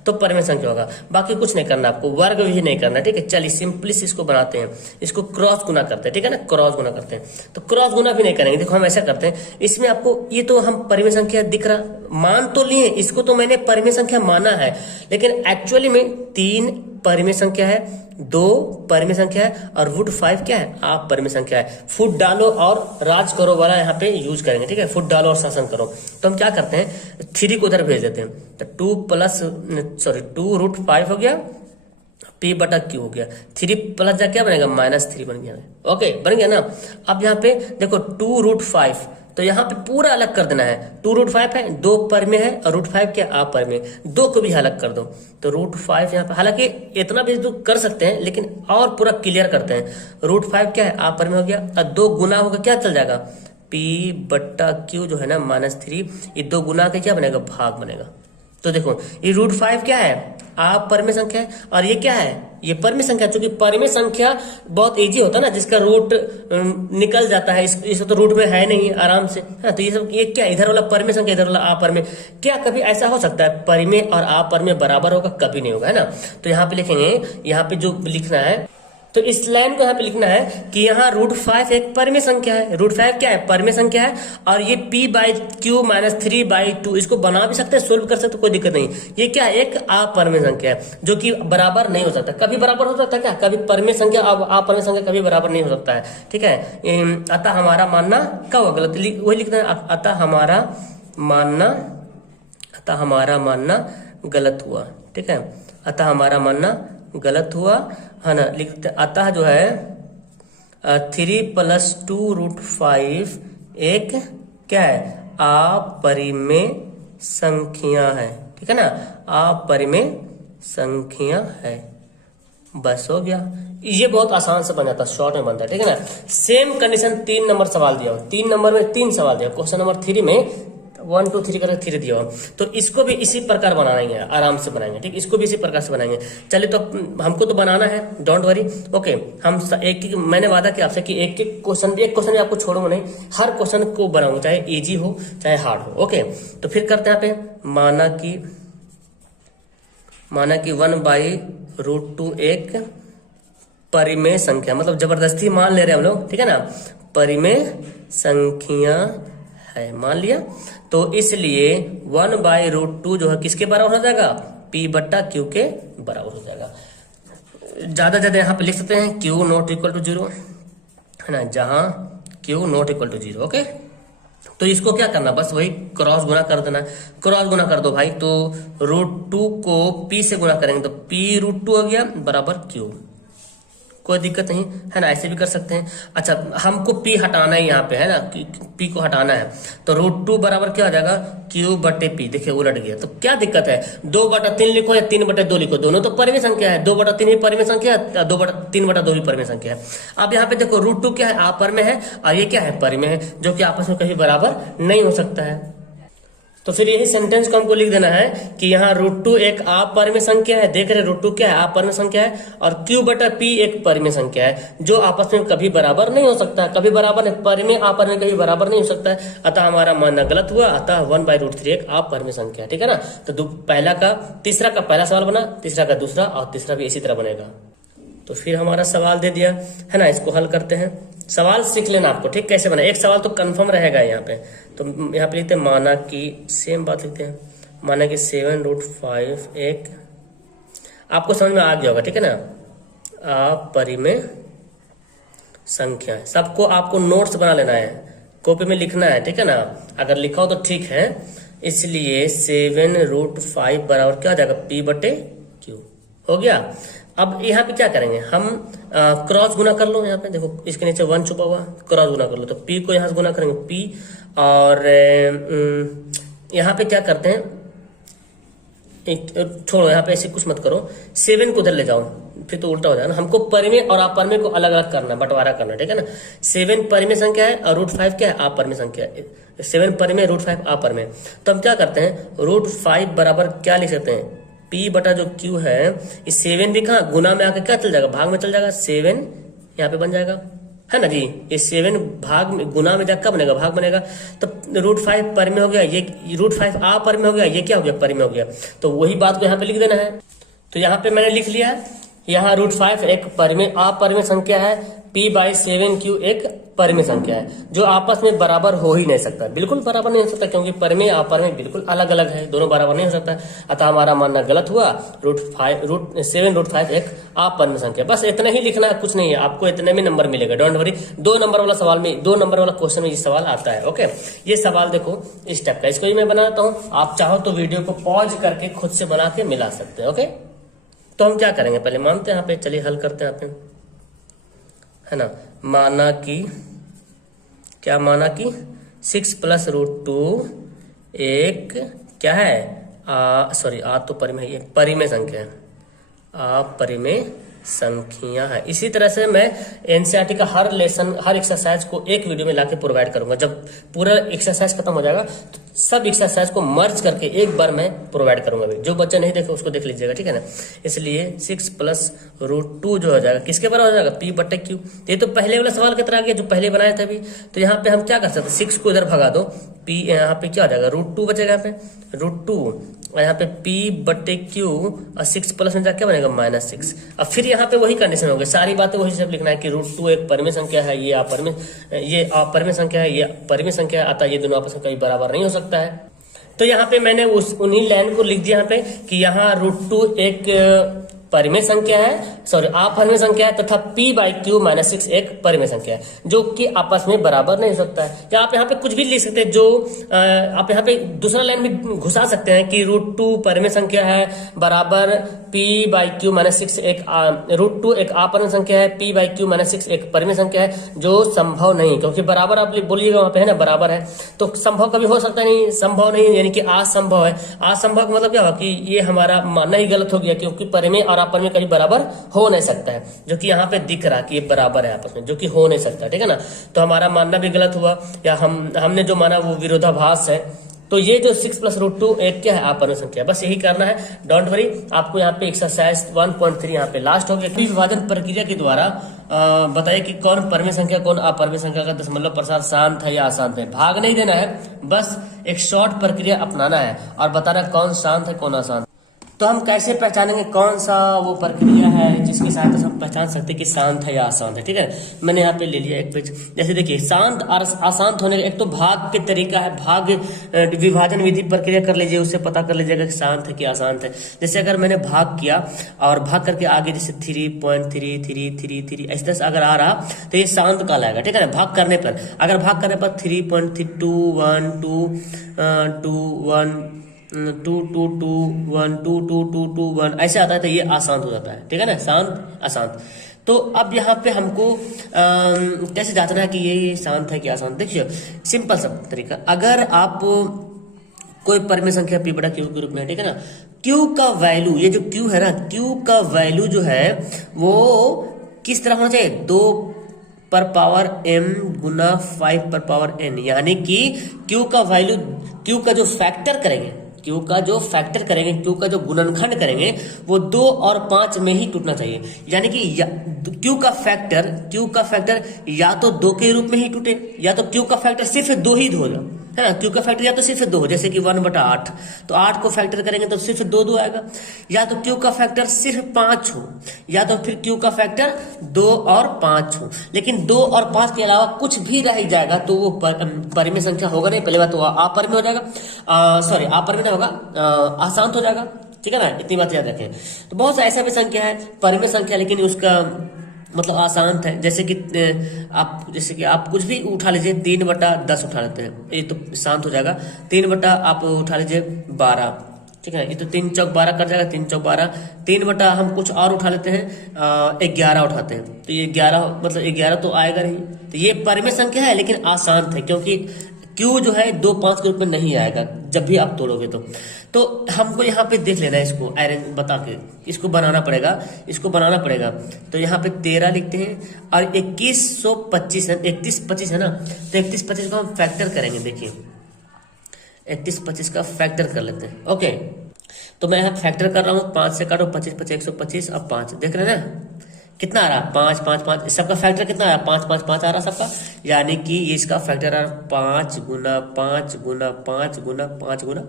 तो परिमेय संख्या होगा। बाकी कुछ नहीं करना आपको, वर्ग भी नहीं करना, ठीक है। चलिए सिंपली इसको बनाते हैं, इसको क्रॉस गुना करते हैं, ठीक है ना, क्रॉस गुना करते हैं। तो क्रॉस गुना भी नहीं करेंगे, देखो हम ऐसा करते हैं, इसमें आपको ये तो हम परिमेय संख्या दिख रहा, मान तो लिए, इसको तो मैंने परिमेय संख्या माना है, लेकिन एक्चुअली में 3 परिमेय संख्या है, 2 परिमेय संख्या है और √5 क्या है, आप परिमेय संख्या है। फुट डालो और राज करो वाला यहाँ पे यूज करेंगे, ठीक है, फुट डालो और शासन करो। तो हम क्या करते हैं, 3 को उधर भेज देते हैं, तो 2 √5 हो गया, P/Q हो गया, 3 प्लस जा क्या बनेगा, -3 बन गया, ओके बन गया ना। अब यहाँ पे देखो 2 √5, तो यहाँ पे पूरा अलग कर देना है, 2 √5 है, 2 परिमेय है और √5 क्या अपरिमेय, 2 को भी अलग कर दो, तो √5 यहाँ पे, हालांकि इतना भी कर सकते हैं लेकिन और पूरा क्लियर करते हैं। √5 क्या है, अपरिमेय हो गया और 2 गुना होगा क्या चल जाएगा, P/Q जो है ना -3, ये 2 गुना के क्या बनेगा, भाग बनेगा। तो देखो ये √5 क्या है, अपरिमेय संख्या है, और ये क्या है, ये परिमेय संख्या। चूंकि परिमेय संख्या बहुत इजी होता है ना, जिसका रूट निकल जाता है, इस तो रूट में है नहीं आराम से, तो ये सब ये क्या, इधर वाला परिमेय संख्या, इधर वाला अपरिमेय। क्या कभी ऐसा हो सकता है परिमेय और अपरिमेय बराबर होगा, कभी नहीं होगा, है ना। तो यहाँ पे लिखेंगे, यहाँ पे जो लिखना है तो इस लाइन को यहाँ पे लिखना है कि यहाँ √5 एक परिमेय संख्या है। √5 क्या है? परिमेय संख्या है। और ये p/q - 3/2 इसको बना भी सकते हैं, सोल्व कर सकते, कोई दिक्कत नहीं। ये क्या है? एक अपरिमेय संख्या है जो कि बराबर नहीं हो सकता। कभी बराबर हो सकता है क्या? कभी परिमेय संख्या अपरिमेय संख्या कभी बराबर नहीं हो सकता है, ठीक है। अतः हमारा मानना क्या हुआ? गलत। वही लिखना है, अतः हमारा मानना गलत हुआ, ठीक है। अतः हमारा मानना गलत हुआ, है ना। लिखते अतः जो है 3 + 2√5 एक क्या है? अपरिमेय संख्या है, ठीक है ना। अपरिमेय संख्या है। बस हो गया। ये बहुत आसान से बन जाता है, शॉर्ट में बनता है, ठीक है ना। सेम कंडीशन 3 नंबर सवाल दिया हो, 3 नंबर में 3 सवाल दिया, क्वेश्चन नंबर 3 में 1 2 3 करके 3 दिया हो। तो इसको भी इसी प्रकार बनाएंगे, आराम से बनाएंगे, ठीक। इसको भी इसी प्रकार से बनाएंगे। चलिए, तो हमको तो बनाना है, डोंट वरी। ओके, हम एक मैंने वादा किया आपसे कि एक क्वेश्चन भी आपको छोड़ूंगा नहीं, हर क्वेश्चन को बनाऊंगा, चाहे इजी हो चाहे हार्ड हो। ओके, तो फिर करते हैं यहाँ पे माना कि 1/√2 एक परिमेय संख्या, मतलब जबरदस्ती मान ले रहे हैं हम लोग, ठीक है ना। परिमेय संख्या है, मान लिया। तो इसलिए 1/√2 जो है किसके बराबर हो जाएगा? p/q के बराबर हो जाएगा। ज्यादा यहाँ पे लिख सकते हैं q ≠ = 0, है ना, जहां q ≠ 0। ओके, तो इसको क्या करना, बस वही क्रॉस गुना कर देना। क्रॉस गुना कर दो भाई, तो √2 को p से गुना करेंगे तो p√2 हो गया बराबर q। कोई दिक्कत नहीं, है ना, ऐसे भी कर सकते हैं। अच्छा, हमको p हटाना है यहाँ पे, है ना, p को हटाना है। तो √2 बराबर क्या हो जाएगा? q/p। देखिए उलट गया, तो क्या दिक्कत है? 2/3 लिखो या 3/2 लिखो, दोनों तो परिमेय संख्या है। 2/3 भी परिमेय संख्या है, 3/2 भी परिमेय संख्या है। अब यहाँ पे देखो √2 क्या है? अपरिमेय है, और ये क्या है? परिमेय है, जो कि आपस में कभी बराबर नहीं हो सकता है। तो फिर यही सेंटेंस को हमको लिख देना है कि यहाँ √2 एक अपरिमेय संख्या है। देख रहे √2 क्या है? अपरिमेय संख्या है, और q/p एक परिमेय संख्या है, जो आपस में कभी बराबर नहीं हो सकता। कभी बराबर नहीं, परिमेय अपरिमेय कभी बराबर नहीं हो सकता है। अतः हमारा मानना गलत हुआ। अतः 1/√3 एक अपरिमेय संख्या है, ठीक है ना। तो तीसरा का पहला सवाल बना, तीसरा का दूसरा, और तीसरा भी इसी तरह बनेगा। तो फिर हमारा सवाल दे दिया, है ना। इसको हल करते हैं। सवाल सीख लेना आपको, ठीक, कैसे बना। एक सवाल तो कंफर्म रहेगा यहाँ पे। तो यहाँ पे लिखते हैं माना कि, सेम बात लिखते हैं, माना कि 7√5 एक, आपको समझ में आ गया होगा, ठीक है ना, अपरिमेय संख्या है। सबको आपको नोट्स बना लेना है, कॉपी में लिखना है, ठीक है ना। अगर लिखा हो तो ठीक है। इसलिए 7√5 बराबर क्या हो जाएगा? p/q हो गया। अब यहाँ पे क्या करेंगे हम? क्रॉस गुना कर लो। यहाँ पे देखो, इसके नीचे 1 छुपा हुआ, क्रॉस गुना कर लो। तो p को यहाँ से गुना करेंगे p, और यहाँ पे क्या करते हैं, छोड़ो, यहाँ पे ऐसे कुछ मत करो, 7 को उधर ले जाओ, फिर तो उल्टा हो जाएगा ना। हमको परिमेय और अपरिमेय को अलग अलग करना, बंटवारा करना, ठीक है ना। 7 परिमेय संख्या है और √5 क्या है? अपरिमेय संख्या है। 7 परिमेय, √5 अपरिमेय। तो हम क्या करते हैं, √5 बराबर क्या लिख सकते हैं? p/q है। इस 7 भी कहाँ गुना में आके क्या चल जाएगा? भाग में चल जाएगा। 7 यहाँ पे बन जाएगा, है ना जी। ये 7 भाग में, गुना में जाकर क्या बनेगा? भाग बनेगा। तो √5 परिमेय हो गया, ये √5 अपरिमेय हो गया, ये क्या हो गया? परिमेय हो गया। तो वही बात को यहाँ पे लिख देना है। तो यहाँ पे मैंने लिख लिया है, यहाँ √5 एक अपरिमेय संख्या है, p/7q एक परिमेय संख्या है, जो आपस में बराबर हो ही नहीं सकता, बिल्कुल बराबर नहीं हो सकता, क्योंकि परिमेय अपरिमेय बिल्कुल अलग अलग है, दोनों बराबर नहीं हो सकता। अतः हमारा मानना गलत हुआ। 7√5 एक अपरिमेय संख्या। बस इतना ही लिखना है, कुछ नहीं है। आपको इतने में नंबर मिलेगा, डोंट वरी। 2 नंबर वाला सवाल में, 2 नंबर वाला क्वेश्चन में ये सवाल आता है। ओके, ये सवाल देखो इस टाइप का, इसको ही मैं बनाता हूँ। आप चाहो तो वीडियो को पॉज करके खुद से बना के मिला सकते हैं। ओके, तो हम क्या करेंगे, पहले मानते हैं यहाँ पे, चलिए हल करते हैं यहाँ पे, है ना। माना कि क्या? माना कि 6 + √2 एक क्या है? सॉरी, तो परिमेय संख्या है, अपरिमेय संख्या है। इसी तरह से मैं एनसीईआरटी का हर लेसन, हर एक्सरसाइज को एक वीडियो में लाके प्रोवाइड करूंगा। जब पूरा एक्सरसाइज खत्म हो जाएगा तो सब एक्सरसाइज को मर्ज करके एक बार मैं प्रोवाइड करूंगा। जो बच्चा नहीं देखे उसको देख लीजिएगा, ठीक है ना। इसलिए 6 + √2 जो हो जाएगा किसके बराबर हो जाएगा? p/q। ये तो पहले वाला सवाल की तरह आ गया जो पहले बनाया था अभी। तो यहाँ पे हम क्या कर सकते हैं, 6 को इधर भगा दो, p यहाँ पे क्या हो जाएगा? √2 बचेगा। यहाँ पे √2 और यहाँ पे P बटे Q और 6 प्लस में क्या बनेगा -6। अब फिर यहाँ पे वही कंडीशन होगी, सारी बातें वही सब लिखना है कि √2 एक परिमेय संख्या है, ये अपरिमेय संख्या है, ये परिमेय संख्या है, अतः ये दोनों आपस में कभी बराबर नहीं हो सकता है। तो यहाँ पे मैंने उन्हीं लाइन को लिख दिया यहाँ पे कि यहाँ √2 एक परिमेय संख्या है, अपरिमेय संख्या है, तथा P/Q -6 एक परिमेय संख्या है, जो कि आपस में बराबर नहीं हो सकता है। या आप यहाँ पे कुछ भी लिख सकते हैं, जो आप यहाँ पे दूसरा लाइन भी घुसा सकते हैं कि √2 परिमेय संख्या है बराबर P/Q -6 एक √2 एक अपरिमेय संख्या है, P/Q -6 एक परिमेय संख्या है, जो संभव नहीं, क्योंकि बराबर आप बोलिएगा वहां पे है ना, बराबर है तो संभव कभी हो सकता नहीं, संभव नहीं यानी कि असंभव है। असंभव का मतलब क्या होगा कि ये हमारा मानना ही गलत हो गया, क्योंकि परिमेय और अपरिमेय कभी बराबर हो नहीं सकता है, जो कि यहाँ पे दिख रहा है कि ये बराबर है आपस में, जो कि हो नहीं सकता, ठीक है ना। तो हमारा मानना भी गलत हुआ, या हमने जो माना वो विरोधाभास है। तो ये जो 6 + √2 एक क्या है, अपरिमेय संख्या। बस यही करना है, डोंट वरी। आपको यहाँ पे एक्सरसाइज 1.3 यहाँ पे लास्ट हो गया। विभाजन प्रक्रिया के द्वारा बताइए कि कौन परिमेय संख्या कौन अपरिमेय संख्या का दशमलव प्रसार शांत है या अशांत है। भाग नहीं देना है, बस एक शॉर्ट प्रक्रिया अपनाना है और बताना कौन शांत है कौन अशांत। तो हम कैसे पहचानेंगे कौन सा वो प्रक्रिया है जिसकी सहायता से हम पहचान सकते हैं कि शांत है या अशांत है, ठीक है। मैंने यहाँ पे ले लिया एक पेज। जैसे देखिए, शांत और अशांत होने का एक तो भाग के तरीका है, भाग विभाजन विधि प्रक्रिया कर लीजिए, उससे पता कर लीजिएगा कि शांत है कि अशांत है। जैसे अगर मैंने भाग किया और भाग करके आगे जैसे 3.3333 इस तरह से अगर आ रहा तो ये शांत कहलाएगा, ठीक है ना। भाग करने पर, अगर भाग करने पर 3.212 ऐसे आता है तो ये अशांत हो जाता है, ठीक है ना, शांत अशांत। तो अब यहाँ पे हमको कैसे जांचना है कि ये शांत है कि अशांत। देखिए सिंपल सा तरीका, अगर आप कोई परिमेय संख्या P/Q के रूप में, ठीक है ना, Q का वैल्यू, ये जो Q है ना, Q का वैल्यू जो है वो किस तरह होना चाहिए, 2m गुना 5n, यानी कि Q का वैल्यू, Q का जो फैक्टर करेंगे, Q का जो गुणनखंड करेंगे वो 2 और 5 में ही टूटना चाहिए। यानी कि Q का फैक्टर या तो 2 के रूप में ही टूटे, या तो Q का फैक्टर सिर्फ 2 ही होगा, है ना। Q का फैक्टर या तो सिर्फ 2 हो, जैसे कि 1/8, तो 8 को फैक्टर करेंगे तो सिर्फ 2 आएगा। या तो Q का फैक्टर सिर्फ 5 हो, या तो फिर Q का फैक्टर 2 और 5 हो। लेकिन 2 और 5 के अलावा कुछ भी रह जाएगा तो वो परिमेय संख्या होगा नहीं। पहले बात तो अपरिमेय हो जाएगा, अपरिमेय होगा, अशांत हो जाएगा, ठीक है ना। इतनी बात याद रखें। तो बहुत सा ऐसा भी संख्या है परिमेय संख्या लेकिन उसका मतलब अशांत है, जैसे कि आप कुछ भी उठा लीजिए, 3/10 उठा लेते हैं, ये तो शांत हो जाएगा। 3 आप उठा लीजिए 12, ठीक है, ये तो 3 चौक 12 कर जाएगा, 3 चौक 12। 3 हम कुछ और उठा लेते हैं, 11 उठाते हैं, तो ये 11 मतलब 11 तो आएगा नहीं। तो ये परिमेय संख्या है लेकिन अशांत है, क्योंकि Q जो है 2 5 के रूप में नहीं आएगा जब भी आप तोड़ोगे तो हमको यहाँ पे देख लेना है, इसको अरेंज बता के इसको बनाना पड़ेगा। तो यहाँ पे 13 लिखते हैं और 2125 है, 3125 है ना, तो 3125 को हम फैक्टर करेंगे। देखिए 3125 का फैक्टर कर लेते हैं, ओके। तो मैं यहाँ फैक्टर कर रहा हूँ, 5 से काटो, 25 25 125 और 5, देख रहे हैं ना कितना आ रहा है, 5 5 5। सबका फैक्टर कितना आ रहा है, 5 5 5 आ रहा सबका, यानी कि ये इसका फैक्टर आ रहा है 5 गुना 5 गुना 5 गुना 5 गुना।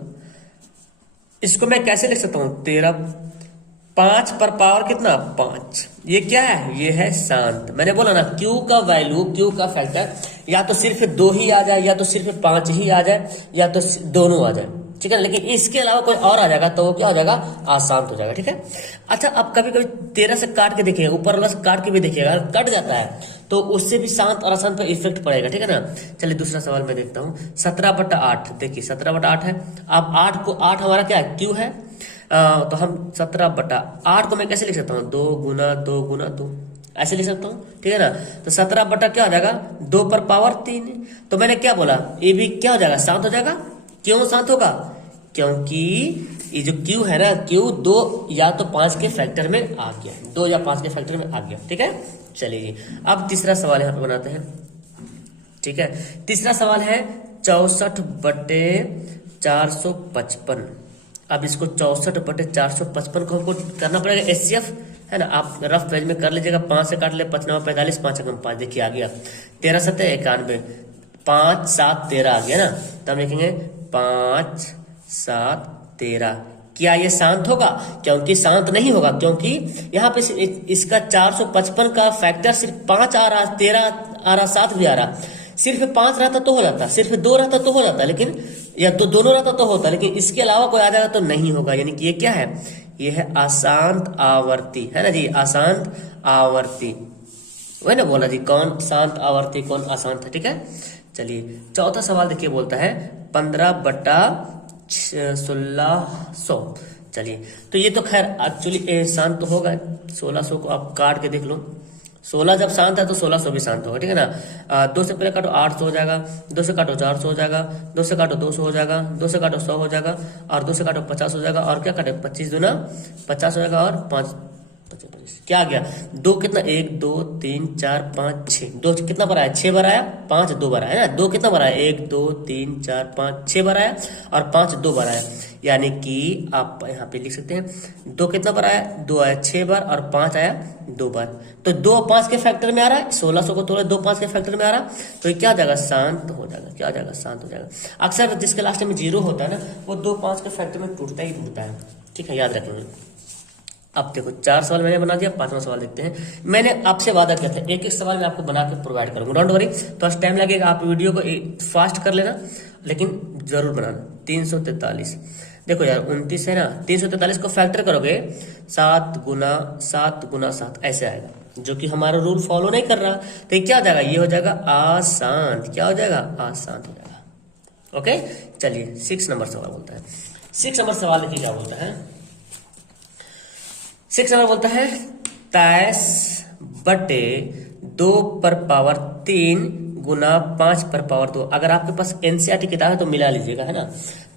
इसको मैं कैसे लिख सकता हूँ, 13 5 पर पावर कितना 5। ये क्या है, ये है शांत। मैंने बोला ना Q का वैल्यू, Q का फैक्टर या तो सिर्फ 2 ही आ जाए, या तो सिर्फ 5 ही आ जाए, या तो दोनों आ जाए, ठीक है। लेकिन इसके अलावा कोई और आ जाएगा तो वो क्या हो जाएगा, अशांत हो जाएगा, ठीक है। अच्छा, अब कभी कभी 13 से काट के देखिएगा, ऊपर वाला से काट के भी देखिएगा, अगर कट जाता है तो उससे भी शांत और अशांत पर इफेक्ट पड़ेगा, ठीक है ना। चलिए दूसरा सवाल मैं देखता हूँ, 17/8। देखिए 17/8 है। अब 8 को 8 हमारा क्या है, Q है, तो हम 17/8 को मैं कैसे लिख सकता हूँ, 2 गुना 2 गुना 2 ऐसे लिख सकता हूँ, ठीक है ना। तो 17 क्या हो जाएगा, 2 पर पावर 3। तो मैंने क्या बोला, ये भी क्या हो जाएगा, शांत हो जाएगा। क्यों शांत होगा, क्योंकि ये जो Q है ना, Q 2 या तो 5 के फैक्टर में आ गया, 2 या 5 के फैक्टर में आ गया, ठीक है। चलिए अब तीसरा सवाल यहाँ पे बनाते हैं, ठीक है। तीसरा सवाल है 64/455। अब इसको 64/455 को हमको करना पड़ेगा HCF, है ना। आप रफ पेज में कर लीजिएगा, 5 से काट ले, 5 9 45, 5 एकम 5, देखिए आ गया 13 7 91, 5 7 13 आ गया ना। तो हम लिखेंगे 5 7 13, क्या ये शांत होगा? क्योंकि शांत नहीं होगा, क्योंकि यहाँ पे इसका 455 का फैक्टर सिर्फ 5 आ रहा, 13 आ रहा, 7 भी आ रहा। सिर्फ 5 रहता तो हो जाता, सिर्फ 2 रहता तो हो जाता, लेकिन या तो दोनों रहता तो होता, लेकिन इसके अलावा कोई आ जाएगा तो नहीं होगा। यानी कि ये क्या है? ये है अशांत आवर्ती, है ना जी, अशांत आवर्ती। वही ना बोला जी, कौन शांत आवर्ती कौन अशांत है, ठीक है। चलिए चौथा सवाल देखिए, बोलता है 15/1600। चलिए तो ये तो खैर एक्चुअली शांत तो होगा, 1600 को आप काट के देख लो। 16 जब शांत है तो 1600 भी शांत होगा, ठीक है ना। 2 से पहले काटो 800 हो जाएगा, 2 से काटो 400 हो जाएगा, 2 से काटो 200 हो जाएगा, 2 से काटो 100 हो जाएगा, और 2 से काटो 50 हो जाएगा, और क्या काटे 25 दूना 50 हो जाएगा, और 5 25 क्या आ गया? 2 कितना? 1 2 3 4 5 6। 2 कितना बार आया? 6 बार आया, 5 2 बार आया, है ना। 2 कितना बार आया? 1 2 3 4 5 6 बार आया, और 5 2 बार आया। यानी कि आप यहाँ पे लिख सकते हैं 2 कितना बार आया? 2 आया 6 बार, और 5 आया 2 बार। तो 2 5 के फैक्टर में आ रहा है, 1600 को तोड़े 2 5 के फैक्टर में आ रहा, तो ये क्या हो जाएगा? शांत हो जाएगा। क्या हो जाएगा? शांत हो जाएगा। अक्सर जिसके लास्ट में 0 होता है ना, वो 2 5 के फैक्टर में टूटता ही टूटता है, ठीक है, याद रखना। अब देखो 4 सवाल मैंने बना दिया, 5वां सवाल देखते हैं। मैंने आपसे वादा किया था एक एक सवाल मैं आपको बना के प्रोवाइड करूंगा, डोंट वरी। तो आज टाइम लगेगा, आप वीडियो को फास्ट कर लेना, लेकिन जरूर बनाना। 343 देखो यार, 29 है ना, 343 को फैक्टर करोगे 7 गुना 7 गुना 7 ऐसे आएगा, जो कि हमारा रूल फॉलो नहीं कर रहा। तो ये क्या हो जाएगा? ये हो जाएगा अशांत। क्या हो जाएगा? अशांत हो जाएगा। ओके, चलिए 6 नंबर सवाल बोलता है। 6 नंबर सवाल देखिए क्या बोलता है। 6 नंबर बोलता है 23/2 पर पावर 3 गुना 5 पर पावर 2। अगर आपके पास एनसीईआरटी किताब है तो मिला लीजिएगा, है ना।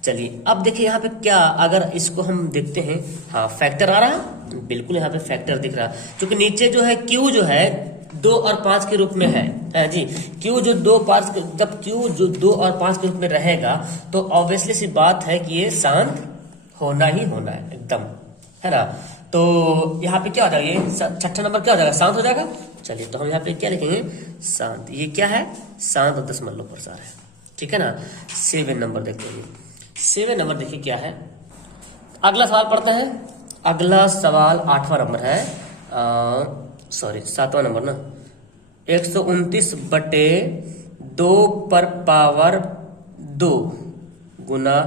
चलिए अब देखिए यहाँ पे क्या, अगर इसको हम देखते हैं, हाँ फैक्टर आ रहा है, बिल्कुल यहाँ पे फैक्टर दिख रहा है, क्योंकि नीचे जो है क्यू जो है 2 और 5 के रूप में है जी। क्यू जो 2 5 जब क्यू जो 2 और 5 के रूप में रहेगा तो ऑब्वियसली सी बात है कि ये शांत होना ही होना है एकदम, है ना। तो यहाँ पे क्या हो जाएगा? ये 6ठा नंबर क्या हो जाएगा? शांत हो जाएगा। चलिए तो हम यहाँ पे क्या लिखेंगे? शांत। ये क्या है? शांत दशमलव प्रसार है, ठीक है ना। 7 नंबर देखते हैं। 7 नंबर देखिए क्या है। अगला सवाल पढ़ते हैं। अगला सवाल 8वां नंबर है, सॉरी 7वां नंबर ना। 129/2 पर पावर 2 गुना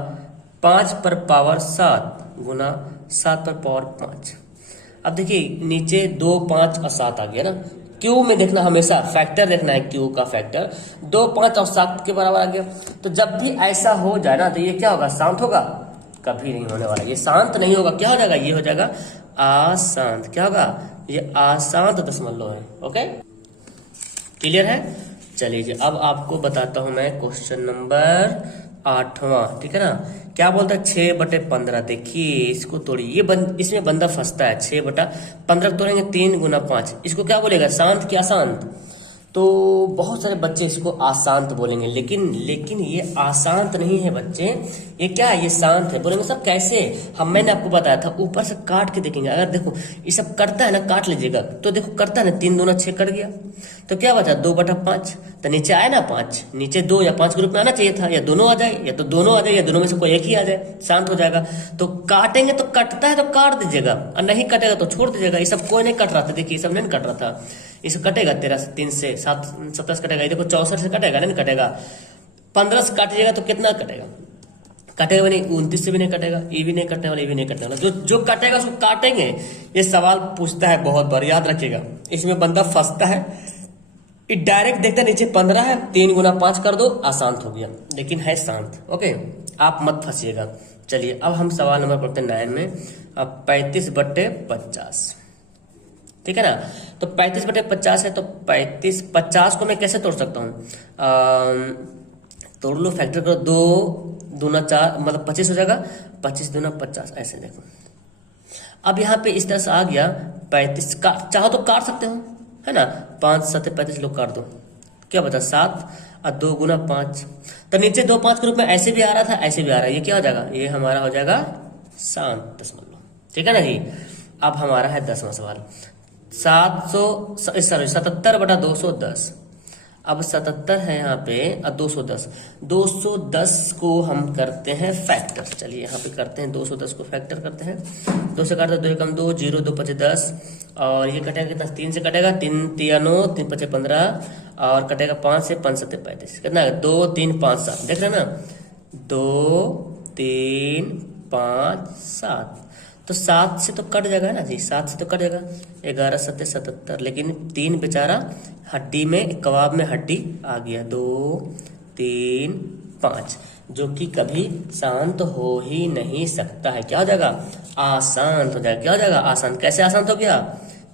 5 पर पावर 7 गुना 7 पर पावर 5। अब देखिए नीचे 2 5 और 7 आ गया ना। क्यू में देखना, हमेशा फैक्टर देखना है, क्यू का फैक्टर 2 5 और 7 के बराबर आ गया। तो जब भी ऐसा हो जाए ना, तो ये क्या होगा? शांत होगा? कभी नहीं होने वाला, ये शांत नहीं होगा। क्या हो जाएगा? ये हो जाएगा अशांत। क्या होगा? ये अशांत दशमलव है। ओके, क्लियर है। चलिए जी, अब आपको बताता हूं मैं क्वेश्चन नंबर 8वां, ठीक है ना। क्या बोलता है? 6/15। देखिए इसको तोड़िए, इसमें बंदा फंसता है। 6/15 तोड़ेंगे 3 गुना 5। इसको क्या बोलेगा? शांत कि अशांत? तो बहुत सारे बच्चे इसको अशांत बोलेंगे, लेकिन ये अशांत नहीं है बच्चे, ये क्या है? ये शांत है। बोलेंगे सब कैसे? मैंने आपको बताया था, ऊपर से काट के देखेंगे। अगर देखो ये सब कटता है ना, काट लीजिएगा, तो देखो कटता है ना, 3 दूना 6 कट गया, तो क्या बचा? 2/5। तो नीचे आया ना 5, नीचे 2 या 5 के रूप में आना चाहिए था, या दोनों आ जाए, या तो दोनों आ जाए, या दोनों में से कोई एक ही आ जाए, शांत हो जाएगा। तो काटेंगे तो कटता है तो काट दीजिएगा, और नहीं कटेगा तो छोड़ दीजिएगा। ये सब कोई नहीं कट रहा था, देखिए ये सब नहीं कट रहा था। इसे कटेगा 13 से 3 से 7 17 से कटेगा, ये देखो 64 से कटेगा, नहीं कटेगा। 15 से काटिएगा तो कितना कटेगा? कटेगा भी नहीं। 29 से भी नहीं कटेगा, ये भी नहीं कटने वाला, ये भी नहीं कटने वाला। जो कटेगा उसको काटेंगे। ये सवाल पूछता है बहुत बार, याद रखिएगा। इसमें बंदा फंसता है, ये डायरेक्ट देखता है नीचे 15 है, 3 गुना 5 कर दो, अशांत हो गया, लेकिन है शांत। ओके, आप मत फंसिएगा। चलिए अब हम सवाल नंबर पढ़ते हैं 9 में। अब 35/50, ठीक है ना। तो 35/50 है, तो 50 को मैं कैसे तोड़ सकता हूँ? तोड़ लो, फैक्टर करो, 2 दूना 4 मतलब 25 हो जाएगा, 25 दूना 50 ऐसे देखो। अब यहाँ पे इस तरह से आ गया 35, चाहो तो काट सकते हो, है ना। 5 7 35 लोग काट दो, क्या बता? 7 और 2 गुना 5। तो नीचे 2 5 के रूप में ऐसे भी आ रहा था, ऐसे भी आ रहा है, ये क्या हो जाएगा? ये हमारा हो जाएगा शांत दशमलव, ठीक है ना जी। अब हमारा है 10वां सवाल। 77/210। अब 77 है यहाँ पे, 210। 210 को हम करते हैं फैक्टर। चलिए यहाँ पे करते हैं 210 को फैक्टर करते हैं। 2 से काटते 2 एकम 2, 0 2 5 10, और ये कटेगा कितना, 3 से कटेगा, 3 3 9, 3 5 15, और कटेगा 5 से, 5 7 35, कितना है 2 3 5 7, देख रहे हैं ना, 2 3 5 7, तो 7 से तो कट जाएगा ना जी, 7 से तो कट जाएगा, 11 7 77, लेकिन 3 बेचारा हड्डी में, कबाब में हड्डी आ गया, 2 3 5, जो कि कभी शांत हो ही नहीं सकता है। क्या हो जाएगा, अशांत हो जाएगा। क्या हो जाएगा, अशांत। कैसे अशांत हो गया,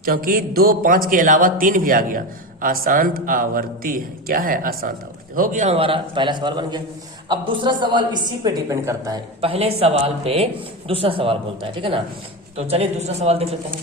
क्योंकि 2 5 के अलावा 3 भी आ गया, अशांत आवर्ती है। क्या है, अशांत आवर्ती। हो गया, हमारा पहला सवाल बन गया। अब दूसरा सवाल इसी पे डिपेंड करता है, पहले सवाल पे दूसरा सवाल बोलता है, ठीक है ना। तो चलिए दूसरा सवाल देख लेते हैं।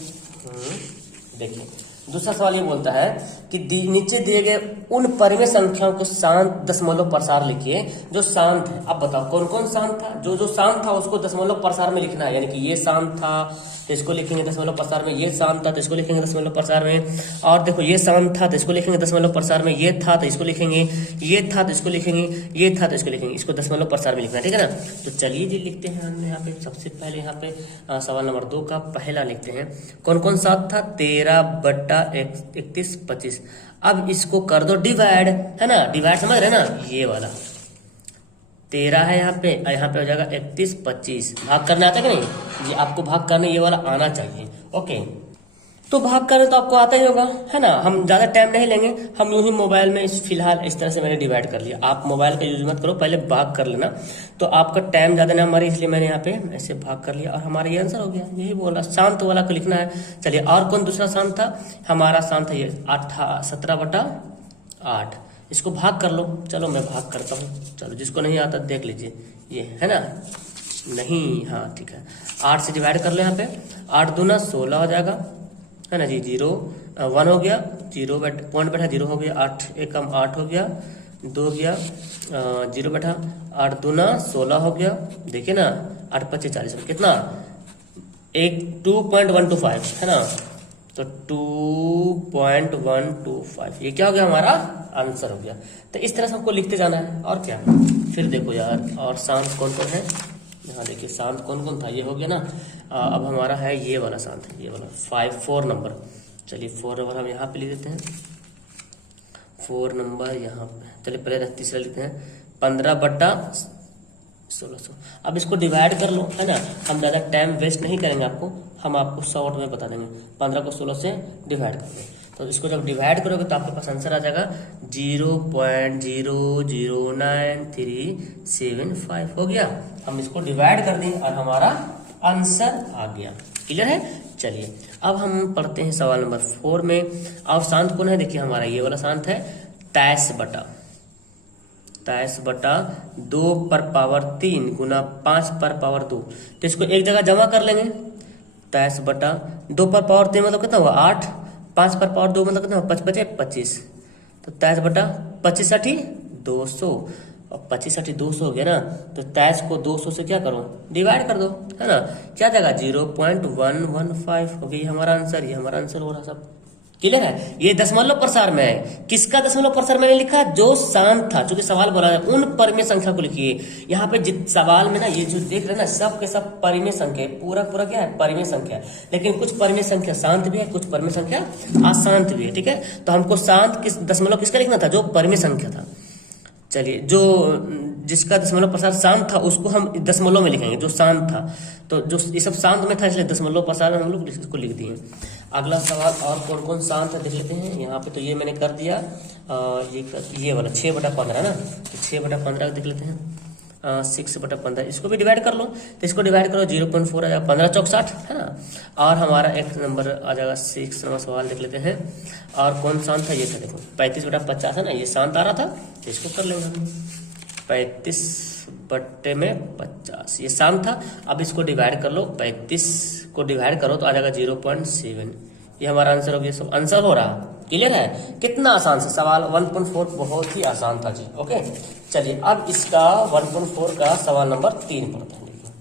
देखिए दूसरा सवाल ये बोलता है कि नीचे दिए गए उन परिमेय संख्याओं के शांत दशमलव प्रसार लिखिए जो शांत है। अब बताओ कौन कौन शांत था, जो शांत था उसको दशमलव प्रसार में लिखना है, यानी कि ये शांत था तो इसको लिखेंगे दशमलव प्रसार में, ये शांत था तो इसको लिखेंगे दशमलव प्रसार में, और देखो ये शांत था तो इसको लिखेंगे दशमलव प्रसार में, ये था तो इसको लिखेंगे, ये था तो इसको लिखेंगे, ये था तो इसको लिखेंगे, इसको दशमलव प्रसार में लिखना है, ठीक है ना। तो चलिए जी लिखते हैं हम यहाँ पे, सबसे पहले यहाँ पे सवाल नंबर 2 का पहला लिखते हैं। कौन कौन साथ था, 13/31 25। अब इसको कर दो डिवाइड, है ना, डिवाइड समझ रहे ना, ये वाला 13 है यहाँ पे, और यहाँ पे हो जाएगा 31 25। भाग करना आता है कि नहीं जी, आपको भाग करने ये वाला आना चाहिए। ओके, तो भाग करने तो आपको आता ही होगा, है ना। हम ज्यादा टाइम नहीं लेंगे, हम यूं ही मोबाइल में फिलहाल इस तरह से मैंने डिवाइड कर लिया। आप मोबाइल का यूज मत करो, पहले भाग कर लेना, तो आपका टाइम ज्यादा ना मरे, इसलिए मैंने यहाँ पे ऐसे भाग कर लिया, और हमारा ये आंसर हो गया। यही बोला, शांत वाला को लिखना है। चलिए, और कौन दूसरा शांत था, हमारा शांत है ये 17/8। इसको भाग कर लो, चलो मैं भाग करता हूँ। चलो, जिसको नहीं आता देख लीजिए, ये है ना, नहीं, हाँ ठीक है, 8 से डिवाइड कर लो यहाँ पे, 8 दूना 16 हो जाएगा, है ना जी, 0 1 हो गया, 0 पॉइंट बैठा, 0 हो गया, 8 एकम 8 हो गया, 2 गया, 0 बैठा, 8 दूना 16 हो गया, देखिए ना, 8 25 40, कितना, 2.125, है ना, तो 2.125, ये क्या हो गया, हमारा आंसर हो गया। तो इस तरह से हमको लिखते जाना है, और क्या। फिर देखो यार, और शांत कौन कौन है, यहाँ देखिए शांत कौन कौन था, ये हो गया ना। अब हमारा है ये वाला शांत, ये वाला 4 नंबर। चलिए 4 नंबर हम यहाँ पे लिख देते हैं, 4 नंबर यहाँ पे। चलिए पहले तीसरा लिखते हैं, 15/1600। अब इसको डिवाइड कर लो, है ना, हम ज़्यादा टाइम वेस्ट नहीं करेंगे, हम आपको शॉर्ट में बता देंगे। 15 को 16 से डिवाइड कर दें, तो इसको जब डिवाइड करोगे तो आपके पास आंसर आ जाएगा 0.0099375। हो गया, हम इसको डिवाइड कर दें और हमारा आंसर आ गया। क्लियर है। चलिए अब हम पढ़ते हैं सवाल नंबर 4 में। अब शांत कौन है, देखिए हमारा ये वाला शांत है 23/2 गुना 5/2। तो इसको एक जगह जमा कर लेंगे, 23/2 मतलब कितना हुआ 8, 5/2 मतलब कितना हुआ 25, तो 23/25 200, और 25 200 हो गया ना, तो 23 को 200 से क्या करो, डिवाइड कर दो, है ना, क्या जाएगा 0.115 हो गई हमारा आंसर। ये हमारा आंसर हो रहा सब। क्लियर है। ये दशमलव प्रसार में है। किसका दशमलव प्रसार मैंने लिखा, जो शांत था, चूंकि सवाल बोला है उन परिमेय संख्या को लिखिए। यहाँ पे सवाल में ना ये जो देख रहे हैं ना, सब के सब परिमेय संख्या, पूरा क्या है, परिमेय संख्या। लेकिन कुछ परिमेय संख्या शांत भी है, कुछ परिमेय संख्या अशांत भी है, ठीक है। तो हमको शांत दशमलव किसका लिखना था, जो परिमेय संख्या था। चलिए, जो जिसका दशमलव प्रसार शांत था उसको हम दशमलव में लिखेंगे, जो शांत था। तो जो ये सब शांत में था, इसलिए दशमलव प्रसार में हम लोग इसको लिख दिए। अगला सवाल, और कौन कौन शांत है देख लेते हैं। यहाँ पे तो ये मैंने कर दिया, ये वाला 6/15 ना, तो 6/15 देख लेते हैं, 6/15। इसको भी डिवाइड कर लो, तो इसको डिवाइड करो 0.4 आ जाएगा, 15 चौक 60, है ना। और हमारा एक नंबर आ जाएगा 6 नंबर सवाल देख लेते हैं। और कौन शांत था, ये था देखो 35/50 है ना, ये शांत आ रहा था, तो इसको कर लेंगे हम 35/50, ये शांत था। अब इसको डिवाइड कर लो, 35 को डिवाइड करो तो आ जाएगा 0.7। ये हमारा आंसर हो गया। सब आंसर हो रहा, क्लियर है। कितना आसान सा सवाल, 1.4 बहुत ही आसान था जी। ओके, चलिए अब इसका 1.4 का सवाल नंबर 3 पढ़ते हैं। देखिए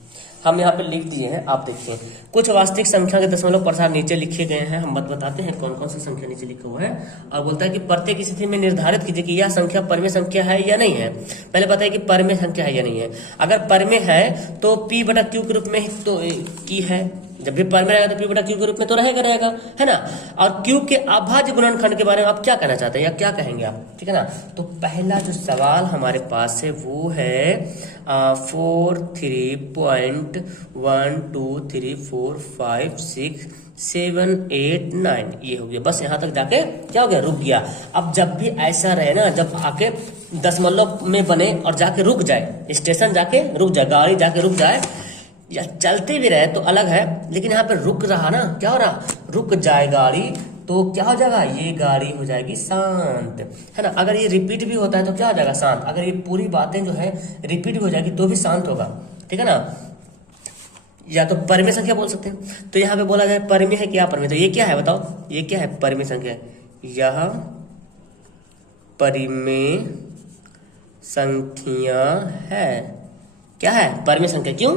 हम यहाँ पे लिख दिए हैं, आप देखिए कुछ वास्तविक संख्या के दशमलव प्रसार नीचे लिखे गए हैं। हम बताते हैं कौन कौन सी संख्या नीचे लिखा हुआ है, और बोलता है कि प्रत्येक स्थिति में निर्धारित कीजिए कि यह संख्या परिमेय संख्या है या नहीं है। पहले बताइए कि परिमेय संख्या है या नहीं है। अगर परिमेय है तो P बटा Q के रूप में तो की है, जब भी परिमेय रहेगा तो P बटा Q के रूप में तो रहेगा, है ना। और Q के अभाज्य गुणनखंड के बारे में आप क्या कहना चाहते हैं या क्या कहेंगे आप, ठीक है ना। तो पहला जो सवाल हमारे पास है वो है 43.123456789, ये हो गया। बस यहाँ तक जाके क्या हो गया, रुक गया। अब जब भी ऐसा रहे ना, जब आके दशमलव में बने और जाके रुक जाए, स्टेशन जाके रुक जाए, गाड़ी जाके रुक जाए, या चलते भी रहे तो अलग है, लेकिन यहाँ पे रुक रहा ना, क्या हो रहा, रुक जाए गाड़ी तो क्या हो जाएगा, ये गाड़ी हो जाएगी शांत, है ना। अगर ये रिपीट भी होता है तो क्या हो जाएगा, शांत। अगर ये पूरी बातें जो है रिपीट भी हो जाएगी तो भी शांत होगा, ठीक है ना। या तो परिमेय संख्या बोल सकते हैं। तो यहाँ पे बोला जाए परिमेय है क्या, परिमेय, तो ये क्या है बताओ, ये क्या है, परिमेय संख्या। यह परिमेय संख्या है, क्या है, परिमेय संख्या। क्यों,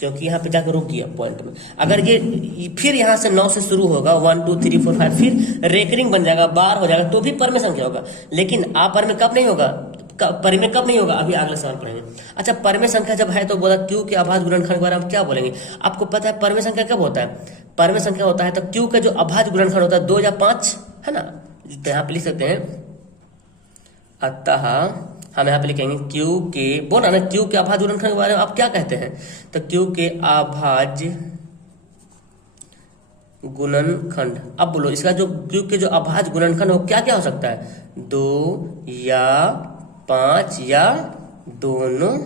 क्योंकि यहाँ पे जाकर रुक गया पॉइंट में। अगर ये फिर यहाँ से 9 से शुरू होगा, 1 2 3 4 5, फिर रेकरिंग बन जाएगा, बार हो जाएगा, तो भी परिमेय संख्या होगा। लेकिन परिमेय कब नहीं होगा, परिमेय कब नहीं होगा, अभी अगले सवाल पढ़ेंगे। अच्छा, परिमेय संख्या जब है तो बोला Q के अभाज्य गुणनखंड के बारे में क्या बोलेंगे। आपको पता है परिमेय संख्या कब होता है, परिमेय संख्या होता है तो Q का जो अभाज्य गुणनखंड होता है 2 या 5, है ना। तो यहाँ पे लिख सकते हैं, अतः हम यहाँ पे लिखेंगे Q के, बोला ना Q के अभाज्य गुणनखंड के बारे में आप क्या कहते हैं, तो Q के अभाज्य गुणनखंड। अब बोलो इसका जो Q के जो अभाज्य गुणनखंड हो क्या क्या हो सकता है, 2 या 5 या दोनों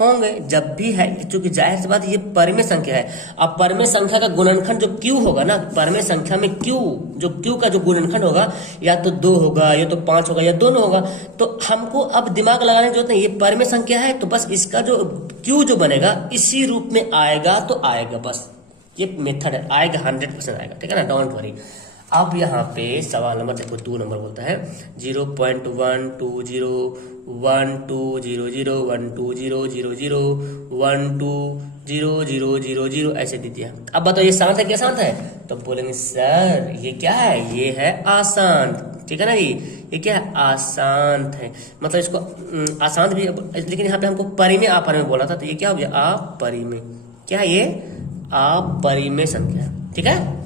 होंगे। जब भी है, चूंकि जाहिर सी बात ये परिमेय संख्या है। अब परिमेय संख्या का गुणनखंड जो Q होगा ना, परिमेय संख्या में Q का जो गुणनखंड होगा या तो 2 होगा या तो 5 होगा या दोनों होगा। तो हमको अब दिमाग लगाने की जरूरत नहीं, ये परिमेय संख्या है तो बस इसका जो Q जो बनेगा इसी रूप में आएगा तो आएगा, बस ये मेथड है, आएगा 100% आएगा, ठीक है ना, डोंट वरी। अब यहाँ पे सवाल नंबर देखो 2 नंबर बोलता है 0.120120120000120000 ऐसे दे दिया। अब बताओ ये शांत है क्या, शांत है, तो बोलेंगे सर ये क्या है, ये है अशांत, ठीक है ना जी, ये क्या है, अशांत है। मतलब इसको अशांत भी, लेकिन यहाँ पे हमको परिमेय अपरिमेय बोला था, तो ये क्या हो गया, अपरिमेय। क्या है ये, अपरिमेय संख्या, ठीक है।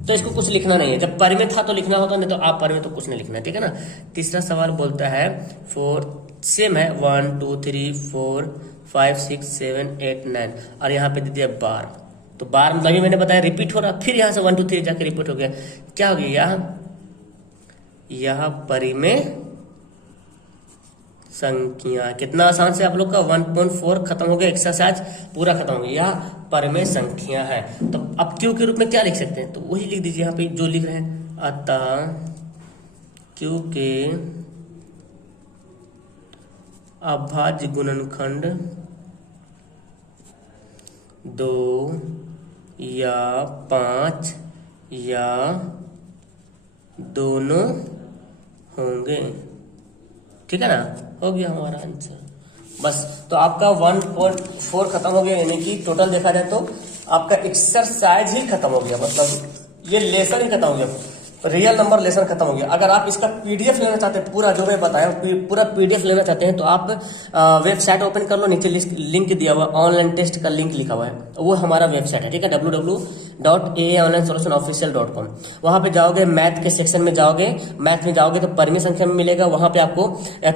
तो इसको कुछ लिखना नहीं है, जब परिमेय था तो लिखना होता, नहीं तो अपरिमेय तो कुछ नहीं लिखना है, ठीक है ना। तीसरा सवाल बोलता है 4, सेम है 1 2 3 4 5 6 7 8 9, और यहाँ पे दे दिया बार। तो बार मतलब अभी मैंने बताया रिपीट हो रहा, फिर यहाँ से 1 2 3 जाके रिपीट हो गया, क्या हो गया, यह परिमेय संख्या। कितना आसान से आप लोग का 1.4 खत्म हो गया, एक्सरसाइज पूरा खत्म हो गया, परिमेय संख्या है। तो अब Q के रूप में क्या लिख सकते हैं, तो वही लिख दीजिए यहाँ पे जो लिख रहे हैं, अतः Q के अभाज्य गुणनखंड 2 या 5 या दोनों होंगे, ठीक है ना। हो गया हमारा आंसर, बस। तो आपका 1.4 खत्म हो गया, यानी कि टोटल देखा जाए तो आपका एक्सरसाइज ही खत्म हो गया, मतलब ये लेसन ही खत्म हो गया, रियल नंबर लेसन खत्म हो गया। अगर आप इसका पीडीएफ लेना चाहते हैं, पूरा जो मैं बताया पूरा पीडीएफ लेना चाहते हैं, तो आप वेबसाइट ओपन कर लो, नीचे लिंक दिया हुआ, ऑनलाइन टेस्ट का लिंक लिखा हुआ है, वो हमारा वेबसाइट है, ठीक है, www.aaonlinesolutionofficial.com। वहां पे जाओगे, मैथ के सेक्शन में जाओगे, मैथ में जाओगे तो परिमेय संख्या में मिलेगा, वहां पे आपको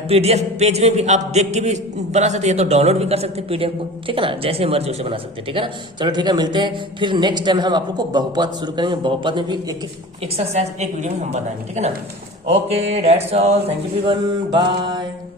पीडीएफ पेज में भी आप देख के भी बना सकते हैं, तो डाउनलोड भी कर सकते हैं पीडीएफ को, ठीक है ना, जैसे मर्जी उसे बना सकते हैं, ठीक है ना। चलो ठीक है, मिलते हैं फिर नेक्स्ट टाइम, हम आप लोग को बहुपद शुरू करेंगे, बहुपद में भी एक एक्सरसाइज एक वीडियो में हम बताएंगे, ठीक है ना। Okay, that's all, thank you everyone, bye.